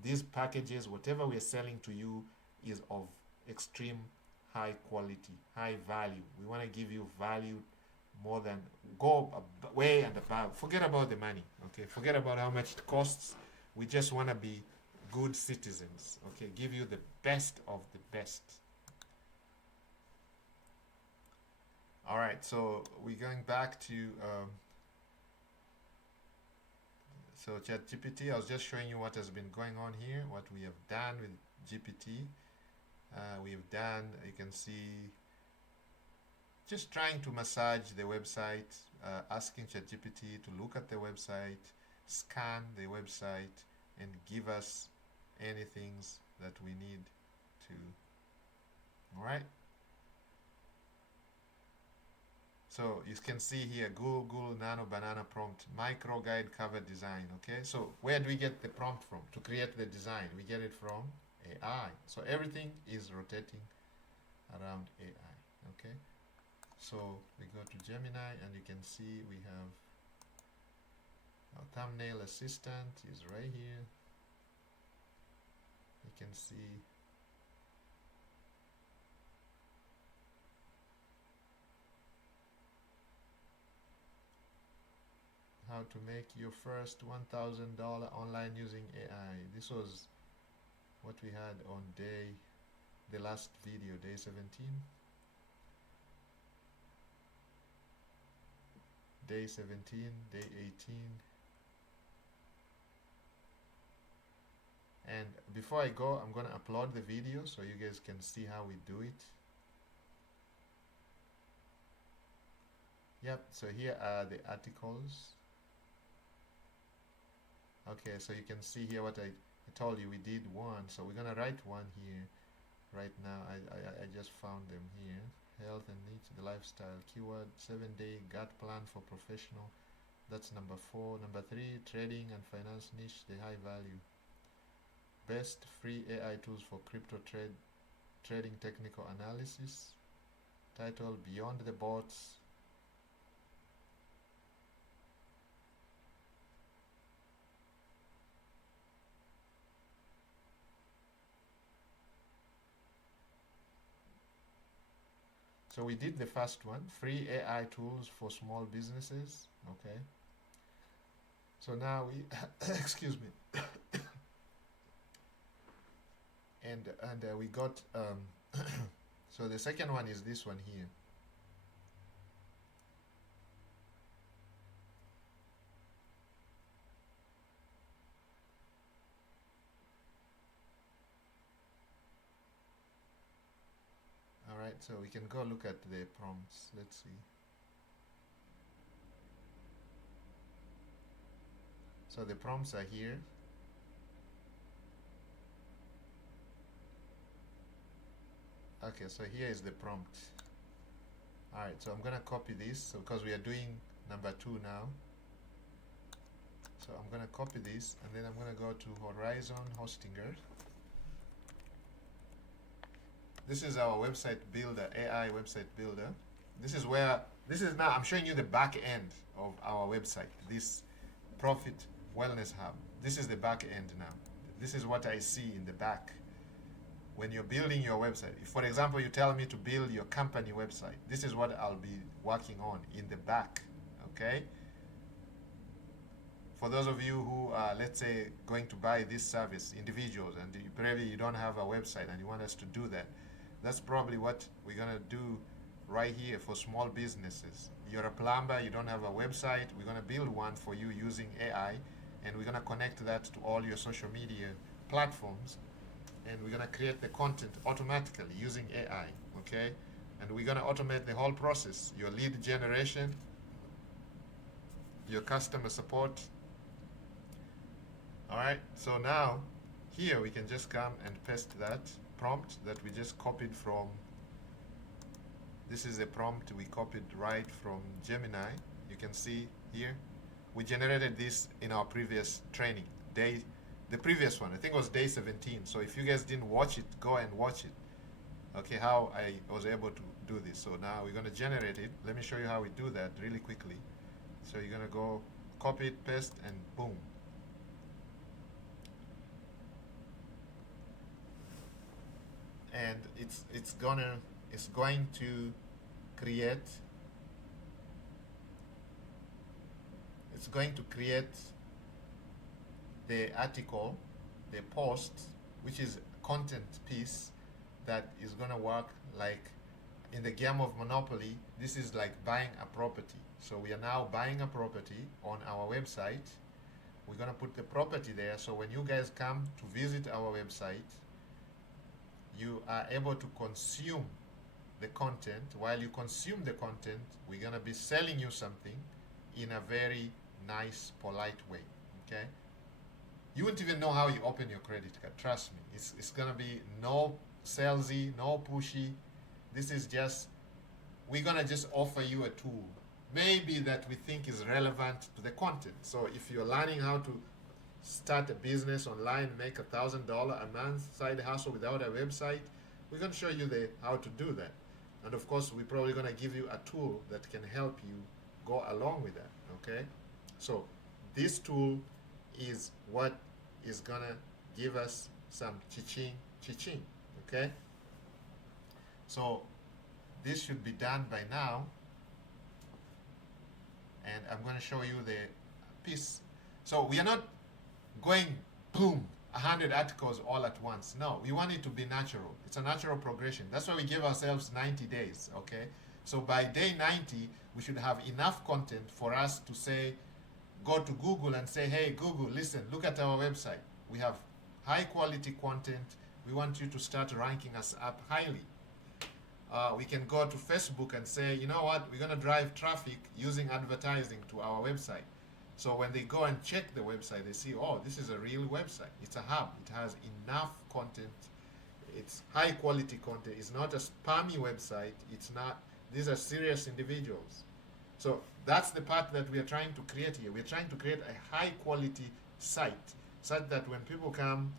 These packages, whatever we're selling to you, is of extreme high quality, high value. We want to give you value more than go way and above. Forget about the money, okay? Forget about how much it costs. We just want to be good citizens, okay? Give you the best of the best. All right, so we're going back to so ChatGPT. I was just showing you what has been going on here, what we have done with GPT. We've done, you can see, just trying to massage the website, asking ChatGPT to look at the website, scan the website, and give us any things that we need to. All right. So you can see here Google Nano Banana prompt micro guide cover design. Okay, so where do we get the prompt from to create the design? We get it from AI. So everything is rotating around AI. Okay, so we go to Gemini and you can see we have our thumbnail assistant is right here. You can see how to make your first $1,000 online using AI. This was what we had on the last video, day 17. Day 17, day 18. And before I go, I'm gonna upload the video so you guys can see how we do it. Yep, so here are the articles. Okay, so you can see here what I told you we did one, so we're gonna write one here right now. I just found them here. Health and niche, the lifestyle keyword, 7-day gut plan for professional. That's number 4. Number 3, trading and finance niche, the high value. Best free AI tools for crypto trading technical analysis. Title, Beyond the Bots. So we did the first one, free AI tools for small businesses. Okay. So now we, excuse me, and we got so the second one is this one here. All right, so we can go look at the prompts. Let's see. So the prompts are here. Okay, so here is the prompt. All right, so I'm gonna copy this, so because we are doing number 2 now. So I'm gonna copy this, and then I'm gonna go to Horizon Hostinger. This is our website builder, AI website builder. This is now I'm showing you the back end of our website, this Profit Wellness Hub. This is the back end now. This is what I see in the back. When you're building your website, if for example you tell me to build your company website, this is what I'll be working on in the back, okay? For those of you who are, let's say, going to buy this service, individuals, and probably you don't have a website and you want us to do that, that's probably what we're gonna do right here for small businesses. You're a plumber, you don't have a website, we're gonna build one for you using AI, and we're gonna connect that to all your social media platforms, and we're gonna create the content automatically using AI, okay? And we're gonna automate the whole process, your lead generation, your customer support. All right, so now here we can just come and paste that prompt that we just copied from. This is a prompt we copied right from Gemini. You can see here we generated this in our previous training day, the previous one I think it was day 17. So if you guys didn't watch it, go and watch it, okay, how I was able to do this. So now we're going to generate it. Let me show you how we do that really quickly. So you're going to go copy it, paste, and boom. and it's going to create the article, the post, which is a content piece that is going to work like in the game of Monopoly. This is like buying a property. So we are now buying a property on our website. We're going to put the property there. So when you guys come to visit our website, you are able to consume the content. While you consume the content, we're going to be selling you something in a very nice, polite way. Okay? You wouldn't even know how you open your credit card. Trust me. It's going to be no salesy, no pushy. This is just, we're going to just offer you a tool, maybe that we think is relevant to the content. So if you're learning how to start a business online, make $1,000 a month side hustle without a website, we're going to show you how to do that. And of course, we're probably going to give you a tool that can help you go along with that. Okay? So this tool is what is going to give us some cha-ching. Okay? So this should be done by now. And I'm going to show you the piece. So we are not going boom, 100 articles all at once. No, we want it to be natural. It's a natural progression. That's why we give ourselves 90 days, okay? So by day 90, we should have enough content for us to say, go to Google and say, hey, Google, listen, look at our website. We have high quality content. We want you to start ranking us up highly. We can go to Facebook and say, you know what, we're going to drive traffic using advertising to our website. So when they go and check the website, they see, oh, this is a real website. It's a hub. It has enough content. It's high quality content. It's not a spammy website. It's not, these are serious individuals. So that's the part that we are trying to create here. We're trying to create a high quality site such that when people come,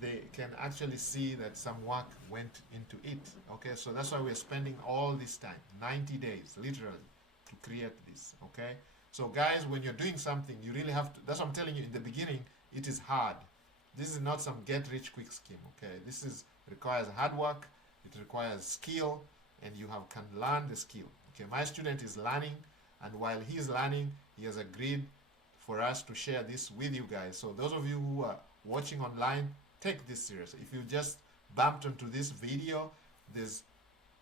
they can actually see that some work went into it. Okay, so that's why we're spending all this time, 90 days, literally, to create this. Okay, so guys, when you're doing something, you really have to, that's what I'm telling you in the beginning, it is hard. This is not some get-rich-quick scheme. Okay, this requires hard work, it requires skill, and you can learn the skill. Okay, my student is learning, and while he's learning, he has agreed for us to share this with you guys. So those of you who are watching online, take this seriously. If you just bumped onto this video, there's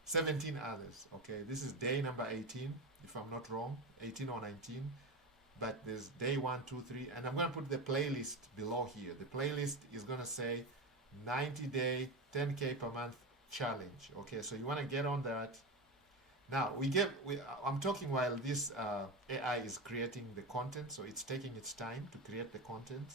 17 others. Okay, this is day number 18, if I'm not wrong, 18 or 19. But there's day 1, 2, 3, and I'm going to put the playlist below here. The playlist is going to say 90-day, 10K per month challenge. Okay, so you want to get on that. Now, I'm talking while this AI is creating the content, so it's taking its time to create the content.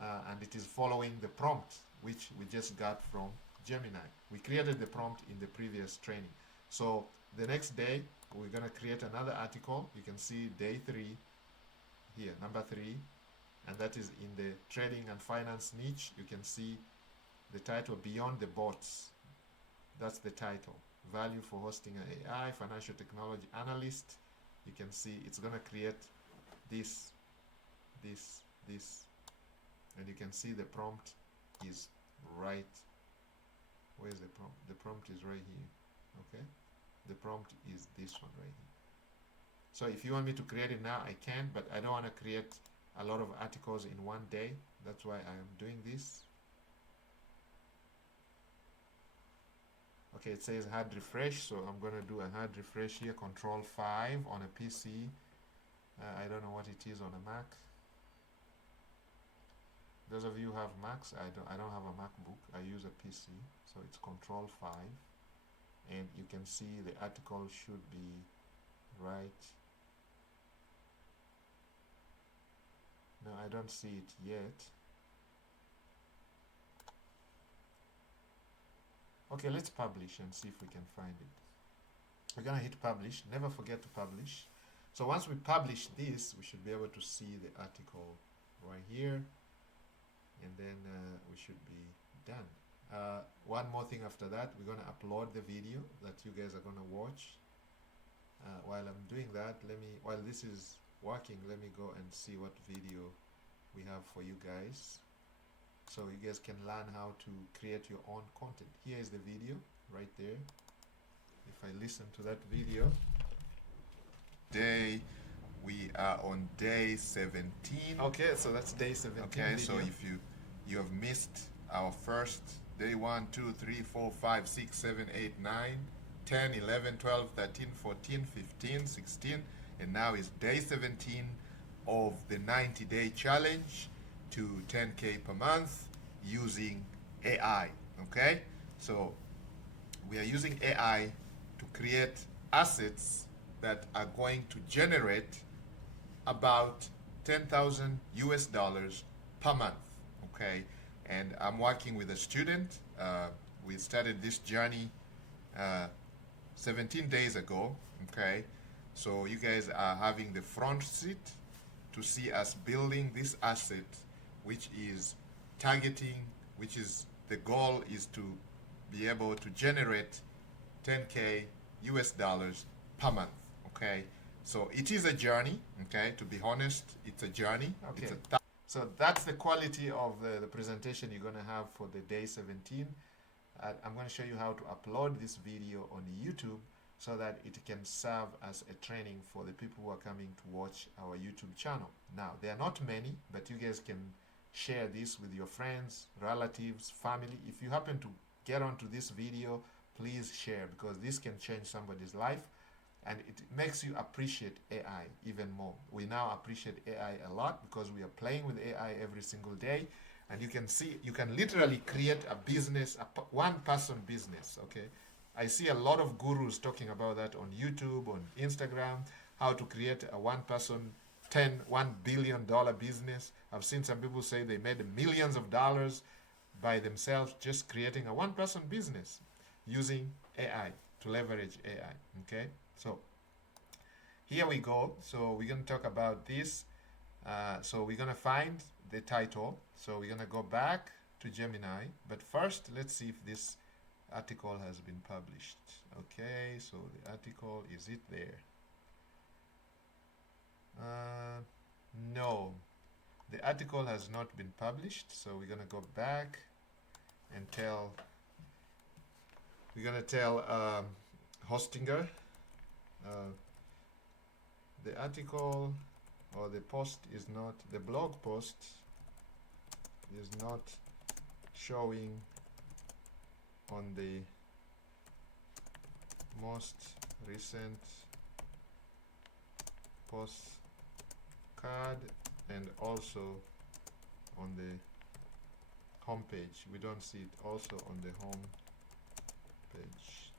And it is following the prompt which we just got from Gemini. We created the prompt in the previous training. So the next day, we're going to create another article. You can see day 3 here, number 3, and that is in the trading and finance niche. You can see the title, Beyond the Bots. That's the title. Value for hosting an AI, financial technology analyst. You can see it's going to create this. And you can see the prompt is right. Where's the prompt? The prompt is right here. Okay? The prompt is this one right here. So if you want me to create it now, I can, but I don't want to create a lot of articles in one day. That's why I am doing this. Okay, it says hard refresh, so I'm going to do a hard refresh here, Control 5 on a PC. I don't know what it is on a Mac. Those of you who have Macs, I don't have a MacBook. I use a PC, so it's Control 5, and you can see the article should be right. No, I don't see it yet. Okay, let's publish and see if we can find it. We're gonna hit publish. Never forget to publish. So once we publish this, we should be able to see the article right here. And then we should be done. One more thing after that, we're going to upload the video that you guys are going to watch. While I'm doing that, while this is working, let me go and see what video we have for you guys. so you guys can learn how to create your own content. Here is the video right there. If I listen to that video, we are on day 17. okay, so that's day 17 Okay, video. so if you have missed our first day 1, 2, 3, 4, 5, 6, 7, 8, 9, 10, 11, 12, 13, 14, 15, 16, and now is day 17 of the 90-day challenge to 10K per month using AI. Okay, so we are using AI to create assets that are going to generate about 10,000 US dollars per month. Okay, and I'm working with a student. We started this journey 17 days ago. Okay, so you guys are having the front seat to see us building this asset, which is targeting, which is the goal is to be able to generate 10K US dollars per month. Okay, so it is a journey. Okay, to be honest, it's a journey. Okay. It's So that's the quality of the presentation you're going to have for the day 17. I'm going to show you how to upload this video on YouTube so that it can serve as a training for the people who are coming to watch our YouTube channel. Now, there are not many, but you guys can share this with your friends, relatives, family. If you happen to get onto this video, please share, because this can change somebody's life. And it makes you appreciate AI even more. We now appreciate AI a lot because we are playing with AI every single day. And you can see, you can literally create a business, one-person business, okay? I see a lot of gurus talking about that on YouTube, on Instagram, how to create a one-person, $1 billion business. I've seen some people say they made millions of dollars by themselves just creating a one-person business using AI, to leverage AI, okay? So here we go. So we're going to talk about this. So we're going to find the title. So we're going to go back to Gemini. But first, let's see if this article has been published. Okay, so the article, is it there? No, the article has not been published. So we're going to go back and we're going to tell Hostinger, the article or the post is not, the blog post is not showing on the most recent post card and also on the home page. We don't see it also on the home page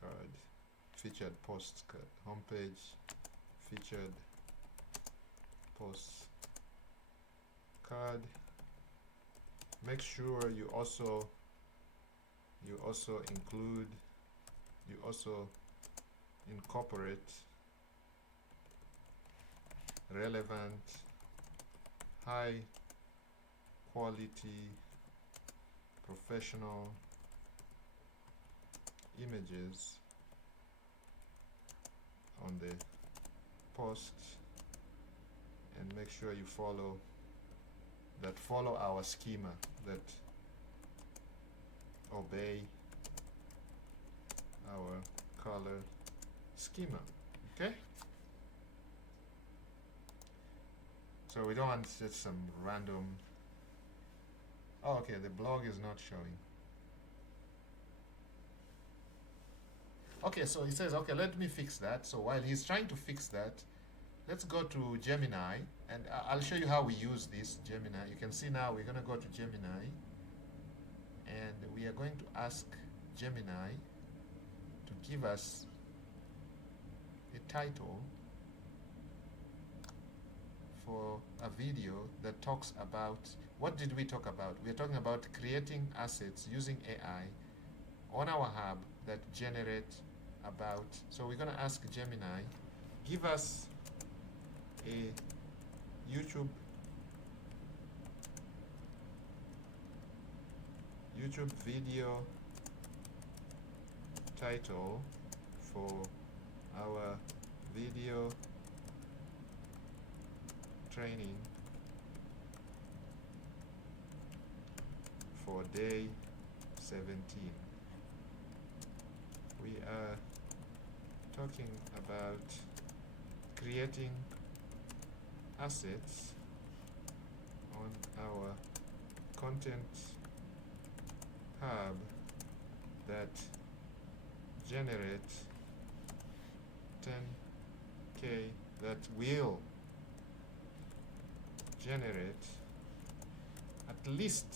card. Featured posts card, homepage, featured posts card. Make sure you also incorporate relevant, high quality, professional images on the post, and make sure you follow our schema, that obey our color schema. Okay, so we don't want just some random. Oh, okay, the blog is not showing. Okay, so he says, okay, let me fix that. So while he's trying to fix that, let's go to Gemini, and I'll show you how we use this Gemini. You can see now we're going to go to Gemini, and we are going to ask Gemini to give us a title for a video that talks about, what did we talk about? We're talking about creating assets using AI on our hub that generate about, so we're going to ask Gemini, give us a YouTube video title for our video training for day 17. We are talking about creating assets on our content hub that generate 10K, that will generate at least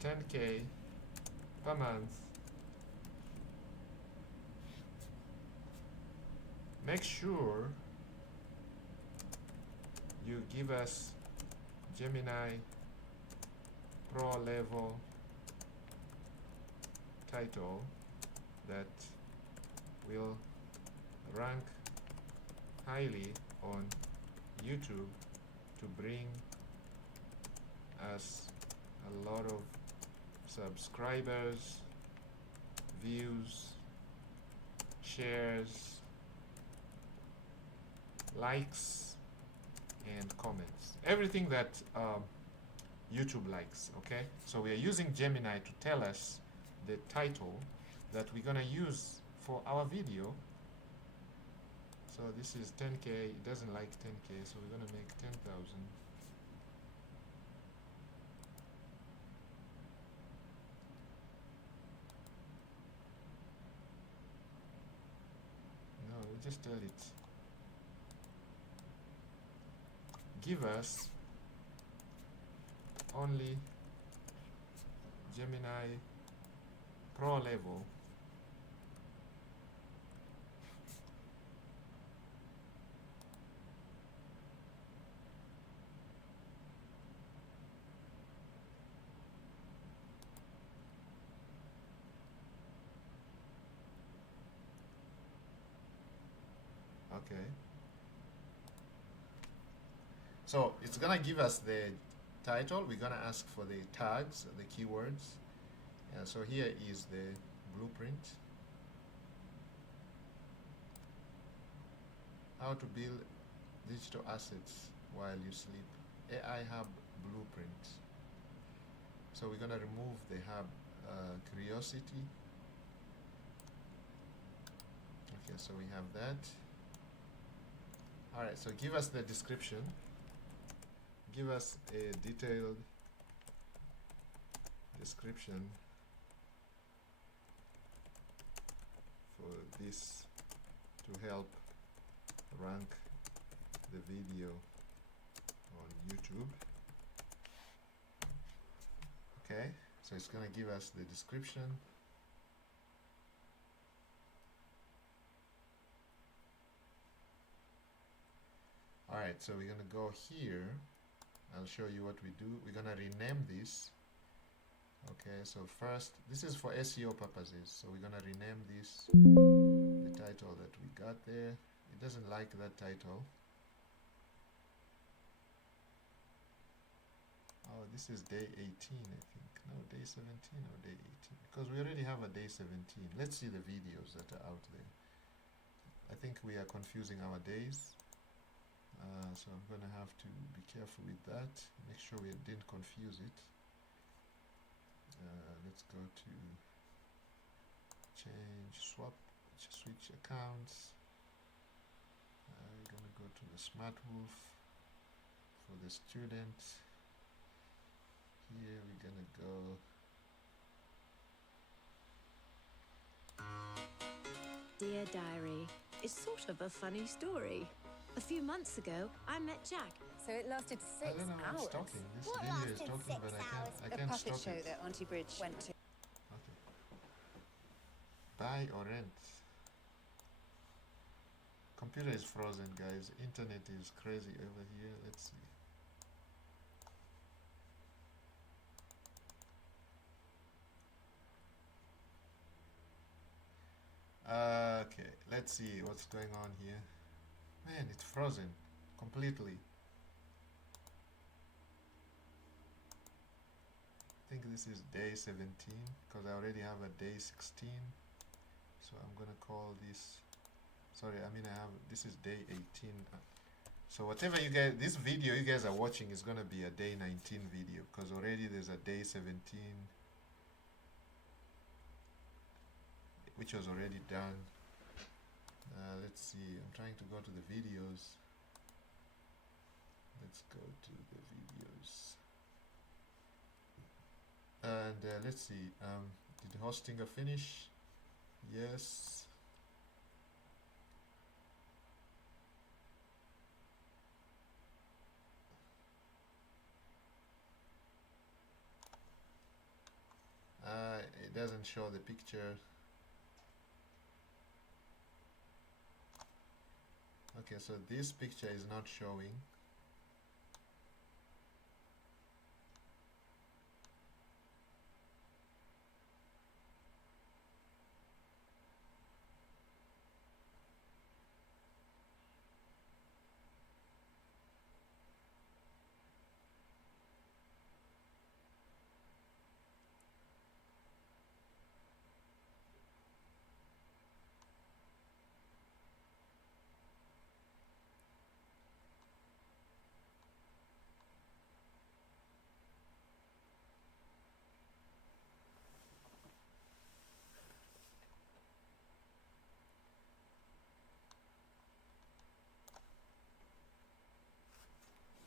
10K per month. Make sure you give us Gemini Pro level title that will rank highly on YouTube to bring us a lot of subscribers, views, shares, likes, and comments. Everything that YouTube likes, okay? So we are using Gemini to tell us the title that we're gonna use for our video. So this is 10K, it doesn't like 10K, so we're gonna make 10,000. No, we just tell it. Give us only Gemini Pro level okay. So it's gonna give us the title. We're gonna ask for the tags, the keywords. So here is the blueprint. How to build digital assets while you sleep. AI Hub blueprint. So we're gonna remove the hub curiosity. Okay, so we have that. All right, so give us the description. Give us a detailed description for this to help rank the video on YouTube. Okay, so it's going to give us the description. All right, so we're going to go here. I'll show you what we do. We're going to rename this. Okay, so first, this is for SEO purposes. So we're going to rename this the title that we got there. It doesn't like that title. Oh, this is day 18, I think. No, day 17 or day 18. Because we already have a day 17. Let's see the videos that are out there. I think we are confusing our days. So I'm going to have to be careful with that. Make sure we didn't confuse it. Let's go to switch accounts. We're going to go to the Smart Wolf for the student. Here we're going to go. Dear Diary, it's sort of a funny story. A few months ago, I met Jack. So it lasted 6 I don't know hours. what's talking. This What video is lasted talking, 6 but hours? I The can't puppet stop show it. that Auntie Bridge went to. Okay. Buy or rent. Computer is frozen, guys. Internet is crazy over here. Let's see. Okay, let's see what's going on here. Man, it's frozen completely. I think this is day 17 because I already have a day 16. So I'm gonna call this, sorry, I mean this is day 18. So whatever you guys, this video you guys are watching is gonna be a day 19 video, because already there's a day 17 which was already done. Let's see, I'm trying to go to the videos. Let's go to the videos. And let's see, did Hostinger finish? Yes. It doesn't show the picture. Okay, so this picture is not showing.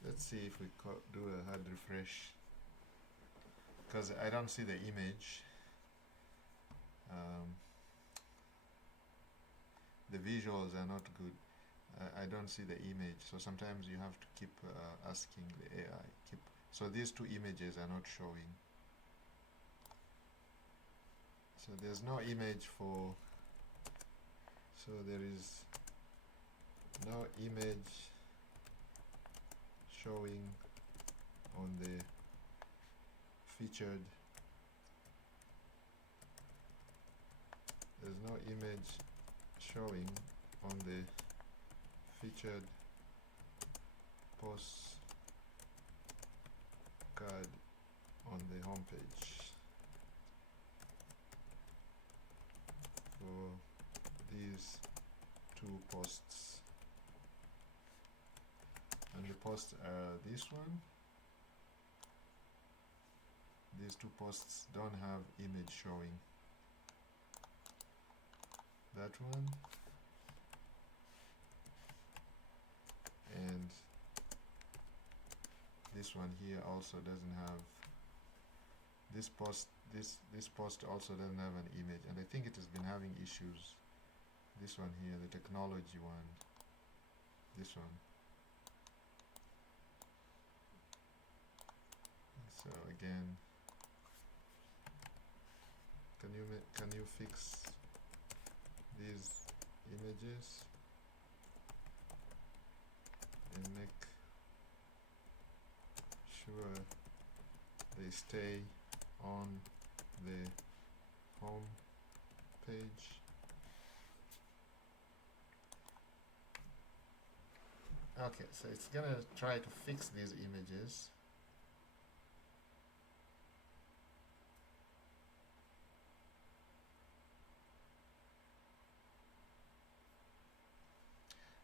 Let's see if we do a hard refresh, because I don't see the image. The visuals are not good. I don't see the image, so sometimes you have to keep asking the AI. So these two images are not showing. So there's no image for. So there is no image showing on the featured. There's no image showing on the featured postcard on the homepage for these two posts. And the posts are this one. These two posts don't have image showing. That one and this one here also doesn't have. This post also doesn't have an image, and I think it has been having issues. This one here, the technology one. This one. So again, can you fix these images and make sure they stay on the home page? Okay, so it's gonna try to fix these images.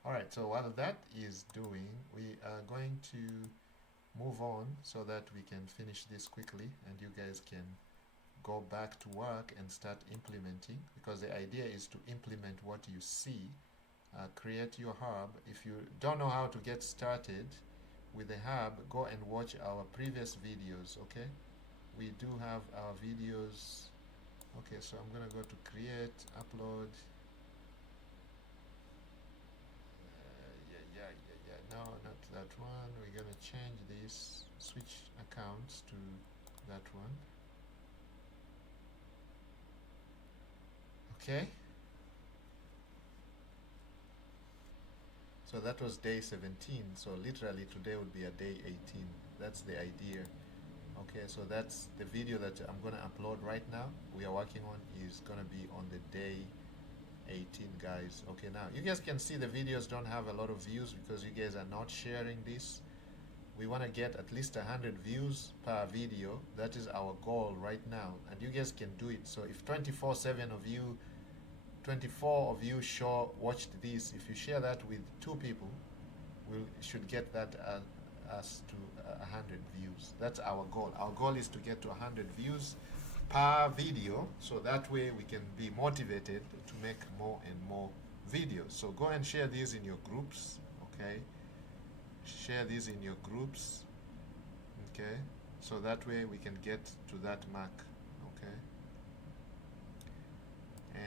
Alright, so while that is doing, we are going to move on so that we can finish this quickly and you guys can go back to work and start implementing, because the idea is to implement what you see. Create your hub. If you don't know how to get started with the hub, go and watch our previous videos, okay? We do have our videos. Okay, so I'm gonna go to create, upload. No, not that one. We're gonna change this, switch accounts to that one. Okay. So that was day 17. So literally today would be a day 18. That's the idea. Okay, so that's the video that I'm gonna upload right now. We are working on is gonna be on the day 18, guys. Okay, now you guys can see the videos don't have a lot of views because you guys are not sharing this. We want to get at least 100 views per video. That is our goal right now, and you guys can do it. So if 24 of you watched this, if you share that with 2 people, we should get that us to 100 views. That's our goal. Our goal is to get to 100 views per video, so that way we can be motivated to make more and more videos. So go and share these in your groups, okay? Share these in your groups, okay? So that way we can get to that mark, okay?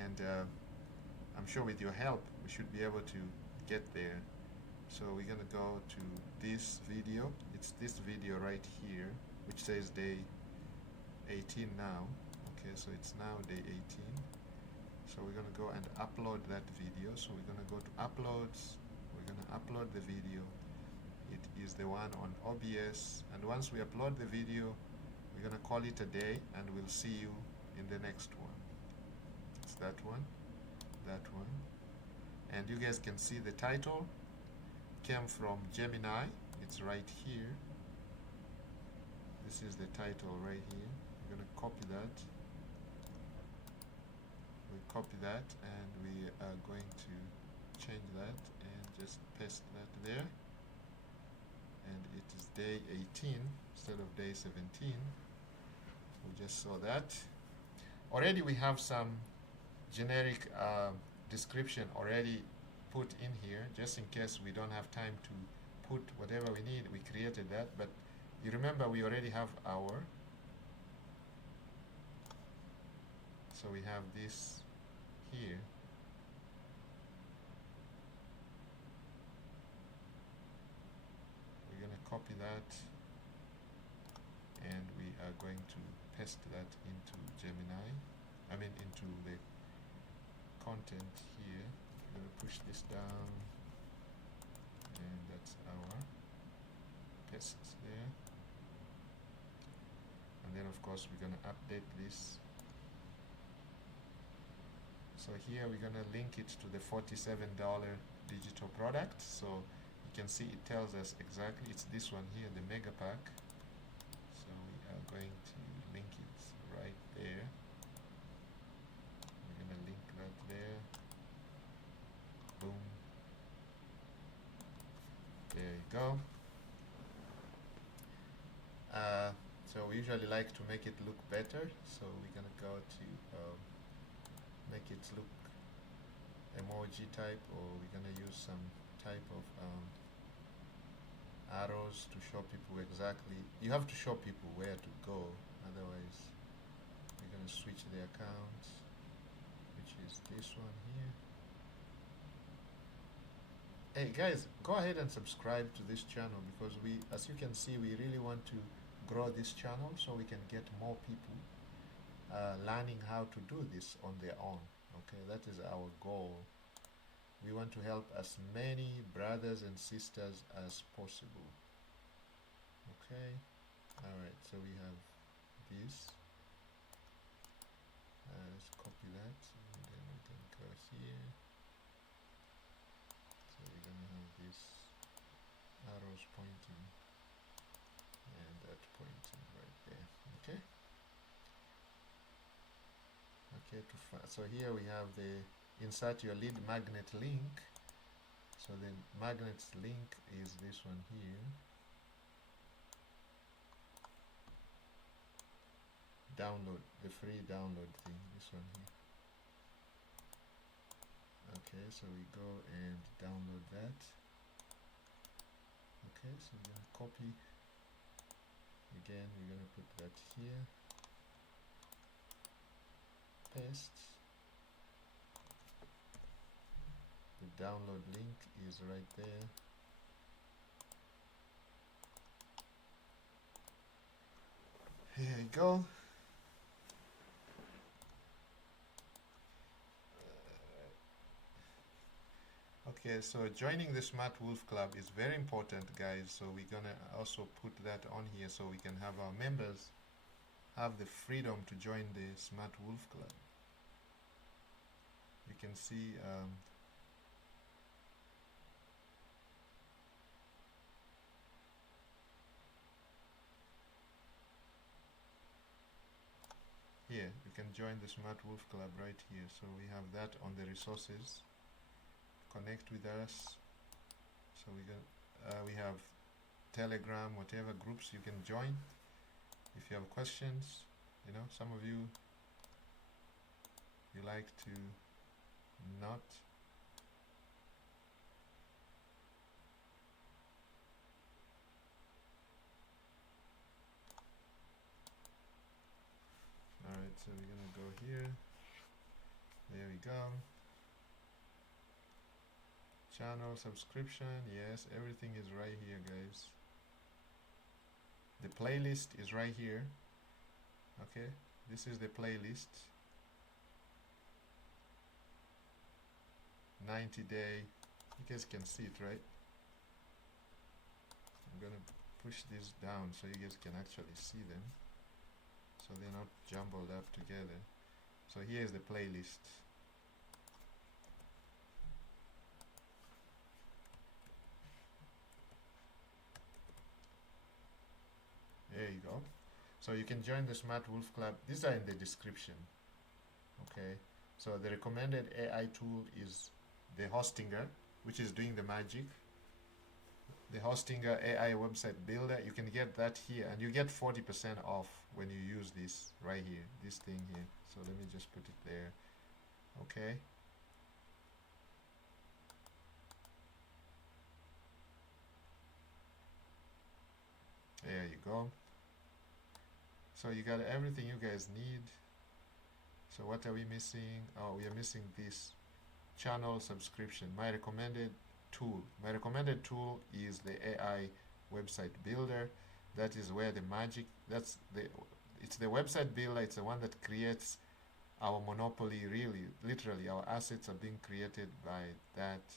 And I'm sure with your help we should be able to get there. So we're gonna go to this video. It's this video right here, which says day 18 now. Okay, so it's now day 18. So we're gonna go and upload that video. So we're gonna go to uploads. We're gonna upload the video. It is the one on OBS. And once we upload the video, we're gonna call it a day, and we'll see you in the next one. It's that one, that one. And you guys can see the title came from Gemini. It's right here. This is the title right here. We're going to copy that. We copy that, and we are going to change that and just paste that there. And it is day 18 instead of day 17. We just saw that. Already we have some generic description already put in here, just in case we don't have time to put whatever we need. We created that, but you remember we already have our, so we have this here. We're going to copy that, and we are going to paste that into Gemini, into the content here. We're going to push this down, and that's our paste there. And then of course we're going to update this. So here we're going to link it to the $47 digital product. So you can see it tells us exactly, it's this one here, the mega pack. So we are going to link it right there. We're going to link that there. Boom. There you go. So we usually like to make it look better. So we're going to go to make it look emoji type, or we're going to use some type of arrows to show people exactly. You have to show people where to go, otherwise we're going to switch the account, which is this one here. Hey guys, go ahead and subscribe to this channel, because we, as you can see, we really want to grow this channel so we can get more people learning how to do this on their own. Okay, that is our goal. We want to help as many brothers and sisters as possible. Okay, all right, so we have this. Let's copy that, and then we can go here. So we're gonna have this arrows pointing and that pointing right there. Okay. Okay. So here we have the insert your lead magnet link. So the magnet link is this one here. Download the free download thing. This one here. Okay, so we go and download that. Okay, so we're going to copy. Again, we're going to put that here. Paste. The download link is right there. Here you go. Okay, so joining the Smart Wolf Club is very important, guys. So we're gonna also put that on here so we can have our members have the freedom to join the Smart Wolf Club. You can see here, you can join the Smart Wolf Club right here. So we have that on the resources. Connect with us. So we're going We have Telegram, whatever groups you can join. If you have questions, some of you like to not. Alright, so we're gonna go here. There we go. Channel subscription, yes, everything is right here, guys. The playlist is right here. Okay, this is the playlist. 90-day. You guys can see it, right? I'm gonna push this down so you guys can actually see them, so they're not jumbled up together. So here's the playlist. There you go. So you can join the Smart Wolf Club. These are in the description. Okay. So the recommended AI tool is the Hostinger, which is doing the magic. The Hostinger AI website builder. You can get that here, and you get 40% off when you use this right here, this thing here. So let me just put it there. Okay. There you go. So you got everything you guys need. So what are we missing? Oh, we are missing this channel subscription. My recommended tool. My recommended tool is the AI website builder. That is where the magic, it's the website builder. It's the one that creates our monopoly, really, literally. Our assets are being created by that.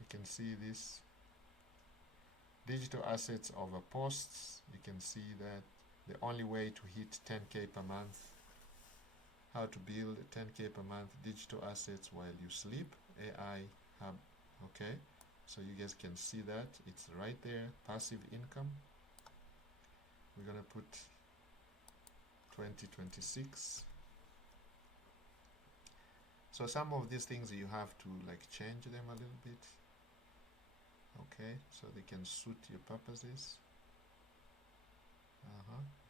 You can see this. Digital assets over posts. You can see that the only way to hit 10K per month. How to build 10K per month digital assets while you sleep. AI Hub. Okay. So you guys can see that. It's right there. Passive income. We're going to put 2026. So some of these things you have to change them a little bit. Okay, so they can suit your purposes.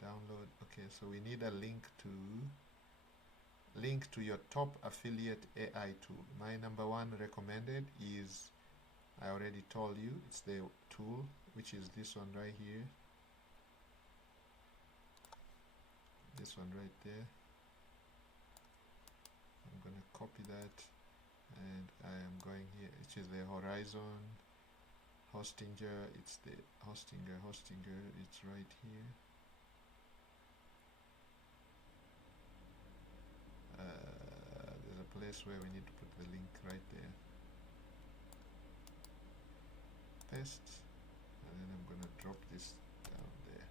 Download. Okay, so we need a link to your top affiliate AI tool. My number one recommended is, I already told you, it's the tool, which is this one right here. This one right there. I'm gonna copy that, and I am going here, which is the Horizon Hostinger. It's the Hostinger, it's right here. There's a place where we need to put the link right there. Paste, and then I'm gonna drop this down there.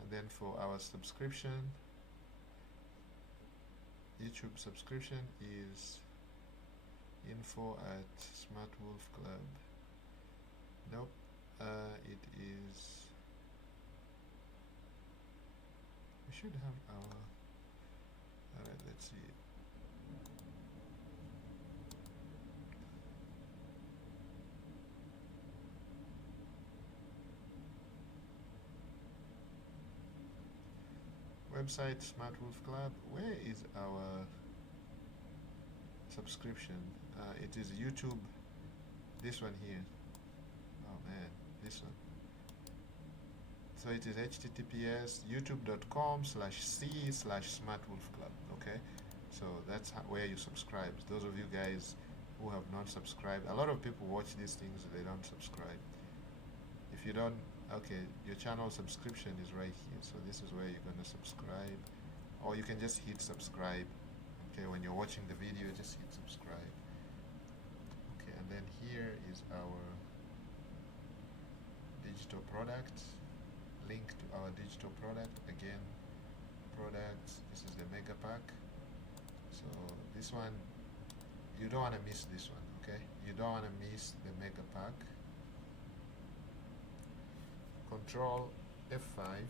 And then for our subscription, YouTube subscription is info@Smart Wolf Club. Nope, it is, we should have our, alright, let's see. Website Smart Wolf Club. Where is our subscription? It is YouTube, this one here. Oh man, this one. So it is https youtube.com/c/smartwolfclub. Okay, so that's where you subscribe. Those of you guys who have not subscribed, a lot of people watch these things, they don't subscribe. If you don't, okay, your channel subscription is right here. So this is where you're gonna subscribe, or you can just hit subscribe. Okay, when you're watching the video, just hit subscribe. Okay, and then here is our digital product. Link to our digital product. Again, products. This is the mega pack. So this one, you don't want to miss this one. Okay, you don't want to miss the mega pack. Control F5.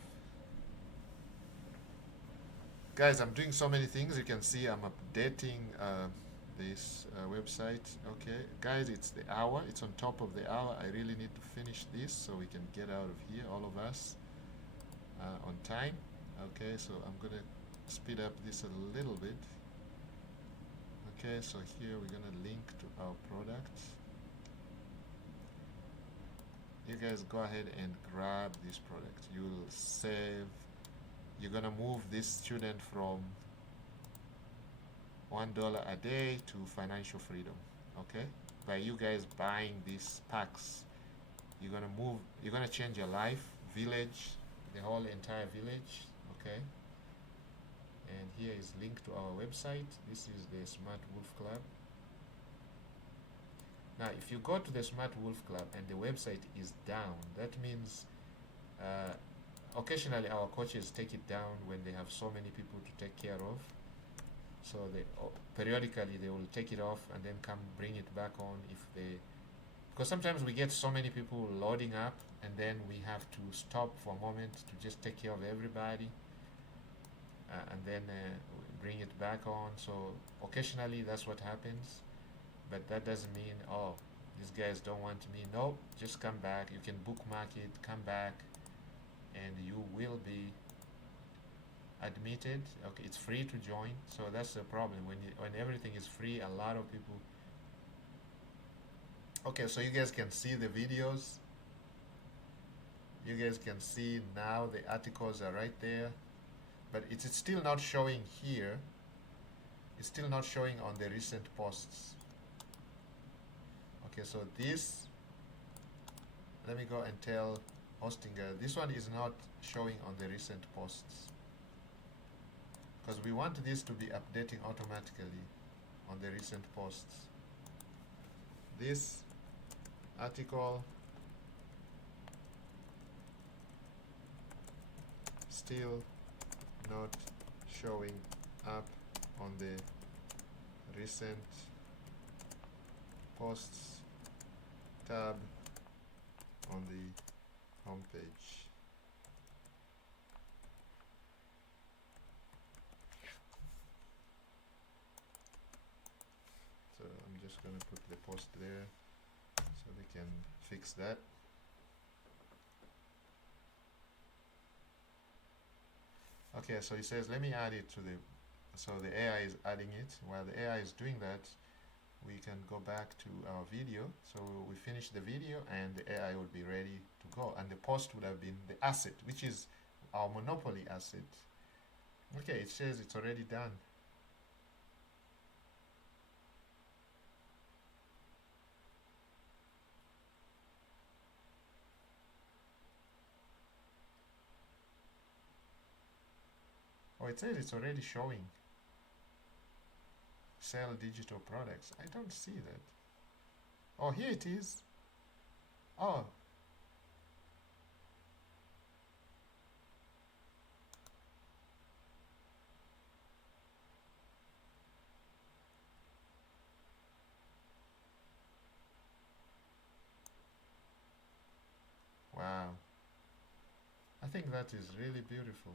Guys, I'm doing so many things. You can see I'm updating this website. Okay, guys, it's the hour. It's on top of the hour. I really need to finish this so we can get out of here, all of us, on time. Okay, so I'm gonna speed up this a little bit. Okay, so here we're gonna link to our product. You guys go ahead and grab this product. You'll save. You're gonna move this student from $1 a day to financial freedom. Okay, by you guys buying these packs, you're gonna change your life, village, the whole entire village. Okay, and here is linked to our website. This is the Smart Wolf Club. Now if you go to the Smart Wolf Club and the website is down, that means occasionally our coaches take it down when they have so many people to take care of. So they periodically they will take it off and then come bring it back on if they, because sometimes we get so many people loading up and then we have to stop for a moment to just take care of everybody, and then bring it back on. So occasionally that's what happens, but that doesn't mean, oh, these guys don't want me. No, just come back. You can bookmark it, come back, and you will be admitted. Okay, it's free to join. So that's the problem when everything is free. A lot of people. Okay, so you guys can see the videos. You guys can see now the articles are right there, but it's still not showing here. It's still not showing on the recent posts. Okay, so this, let me go and tell Hostinger, this one is not showing on the recent posts, because we want this to be updating automatically on the recent posts. This article still not showing up on the recent posts tab on the homepage. So I'm just going to put the post there so we can fix that. Okay, so it says let me add it to the, so the AI is adding it. While the AI is doing that, we can go back to our video. So we finish the video and the AI will be ready to go, and the post would have been the asset, which is our monopoly asset. Okay, it says it's already done. Oh, it says it's already showing. Sell digital products. I don't see that. Oh, here it is. Oh. Wow. I think that is really beautiful.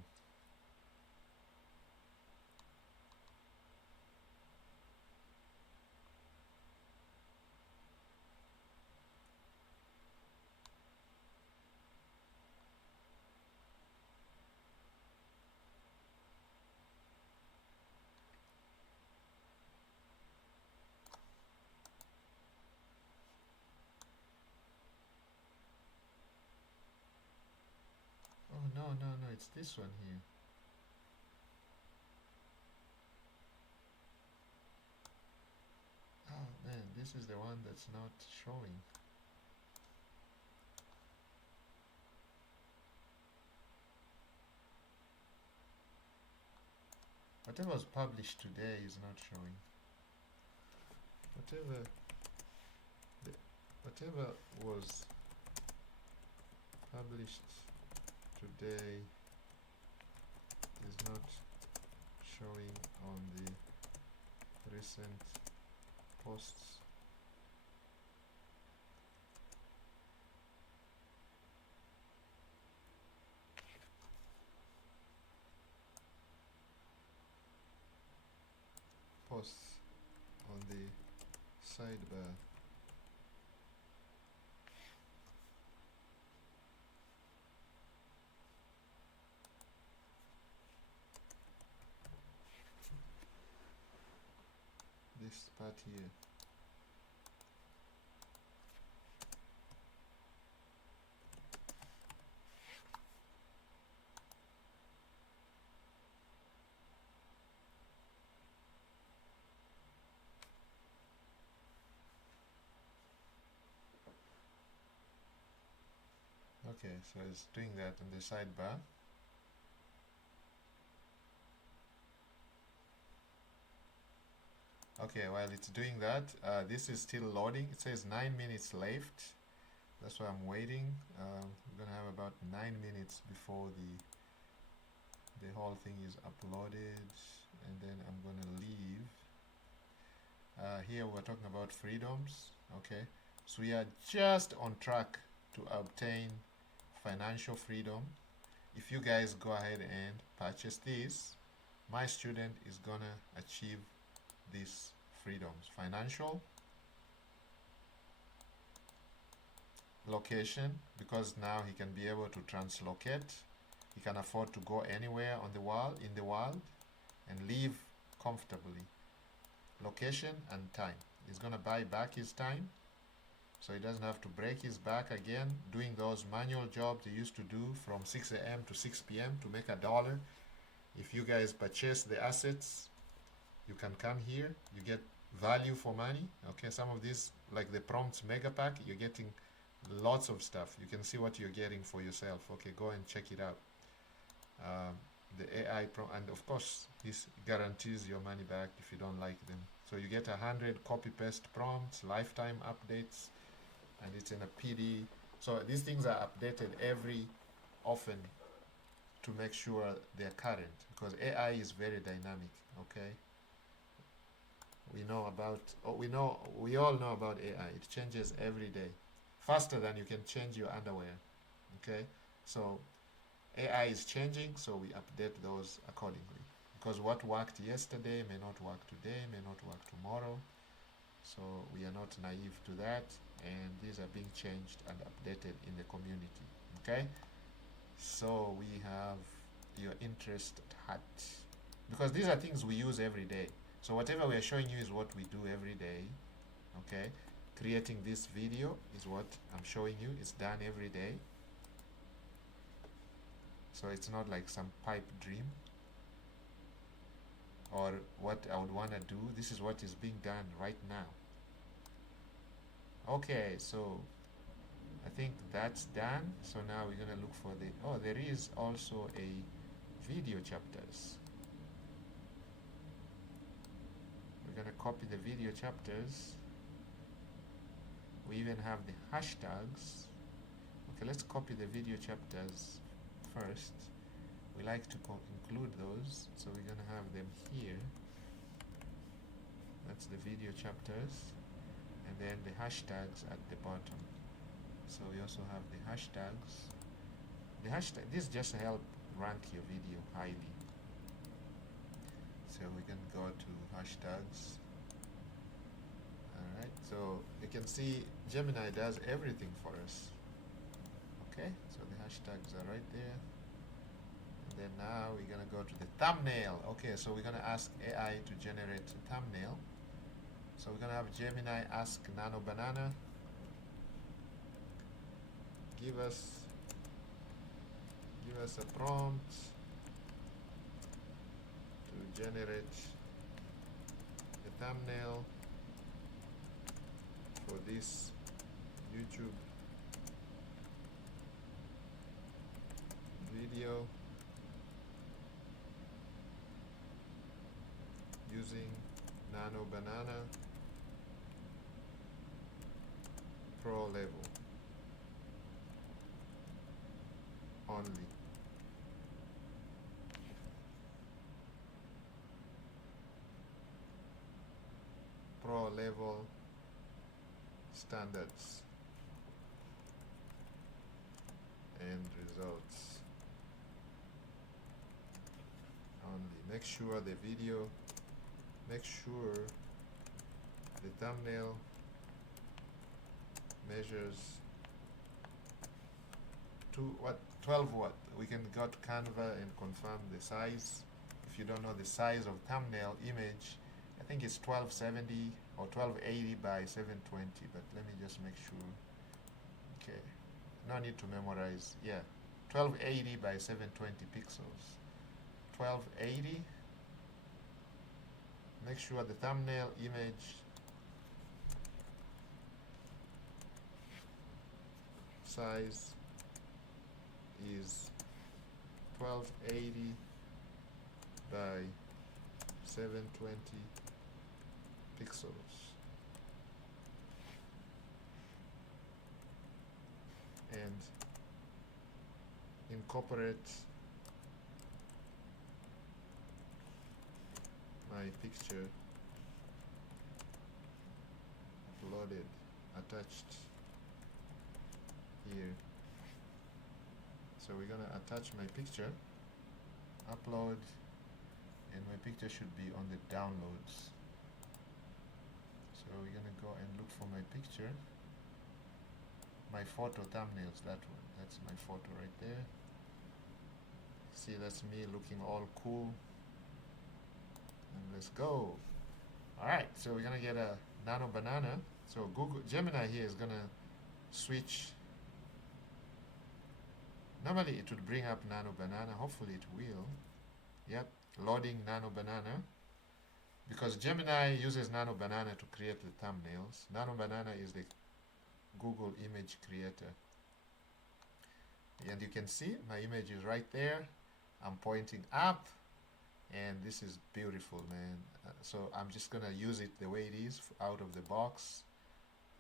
Oh, no, it's this one here. Oh man, this is the one that's not showing. Whatever was published today is not showing. Whatever was published today is not showing on the recent posts. Posts on the sidebar. This part here. Okay, so it's doing that on the sidebar. Okay, while it's doing that, this is still loading. It says 9 minutes left. That's why I'm waiting. We're gonna have about 9 minutes before the whole thing is uploaded, and then I'm gonna leave. Here we're talking about freedoms. Okay, so we are just on track to obtain financial freedom. If you guys go ahead and purchase this, my student is gonna achieve these freedoms: financial, location, because now he can be able to translocate. He can afford to go anywhere on the world, in the world, and live comfortably. Location and time. He's gonna buy back his time, so he doesn't have to break his back again doing those manual jobs he used to do from 6 a.m. to 6 p.m. to make $1. If you guys purchase the assets, you can come here, you get value for money. Okay, some of these, like the prompts mega pack, you're getting lots of stuff. You can see what you're getting for yourself. Okay, go and check it out. The AI and of course this guarantees your money back if you don't like them. So you get 100 copy paste prompts, lifetime updates, and it's in a PD. So these things are updated every often to make sure they're current, because AI is very dynamic. Okay, we all know about AI. It changes every day, faster than you can change your underwear. Okay, so AI is changing, so we update those accordingly, because what worked yesterday may not work today, may not work tomorrow. So we are not naive to that, and these are being changed and updated in the community. Okay, so we have your interest at heart, because these are things we use every day. So whatever we are showing you is what we do every day. Okay, creating this video is what I'm showing you. It's done every day. So it's not like some pipe dream or what I would want to do. This is what is being done right now. Okay, so I think that's done. So now we're going to look for the, oh, there is also a video chapters. We're going to copy the video chapters. We even have the hashtags. Okay, let's copy the video chapters first. We like to include those, so we're going to have them here. That's the video chapters, and then the hashtags at the bottom. So we also have the hashtags. The hashtag, this just help rank your video highly. So we can go to hashtags. Alright, so you can see Gemini does everything for us. Okay, so the hashtags are right there. And then now we're gonna go to the thumbnail. Okay, so we're gonna ask AI to generate a thumbnail. So we're gonna have Gemini ask Nano Banana, give us a prompt to generate a thumbnail for this YouTube video using Nano Banana Pro level only. Pro level standards and results only. Make sure the thumbnail measures 12 what? We can go to Canva and confirm the size. If you don't know the size of thumbnail image, I think it's 1270 or 1280 by 720, but let me just make sure. Okay, no need to memorize. Yeah, 1280 by 720 pixels. 1280. Make sure the thumbnail image size is 1280 by 720 pixels. And incorporate my picture uploaded, attached here. So we're gonna attach my picture, upload, and my picture should be on the downloads. So we're gonna go and look for my picture, my photo thumbnails, that one. That's my photo right there. See, that's me looking all cool. And let's go. Alright, so we're gonna get a nano banana. So Google Gemini here is gonna switch. Normally it would bring up nano banana. Hopefully it will. Yep, loading nano banana. Because Gemini uses nano banana to create the thumbnails. Nano banana is the Google image creator. And you can see my image is right there. I'm pointing up. And this is beautiful, man. So I'm just gonna use it the way it is out of the box.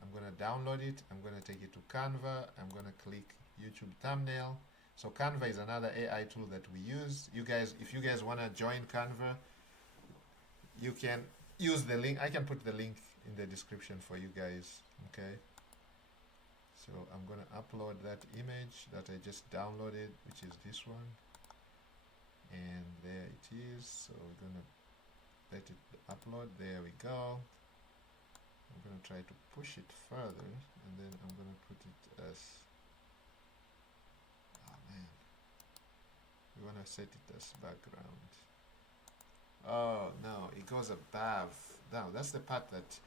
I'm gonna download it. I'm gonna take it to Canva. I'm gonna click YouTube thumbnail. So Canva is another AI tool that we use. You guys, if you guys wanna join Canva, you can use the link. I can put the link in the description for you guys. Okay. So I'm gonna upload that image that I just downloaded, which is this one. And there it is. So we're gonna let it upload. There we go. I'm gonna try to push it further, and then I'm gonna put it as, oh man, we wanna set it as background. Oh no, it goes above. Now that's the part that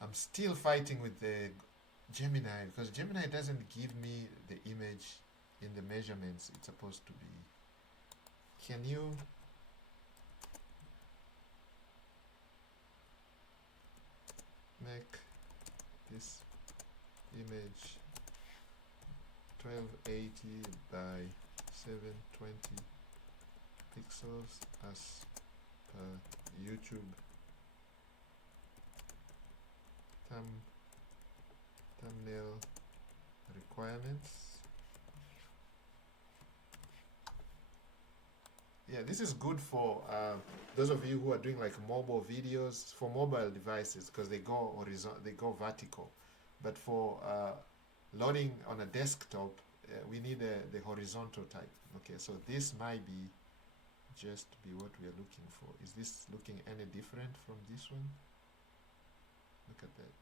I'm still fighting with the Gemini, because Gemini doesn't give me the image in the measurements it's supposed to be. Can you make this image 1280 by 720 pixels as per YouTube thumbnail requirements? Yeah, this is good for those of you who are doing like mobile videos for mobile devices, because they go horizontal, they go vertical. But for loading on a desktop, we need the horizontal type. Okay, so this might be just be what we are looking for. Is this looking any different from this one? Look at that.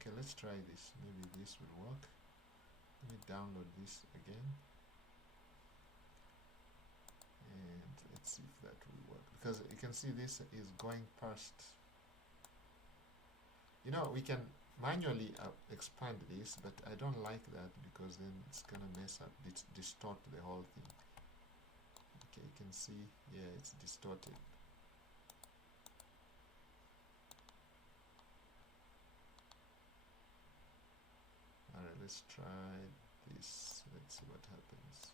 Okay, let's try this. Maybe this will work. Let me download this again. And let's see if that will work, because you can see this is going past. You know, we can manually expand this, but I don't like that, because then it's gonna mess up, distort the whole thing. Okay, you can see, yeah, it's distorted. Alright, let's try this. Let's see what happens.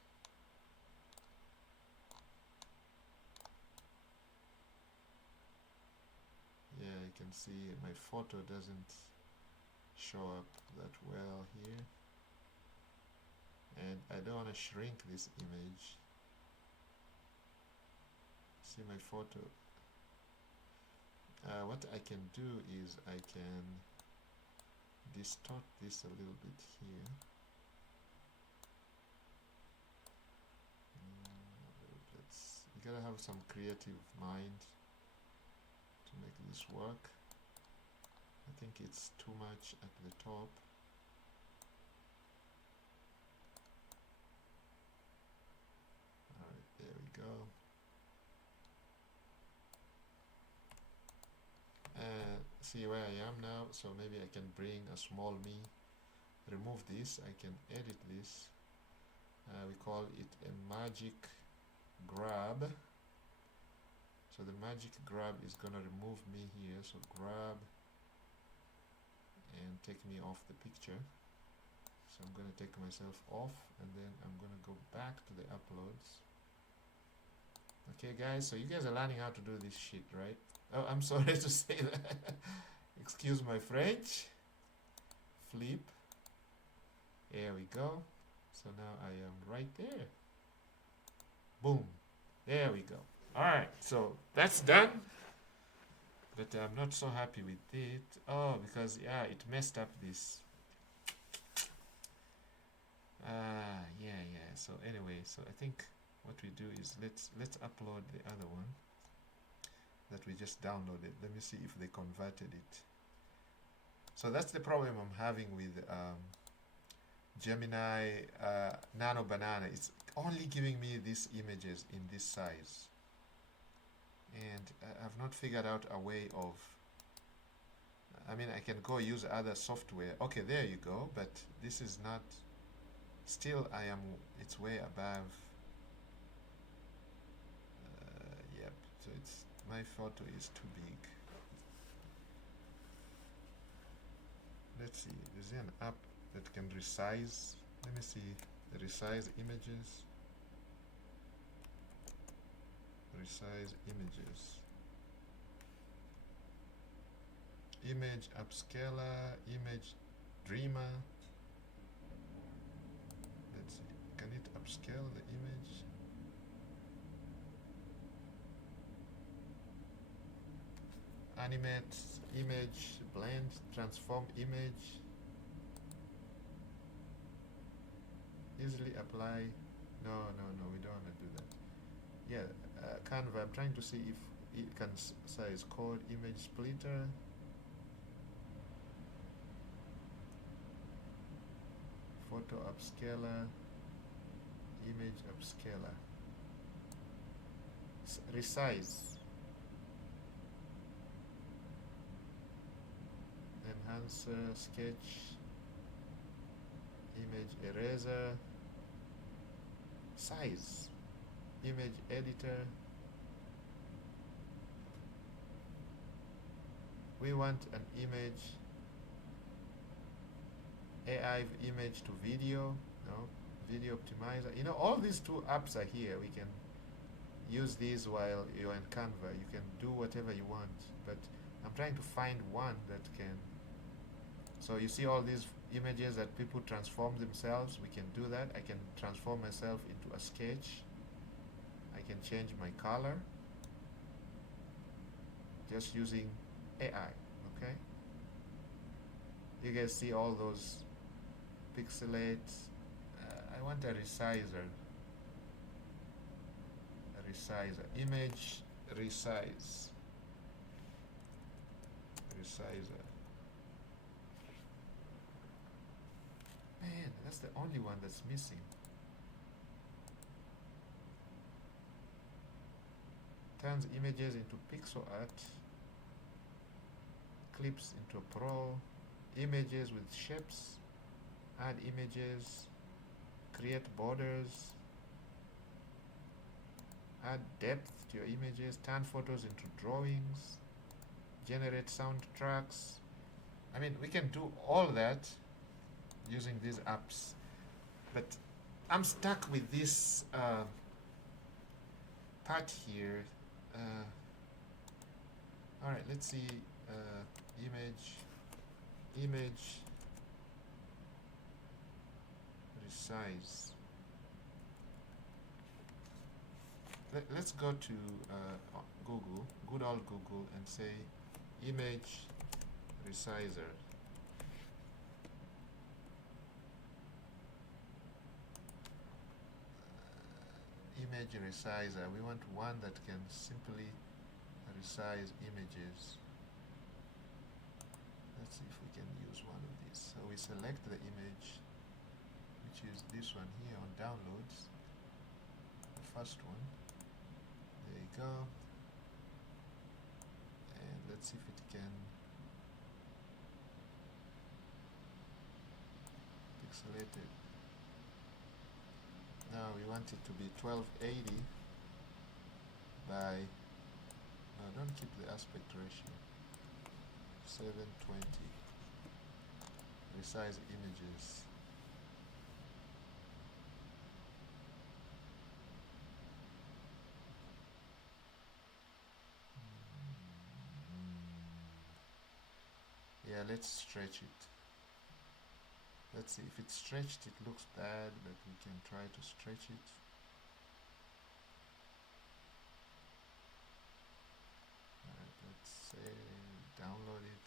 Yeah, you can see my photo doesn't show up that well here. And I don't want to shrink this image. See my photo. What I can do is I can distort this a little bit here. You gotta have some creative mind to make this work. I think it's too much at the top. Alright, there we go. See where I am now, so maybe I can bring a small me, remove this, I can edit this. We call it a magic grab. So the magic grab is gonna remove me here, so grab and take me off the picture. So I'm gonna take myself off and then I'm gonna go back to the uploads. Okay guys, so you guys are learning how to do this shit, right? Oh, I'm sorry to say that. Excuse my French. Flip. There we go. So now I am right there. Boom. There we go. Alright, so that's done. But I'm not so happy with it. Oh, because yeah, it messed up this. Yeah. So anyway, so I think what we do is let's upload the other one that we just downloaded. Let me see if they converted it. So that's the problem I'm having with Gemini Nano Banana. It's only giving me these images in this size. And I've not figured out a way of, I mean, I can go use other software. Okay, there you go. But this is not, still it's way above. Yep, so my photo is too big. Let's see, is there an app that can resize? Let me see, the resize images. Resize images. Image upscaler, image dreamer. Let's see, can it upscale the image? Animate image, blend, transform image. Easily apply. No, we don't want to do that. Yeah, Canva, I'm trying to see if it can size code, image splitter. Photo upscaler, image upscaler. Resize. Enhancer, sketch, image eraser, size, image editor. We want an image, AI image to video, no, video optimizer. You know, all these two apps are here. We can use these while you're in Canva. You can do whatever you want, but I'm trying to find one that can. So you see all these images that people transform themselves. We can do that. I can transform myself into a sketch. I can change my color just using AI. Okay, you guys see all those pixelates. I want a resizer. Image resize. Resizer. Man, that's the only one that's missing. Turns images into pixel art. Clips into pro. Images with shapes. Add images. Create borders. Add depth to your images. Turn photos into drawings. Generate soundtracks. I mean, we can do all that using these apps, but I'm stuck with this part here. All right, let's see. Image resize. Let's go to Google, good old Google, and say image resizer. Image resizer. We want one that can simply resize images. Let's see if we can use one of these. So we select the image, which is this one here on downloads, the first one. There you go. And let's see if it can pixelate it. Now we want it to be 1280 by, no, don't keep the aspect ratio, 720. Resize images. Yeah, let's stretch it. Let's see if it's stretched. It looks bad, but we can try to stretch it. Alright, let's say download it.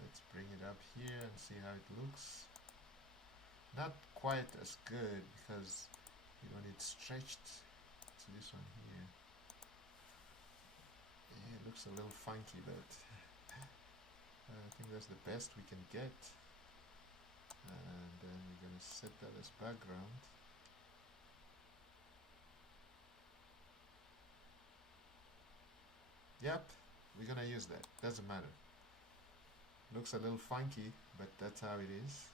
Let's bring it up here and see how it looks. Not quite as good because when it's stretched, it's this one here. Yeah, it looks a little funky, but I think that's the best we can get. And then we're going to set that as background. Yep, we're going to use that. Doesn't matter. Looks a little funky, but that's how it is.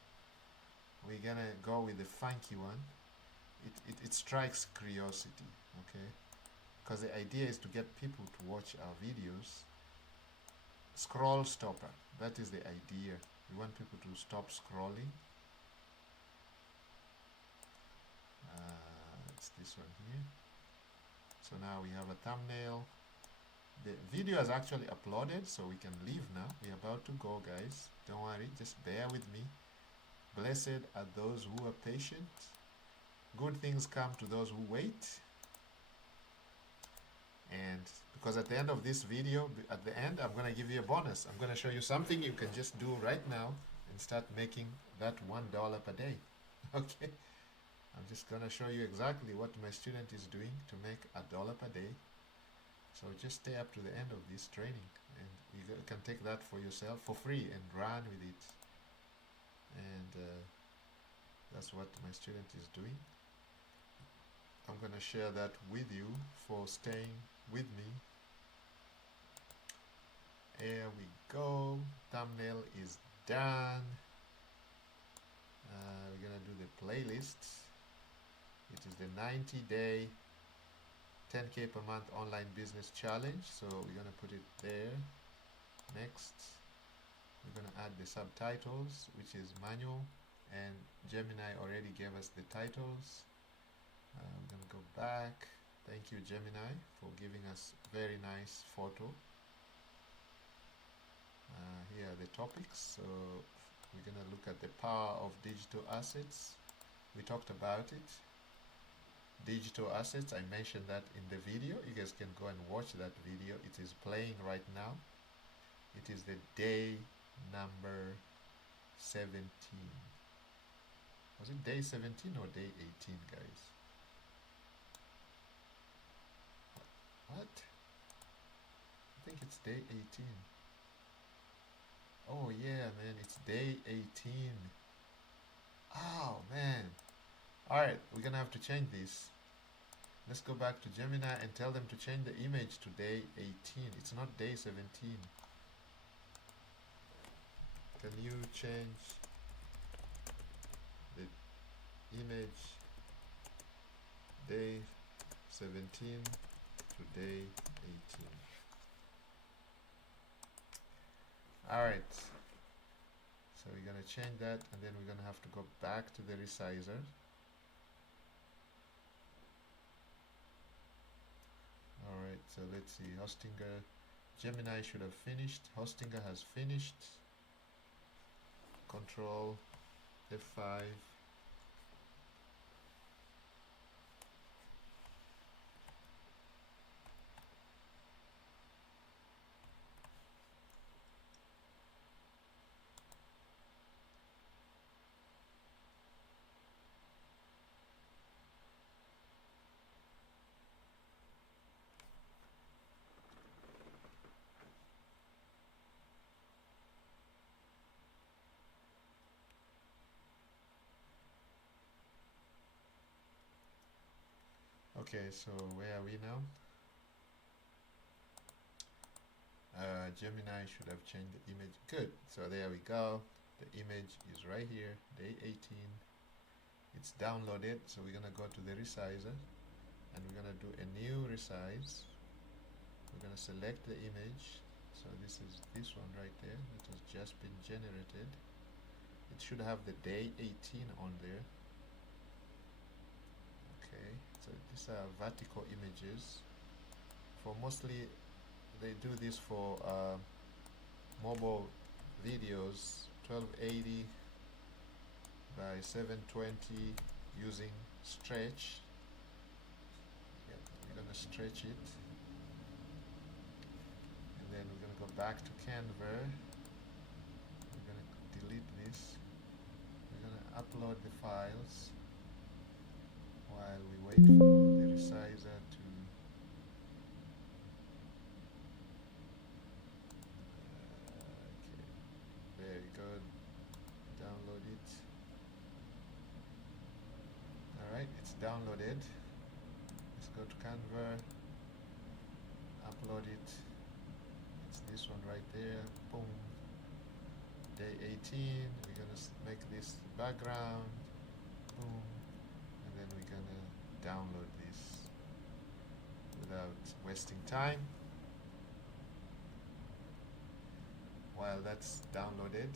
We're going to go with the funky one. It strikes curiosity, okay? Because the idea is to get people to watch our videos. Scroll stopper, that is the idea. We want people to stop scrolling. It's this one here. So now we have a thumbnail. The video is actually uploaded, so we can leave now. We're about to go, guys. Don't worry, just bear with me. Blessed are those who are patient. Good things come to those who wait. And because at the end of this video, at the end, I'm going to give you a bonus. I'm going to show you something you can just do right now and start making that $1 per day. Okay? I'm just going to show you exactly what my student is doing to make $1 per day. So just stay up to the end of this training and you can take that for yourself for free and run with it. And that's what my student is doing. I'm going to share that with you for staying with me. Here we go. Thumbnail is done. We're going to do the playlist. It is the 90-day 10K per month online business challenge. So we're going to put it there. Next, we're going to add the subtitles, which is manual. And Gemini already gave us the titles. I'm going to go back. Thank you, Gemini, for giving us very nice photo. Here are the topics. So we're going to look at the power of digital assets. We talked about it. Digital assets, I mentioned that in the video. You guys can go and watch that video. It is playing right now. It is the day number 17. Was it day 17 or day 18, guys? What? I think it's day 18. Oh yeah, man, it's day 18. Oh, man. Alright, we're gonna have to change this. Let's go back to Gemini and tell them to change the image to day 18. It's not day 17. Can you change the image day 17 to day 18? Alright, so we're going to change that and then we're going to have to go back to the resizer. Alright, so let's see, Hostinger, Gemini should have finished, Hostinger has finished. Control F5. Okay, so where are we now? Gemini should have changed the image. Good. So there we go. The image is right here, day 18. It's downloaded. So we're gonna go to the resizer and we're gonna do a new resize. We're gonna select the image. So this is this one right there that has just been generated. It should have the day 18 on there. Okay, so these are vertical images. For mostly, they do this for mobile videos, 1280 by 720 using stretch. Yep, we're gonna stretch it. And then we're gonna go back to Canva. We're gonna delete this. We're gonna upload the files while we wait for the resizer to okay, there you go, download it. Alright, it's downloaded. Let's go to Canva, upload it. It's this one right there, boom. Day 18, we're gonna make this background, boom. And then we're gonna download this without wasting time. While that's downloaded,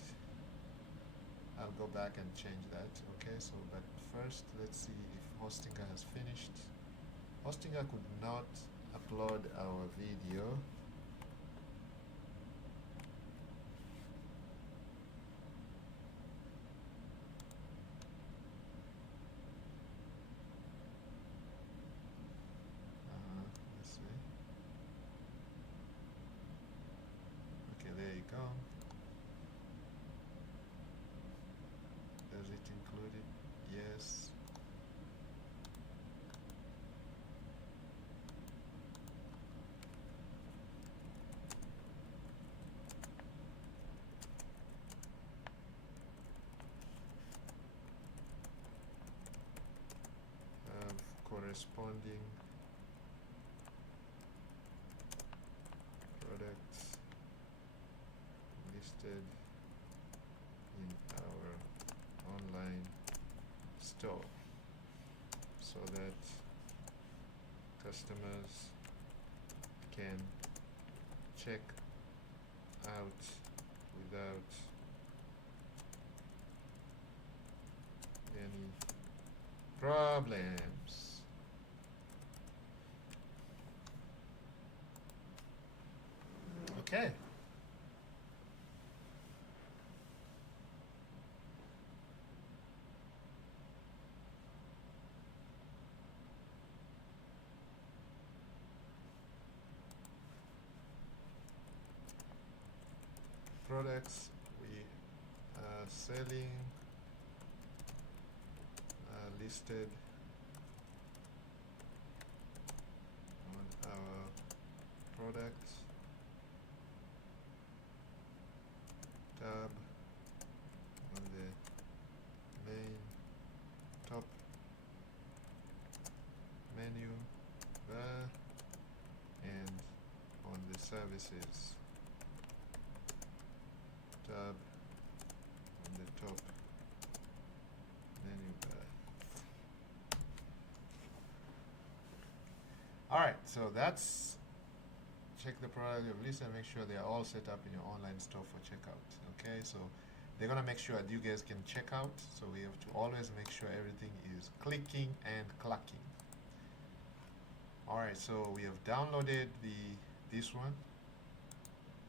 I'll go back and change that. Okay, so but first let's see if Hostinger has finished. Hostinger could not upload our video. Let's see. Okay, there you go. Does it include it? Yes. Corresponding products listed in our online store so that customers can check out without any problems. Okay. Products we are selling are listed on our products tab on the main top menu bar and on the services tab on the top menu bar. Alright, so that's check the product you've listed and make sure they are all set up in your online store for checkout. Okay, so they're gonna make sure that you guys can check out, so we have to always make sure everything is clicking and clacking. Alright, so we have downloaded this one,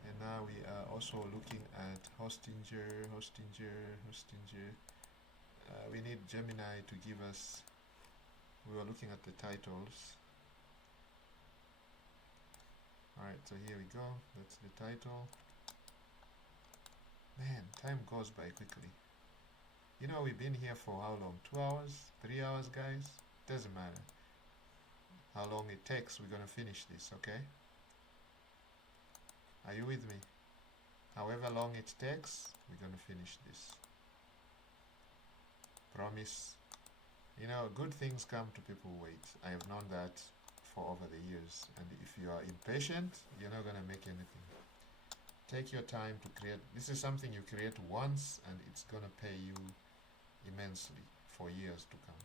and now we are also looking at Hostinger. We need Gemini to give us, we were looking at the titles. Alright, so here we go, that's the title. Man, time goes by quickly. You know, we've been here for how long? 2 hours? 3 hours, guys? Doesn't matter how long it takes, we're gonna finish this, okay? Are you with me? However long it takes, we're gonna finish this. Promise. You know, good things come to people who wait. I have known that for over the years. And if you are impatient, you're not going to make anything. Take your time to create. This is something you create once and it's going to pay you immensely for years to come.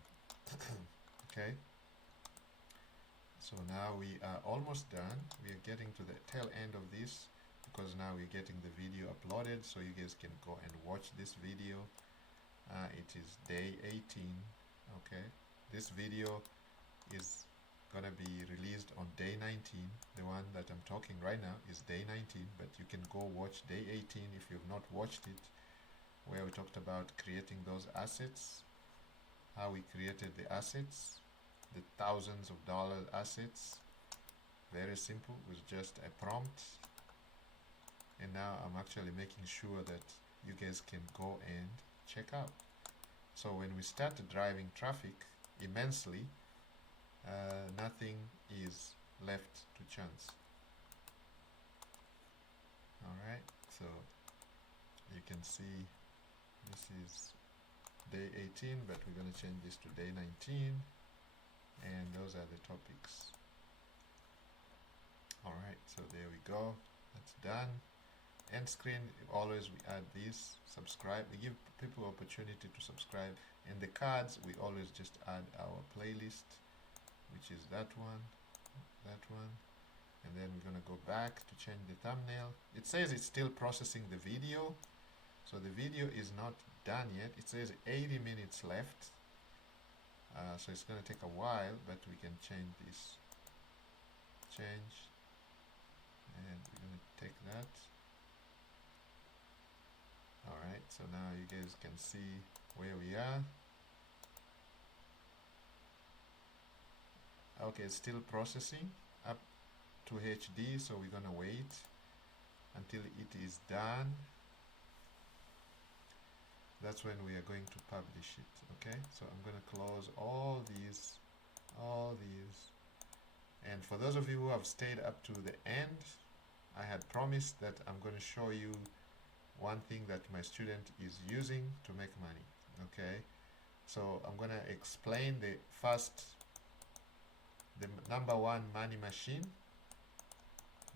Okay? So now we are almost done. We are getting to the tail end of this because now we're getting the video uploaded so you guys can go and watch this video. It is day 18. Okay, this video is gonna be released on day 19. The one that I'm talking right now is day 19, but you can go watch day 18 if you've not watched it, where we talked about creating those assets, how we created the assets, the thousands of dollar assets. Very simple, with just a prompt. And now I'm actually making sure that you guys can go and check out. So when we start driving traffic immensely, nothing is left to chance. Alright, so you can see this is day 18, but we're going to change this to day 19, and those are the topics. Alright, so there we go, that's done. End screen, always we add this, subscribe, we give people opportunity to subscribe. In the cards, we always just add our playlist, which is that one, and then we're going to go back to change the thumbnail. It says it's still processing the video, so the video is not done yet. It says 80 minutes left, so it's going to take a while, but we can change this. Change, and we're going to take that. Alright, so now you guys can see where we are. Okay, it's still processing up to HD, so we're gonna wait until it is done. That's when we are going to publish it. Okay, so I'm gonna close all these, and for those of you who have stayed up to the end, I had promised that I'm going to show you one thing that my student is using to make money. Okay, so I'm going to explain the number one money machine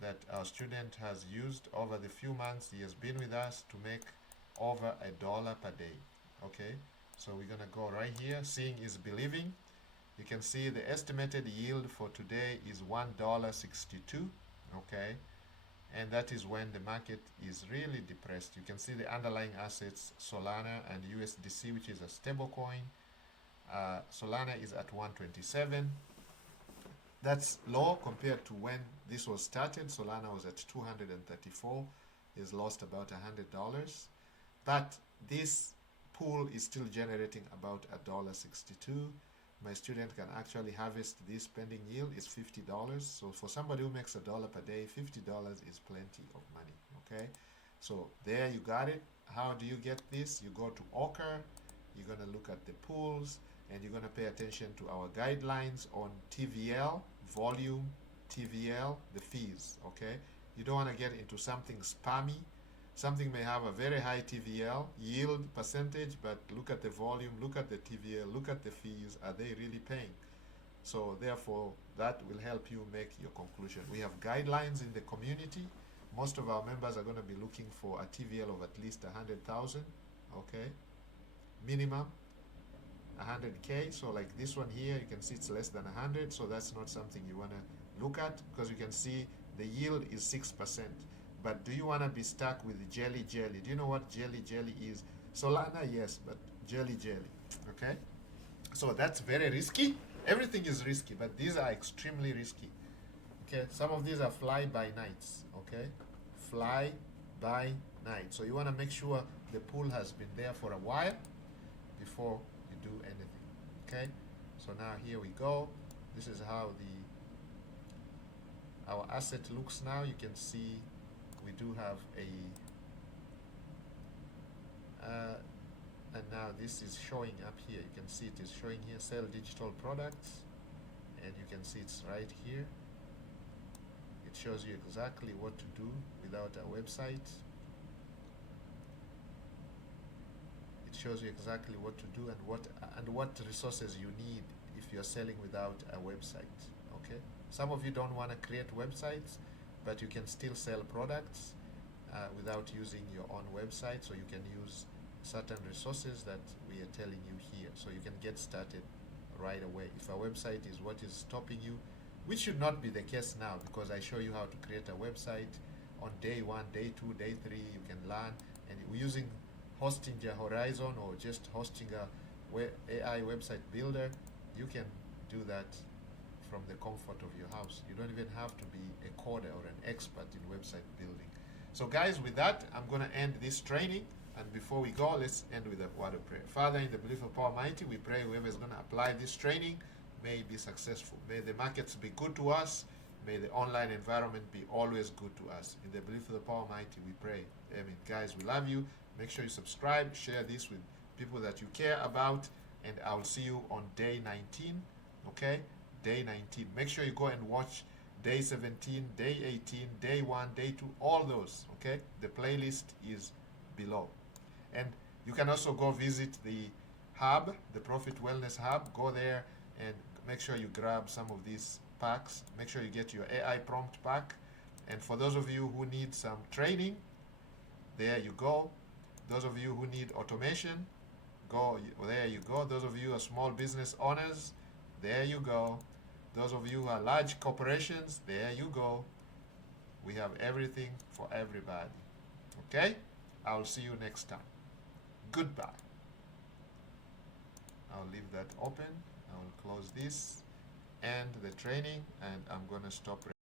that our student has used over the few months he has been with us to make over $1 per day. Okay, so we're going to go right here. Seeing is believing. You can see the estimated yield for today is $1.62. Okay, and that is when the market is really depressed. You can see the underlying assets, Solana and USDC, which is a stable coin. Solana is at 127. That's low compared to when this was started. Solana was at 234. It's lost about $100. But this pool is still generating about $1.62. My student can actually harvest this pending yield is $50. So for somebody who makes $1 per day, $50 is plenty of money. Okay, so there you got it. How do you get this? You go to Ochre, you're going to look at the pools, and you're going to pay attention to our guidelines on TVL, volume, TVL, the fees. Okay, you don't want to get into something spammy. Something may have a very high TVL yield percentage, but look at the volume, look at the TVL, look at the fees. Are they really paying? So therefore, that will help you make your conclusion. We have guidelines in the community. Most of our members are going to be looking for a TVL of at least 100,000. Okay, minimum 100K. So like this one here, you can see it's less than 100. So that's not something you want to look at, because you can see the yield is 6%. But do you want to be stuck with jelly? Do you know what jelly is? Solana, yes, but jelly. Okay, so that's very risky. Everything is risky, but these are extremely risky. Okay, some of these are fly by nights. Okay, fly by night. So you want to make sure the pool has been there for a while before you do anything. Okay, so now here we go. This is how our asset looks now. You can see we do have and now this is showing up here. You can see it is showing here, sell digital products, and you can see it's right here. It shows you exactly what to do without a website. It shows you exactly what to do and what resources you need if you're selling without a website. Okay, some of you don't want to create websites, but you can still sell products without using your own website, so you can use certain resources that we are telling you here, so you can get started right away. If a website is what is stopping you, which should not be the case now, because I show you how to create a website on day 1, day 2, day 3. You can learn, and we're using hosting your Horizon or just hosting a AI website builder. You can do that from the comfort of your house. You don't even have to be a coder or an expert in website building. So guys, with that, I'm going to end this training. And before we go, let's end with a word of prayer. Father, in the belief of Power Almighty, we pray whoever is going to apply this training may be successful. May the markets be good to us. May the online environment be always good to us. In the belief of the Power Almighty, we pray. Amen. Guys, we love you. Make sure you subscribe, share this with people that you care about, and I'll see you on day 19. Okay? Day 19. Make sure you go and watch day 17, day 18, day 1, day 2, all those. Okay? The playlist is below. And you can also go visit the hub, the Profit Wellness Hub. Go there and make sure you grab some of these packs. Make sure you get your AI prompt pack. And for those of you who need some training, there you go. Those of you who need automation, there you go. Those of you who are small business owners, there you go. Those of you who are large corporations, there you go. We have everything for everybody. Okay? I'll see you next time. Goodbye. I'll leave that open. I'll close this, end the training, and I'm going to stop